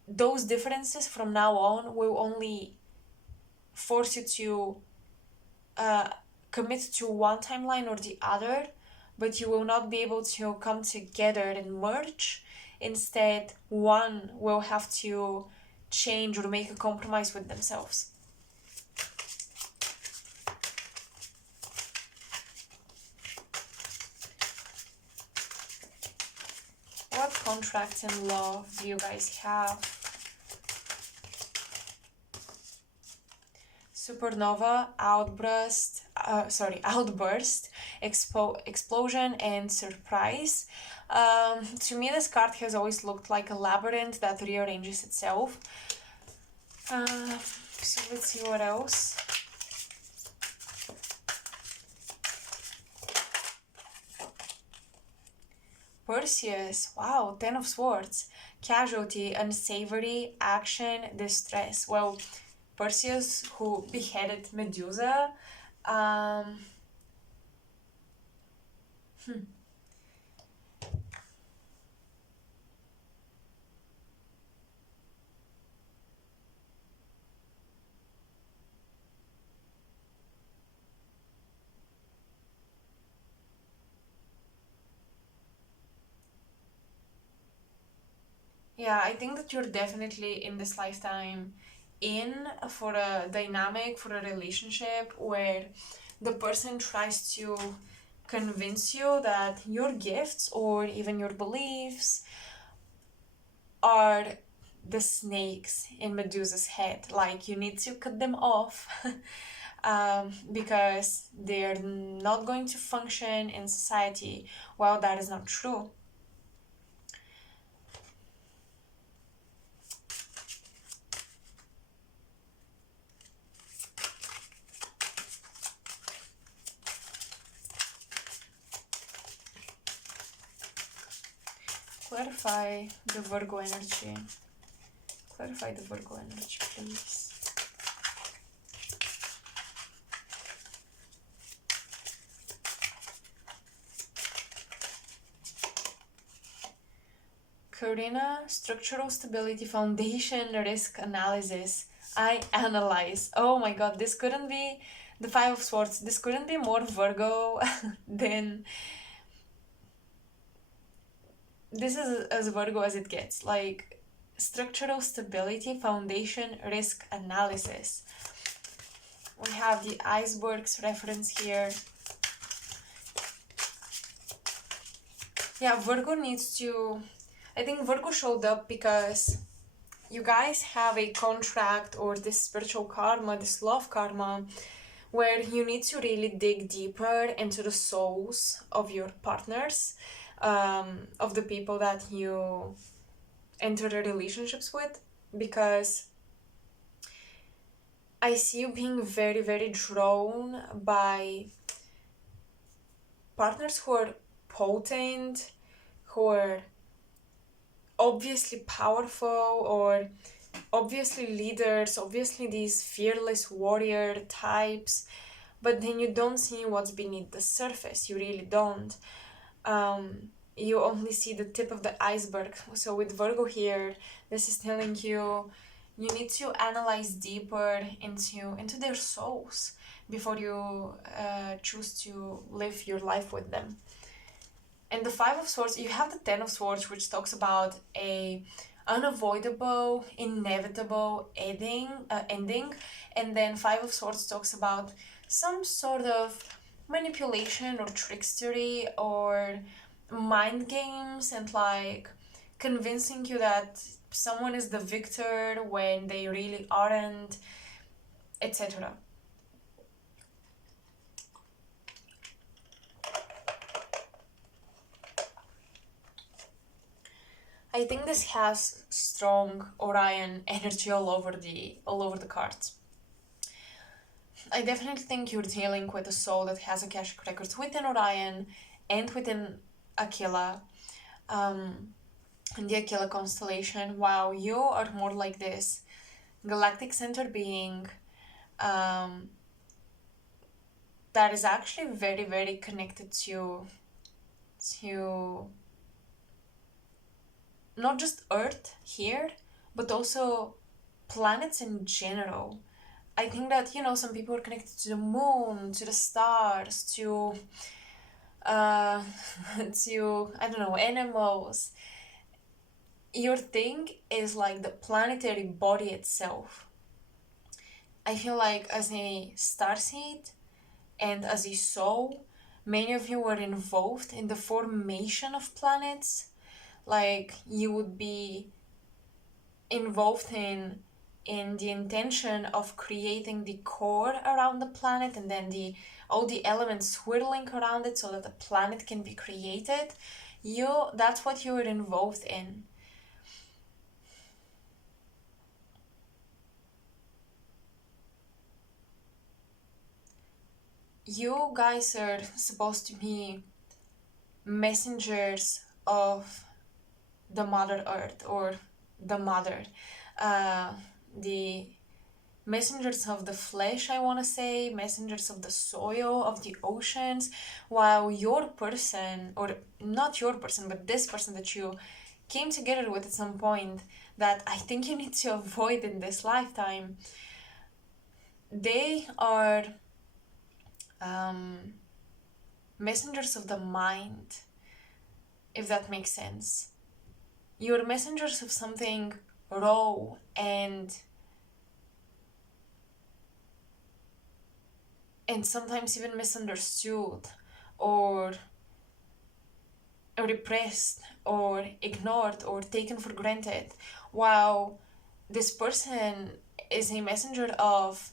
those differences from now on will only force you to commit to one timeline or the other, but you will not be able to come together and merge. Instead, one will have to change or make a compromise with themselves. What contracts in love do you guys have? Supernova, outburst, explosion, and surprise. To me, this card has always looked like a labyrinth that rearranges itself. So let's see what else. Perseus, wow, Ten of Swords, casualty, unsavory, action, distress. Well, Perseus, who beheaded Medusa, yeah, I think that you're definitely in this lifetime in for a dynamic, for a relationship where the person tries to convince you that your gifts or even your beliefs are the snakes in Medusa's head. Like, you need to cut them off because they're not going to function in society. Well, that is not true. Clarify the Virgo energy. Clarify the Virgo energy, please. Karina, structural stability, foundation, risk analysis. I analyze. Oh my god, this couldn't be the Five of Swords. This couldn't be more Virgo than... This is as Virgo as it gets. Like, structural stability, foundation, risk analysis. We have the icebergs reference here. Yeah, Virgo needs to... I think Virgo showed up because you guys have a contract or this spiritual karma, this love karma, where you need to really dig deeper into the souls of your partners, of the people that you enter the relationships with, because I see you being very, very drawn by partners who are potent, who are obviously powerful, or obviously leaders, obviously these fearless warrior types, but then you don't see what's beneath the surface. You really don't. You only see the tip of the iceberg. So with Virgo here, this is telling you you need to analyze deeper into their souls before you choose to live your life with them. And the Five of Swords, you have the Ten of Swords, which talks about a unavoidable, inevitable ending, and then Five of Swords talks about some sort of manipulation or trickstery or mind games, and like convincing you that someone is the victor when they really aren't, etc. I think this has strong Orion energy all over the cards. I definitely think you're dealing with a soul that has Akashic records within Orion and within Aquila, in the Aquila constellation. Wow, you are more like this galactic center being that is actually very, very connected to not just Earth here, but also planets in general. I think that, some people are connected to the moon, to the stars, uh, to, I don't know, animals. Your thing is like the planetary body itself. I feel like as a starseed and as a soul, many of you were involved in the formation of planets. Like you would be involved in the intention of creating the core around the planet, and then the all the elements swirling around it so that the planet can be created. That's what you were involved in. You guys are supposed to be messengers of the Mother Earth, or the Mother, uh, the messengers of the flesh, I want to say, messengers of the soil, of the oceans, while your person, or not your person, but this person that you came together with at some point, that I think you need to avoid in this lifetime, they are um, messengers of the mind, if that makes sense. You're messengers of something raw and sometimes even misunderstood, or repressed, or ignored, or taken for granted, while this person is a messenger of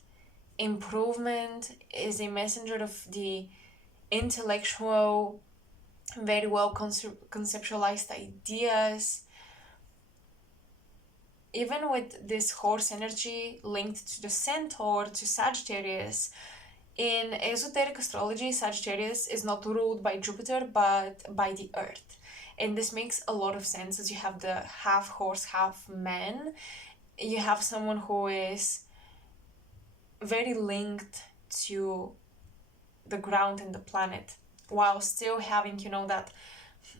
improvement, is a messenger of the intellectual, very well conceptualized ideas. Even with this horse energy linked to the centaur, to Sagittarius, in esoteric astrology, Sagittarius is not ruled by Jupiter but by the Earth. And this makes a lot of sense, as you have the half horse, half man. You have someone who is very linked to the ground and the planet, while still having, that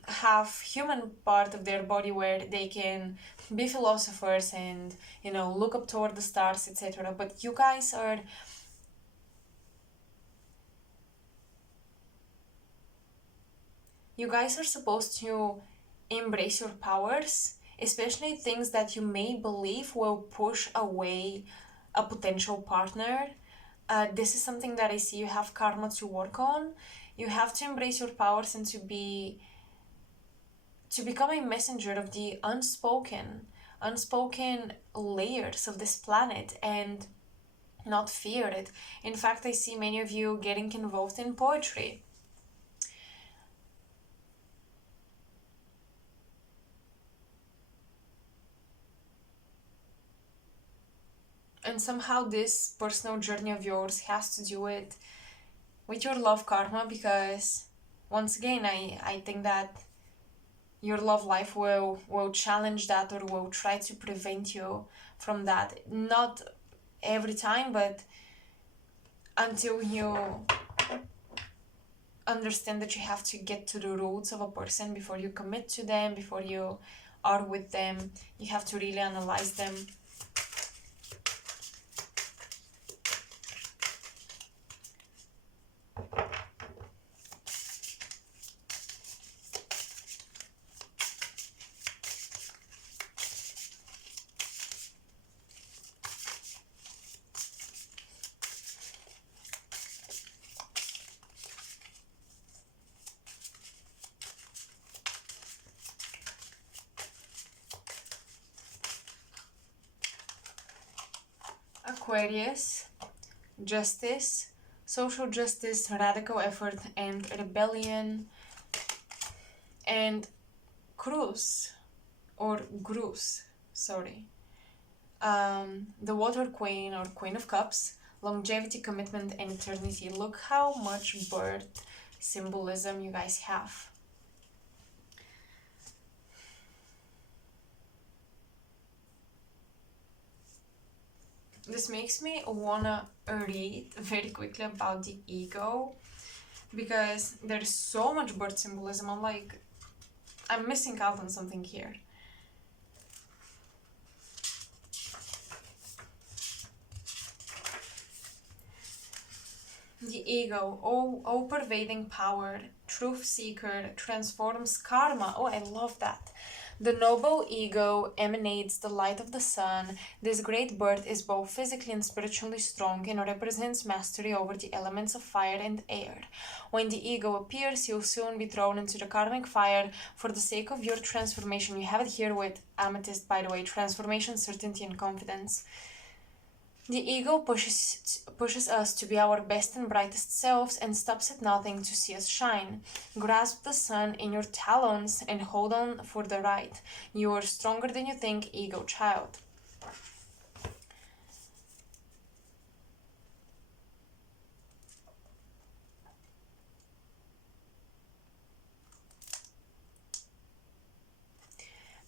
half human part of their body where they can be philosophers and, look up toward the stars, etc. But you guys are supposed to embrace your powers, especially things that you may believe will push away a potential partner. This is something that I see you have karma to work on. You have to embrace your powers and to become a messenger of the unspoken layers of this planet, and not fear it. In fact, I see many of you getting involved in poetry. And somehow this personal journey of yours has to do with your love karma, because once again, I think that your love life will challenge that, or will try to prevent you from that. Not every time, but until you understand that you have to get to the roots of a person before you commit to them, before you are with them. You have to really analyze them. Aquarius, justice, social justice, radical effort, and rebellion. And Cruz, or Grus, sorry. The Water Queen, or Queen of Cups, longevity, commitment, and eternity. Look how much birth symbolism you guys have. This makes me wanna read very quickly about the ego, because there's so much birth symbolism. I'm missing out on something here. The ego, all-pervading power, truth seeker, transforms karma. Oh, I love that. The noble ego emanates the light of the sun. This great bird is both physically and spiritually strong and represents mastery over the elements of fire and air. When the ego appears, you'll soon be thrown into the karmic fire for the sake of your transformation. You have it here with amethyst, by the way, transformation, certainty, and confidence. The ego pushes us to be our best and brightest selves and stops at nothing to see us shine. Grasp the sun in your talons and hold on for the ride. You are stronger than you think, ego child.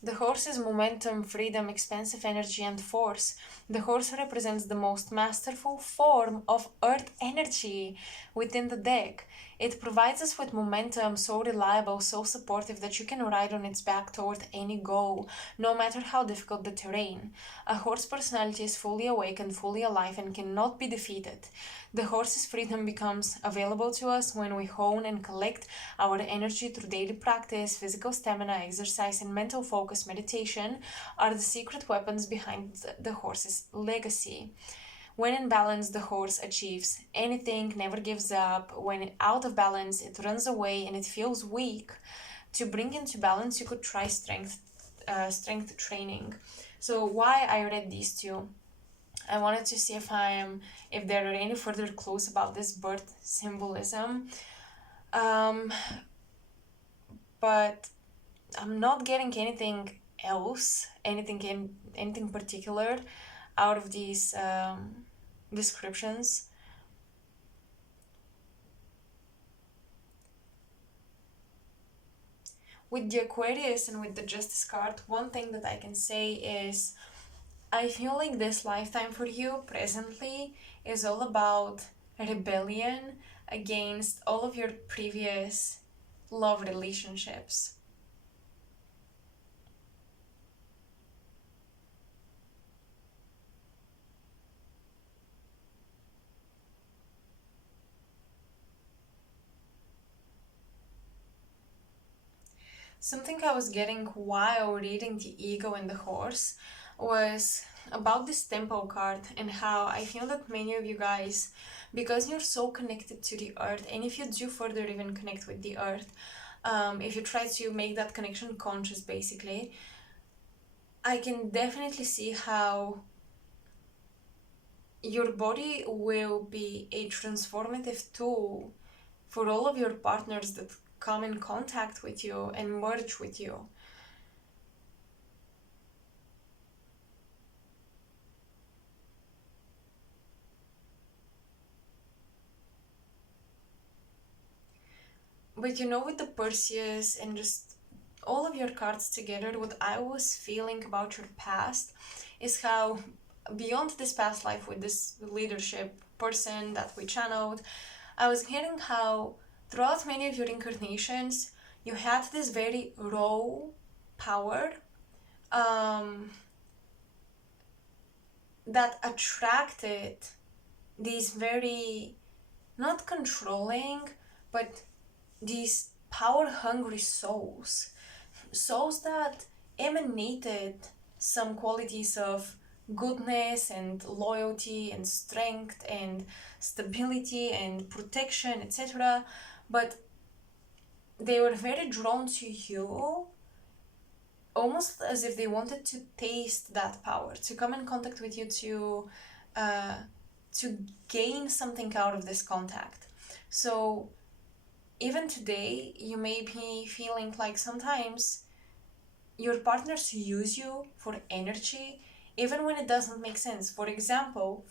The horse is momentum, freedom, expansive energy, and force. The horse represents the most masterful form of earth energy within the deck. It provides us with momentum, so reliable, so supportive that you can ride on its back toward any goal, no matter how difficult the terrain. A horse personality is fully awake and fully alive and cannot be defeated. The horse's freedom becomes available to us when we hone and collect our energy through daily practice. Physical stamina, exercise, and mental focus meditation are the secret weapons behind the horse's legacy. When in balance, the horse achieves anything, never gives up. When out of balance, it runs away and it feels weak. To bring into balance, you could try strength training. So why I read these two? I wanted to see if there are any further clues about this birth symbolism. But I'm not getting anything else, anything particular out of these descriptions. With the Aquarius and with the Justice card, one thing that I can say is I feel like this lifetime for you presently is all about rebellion against all of your previous love relationships. Something I was getting while reading The Ego and the Horse was about this temple card and how I feel that many of you guys, because you're so connected to the earth, and if you do further even connect with the earth, if you try to make that connection conscious, basically, I can definitely see how your body will be a transformative tool for all of your partners that come in contact with you and merge with you. But with the Perseus and just all of your cards together, what I was feeling about your past is how beyond this past life with this leadership person that we channeled, I was hearing how throughout many of your incarnations, you had this very raw power that attracted these very, not controlling, but these power-hungry souls. Souls that emanated some qualities of goodness and loyalty and strength and stability and protection, etc. But they were very drawn to you, almost as if they wanted to taste that power, to come in contact with you, to gain something out of this contact. So even today, you may be feeling like sometimes your partners use you for energy, even when it doesn't make sense. For example,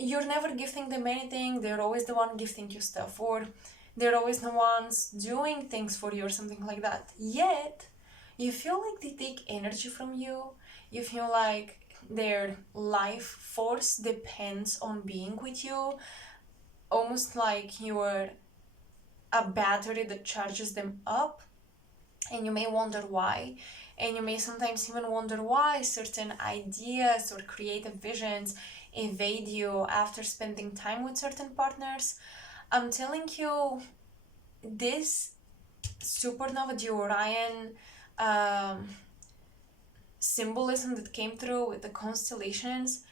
you're never gifting them anything, they're always the one gifting you stuff, or they're always the ones doing things for you or something like that. Yet, you feel like they take energy from you, you feel like their life force depends on being with you, almost like you're a battery that charges them up. And you may wonder why. And you may sometimes even wonder why certain ideas or creative visions evade you after spending time with certain partners. I'm telling you, this supernova, the Orion symbolism that came through with the constellations,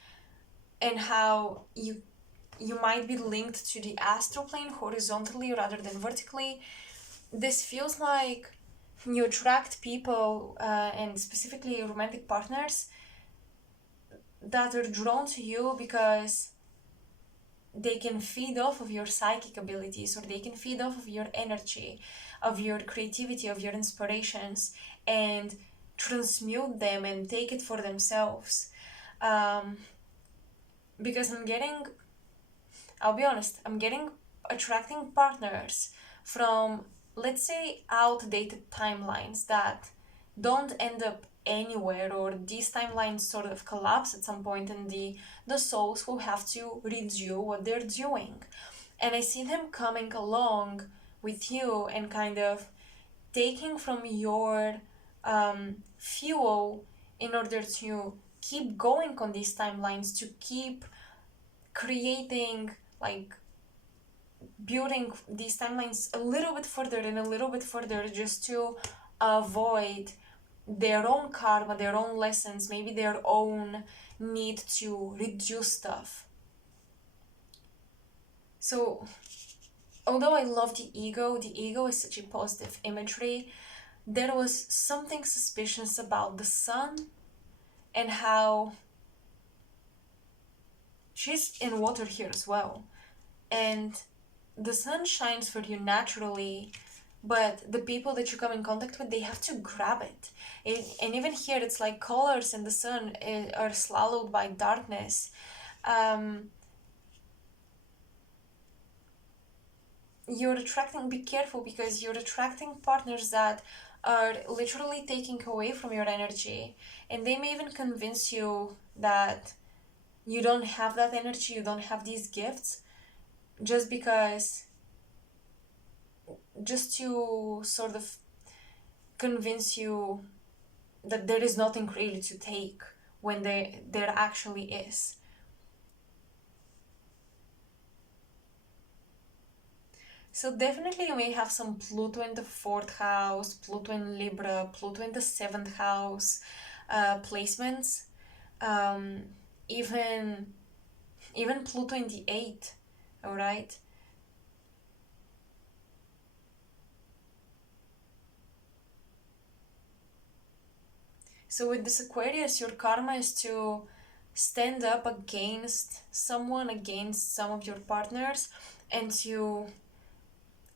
and how you might be linked to the astral plane horizontally rather than vertically. This feels like you attract people, and specifically romantic partners, that are drawn to you because they can feed off of your psychic abilities, or they can feed off of your energy, of your creativity, of your inspirations, and transmute them and take it for themselves. Because I'll be honest, I'm getting attracting partners from, let's say, outdated timelines that don't end up anywhere, or these timelines sort of collapse at some point, and the souls will have to redo what they're doing. And I see them coming along with you and kind of taking from your fuel in order to keep going on these timelines, to keep creating, like, building these timelines a little bit further and a little bit further, just to avoid their own karma, their own lessons, maybe their own need to reduce stuff. So, although I love the ego is such a positive imagery, there was something suspicious about the sun, and how she's in water here as well. And the sun shines for you naturally, but the people that you come in contact with, they have to grab it. And even here, it's like colors in the sun are swallowed by darkness. You're attracting, be careful, because you're attracting partners that are literally taking away from your energy, and they may even convince you that you don't have that energy, you don't have these gifts, just to sort of convince you that there is nothing really to take, when there actually is. So definitely you may have some Pluto in the 4th house, Pluto in Libra, Pluto in the 7th house placements, even Pluto in the 8th, all right? So with this Aquarius, your karma is to stand up against someone, against some of your partners, and to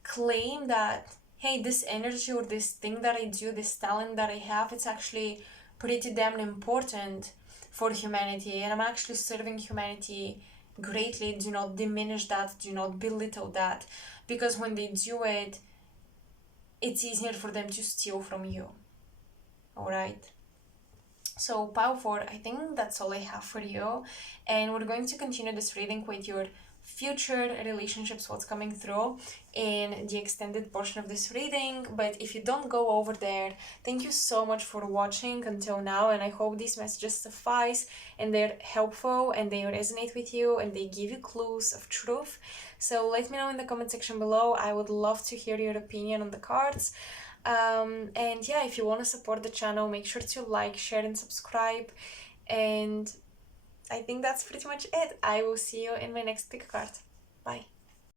claim that, hey, this energy or this thing that I do, this talent that I have, it's actually pretty damn important for humanity, and I'm actually serving humanity greatly. Do not diminish that, do not belittle that, because when they do it, it's easier for them to steal from you. All right? So, Pile 4, I think that's all I have for you. And we're going to continue this reading with your future relationships, what's coming through in the extended portion of this reading. But if you don't go over there, thank you so much for watching until now, and I hope these messages suffice and they're helpful and they resonate with you and they give you clues of truth. So let me know in the comment section below. I would love to hear your opinion on the cards. And yeah, if you want to support the channel, make sure to like, share, and subscribe. And I think that's pretty much it. I will see you in my next pick a card. Bye.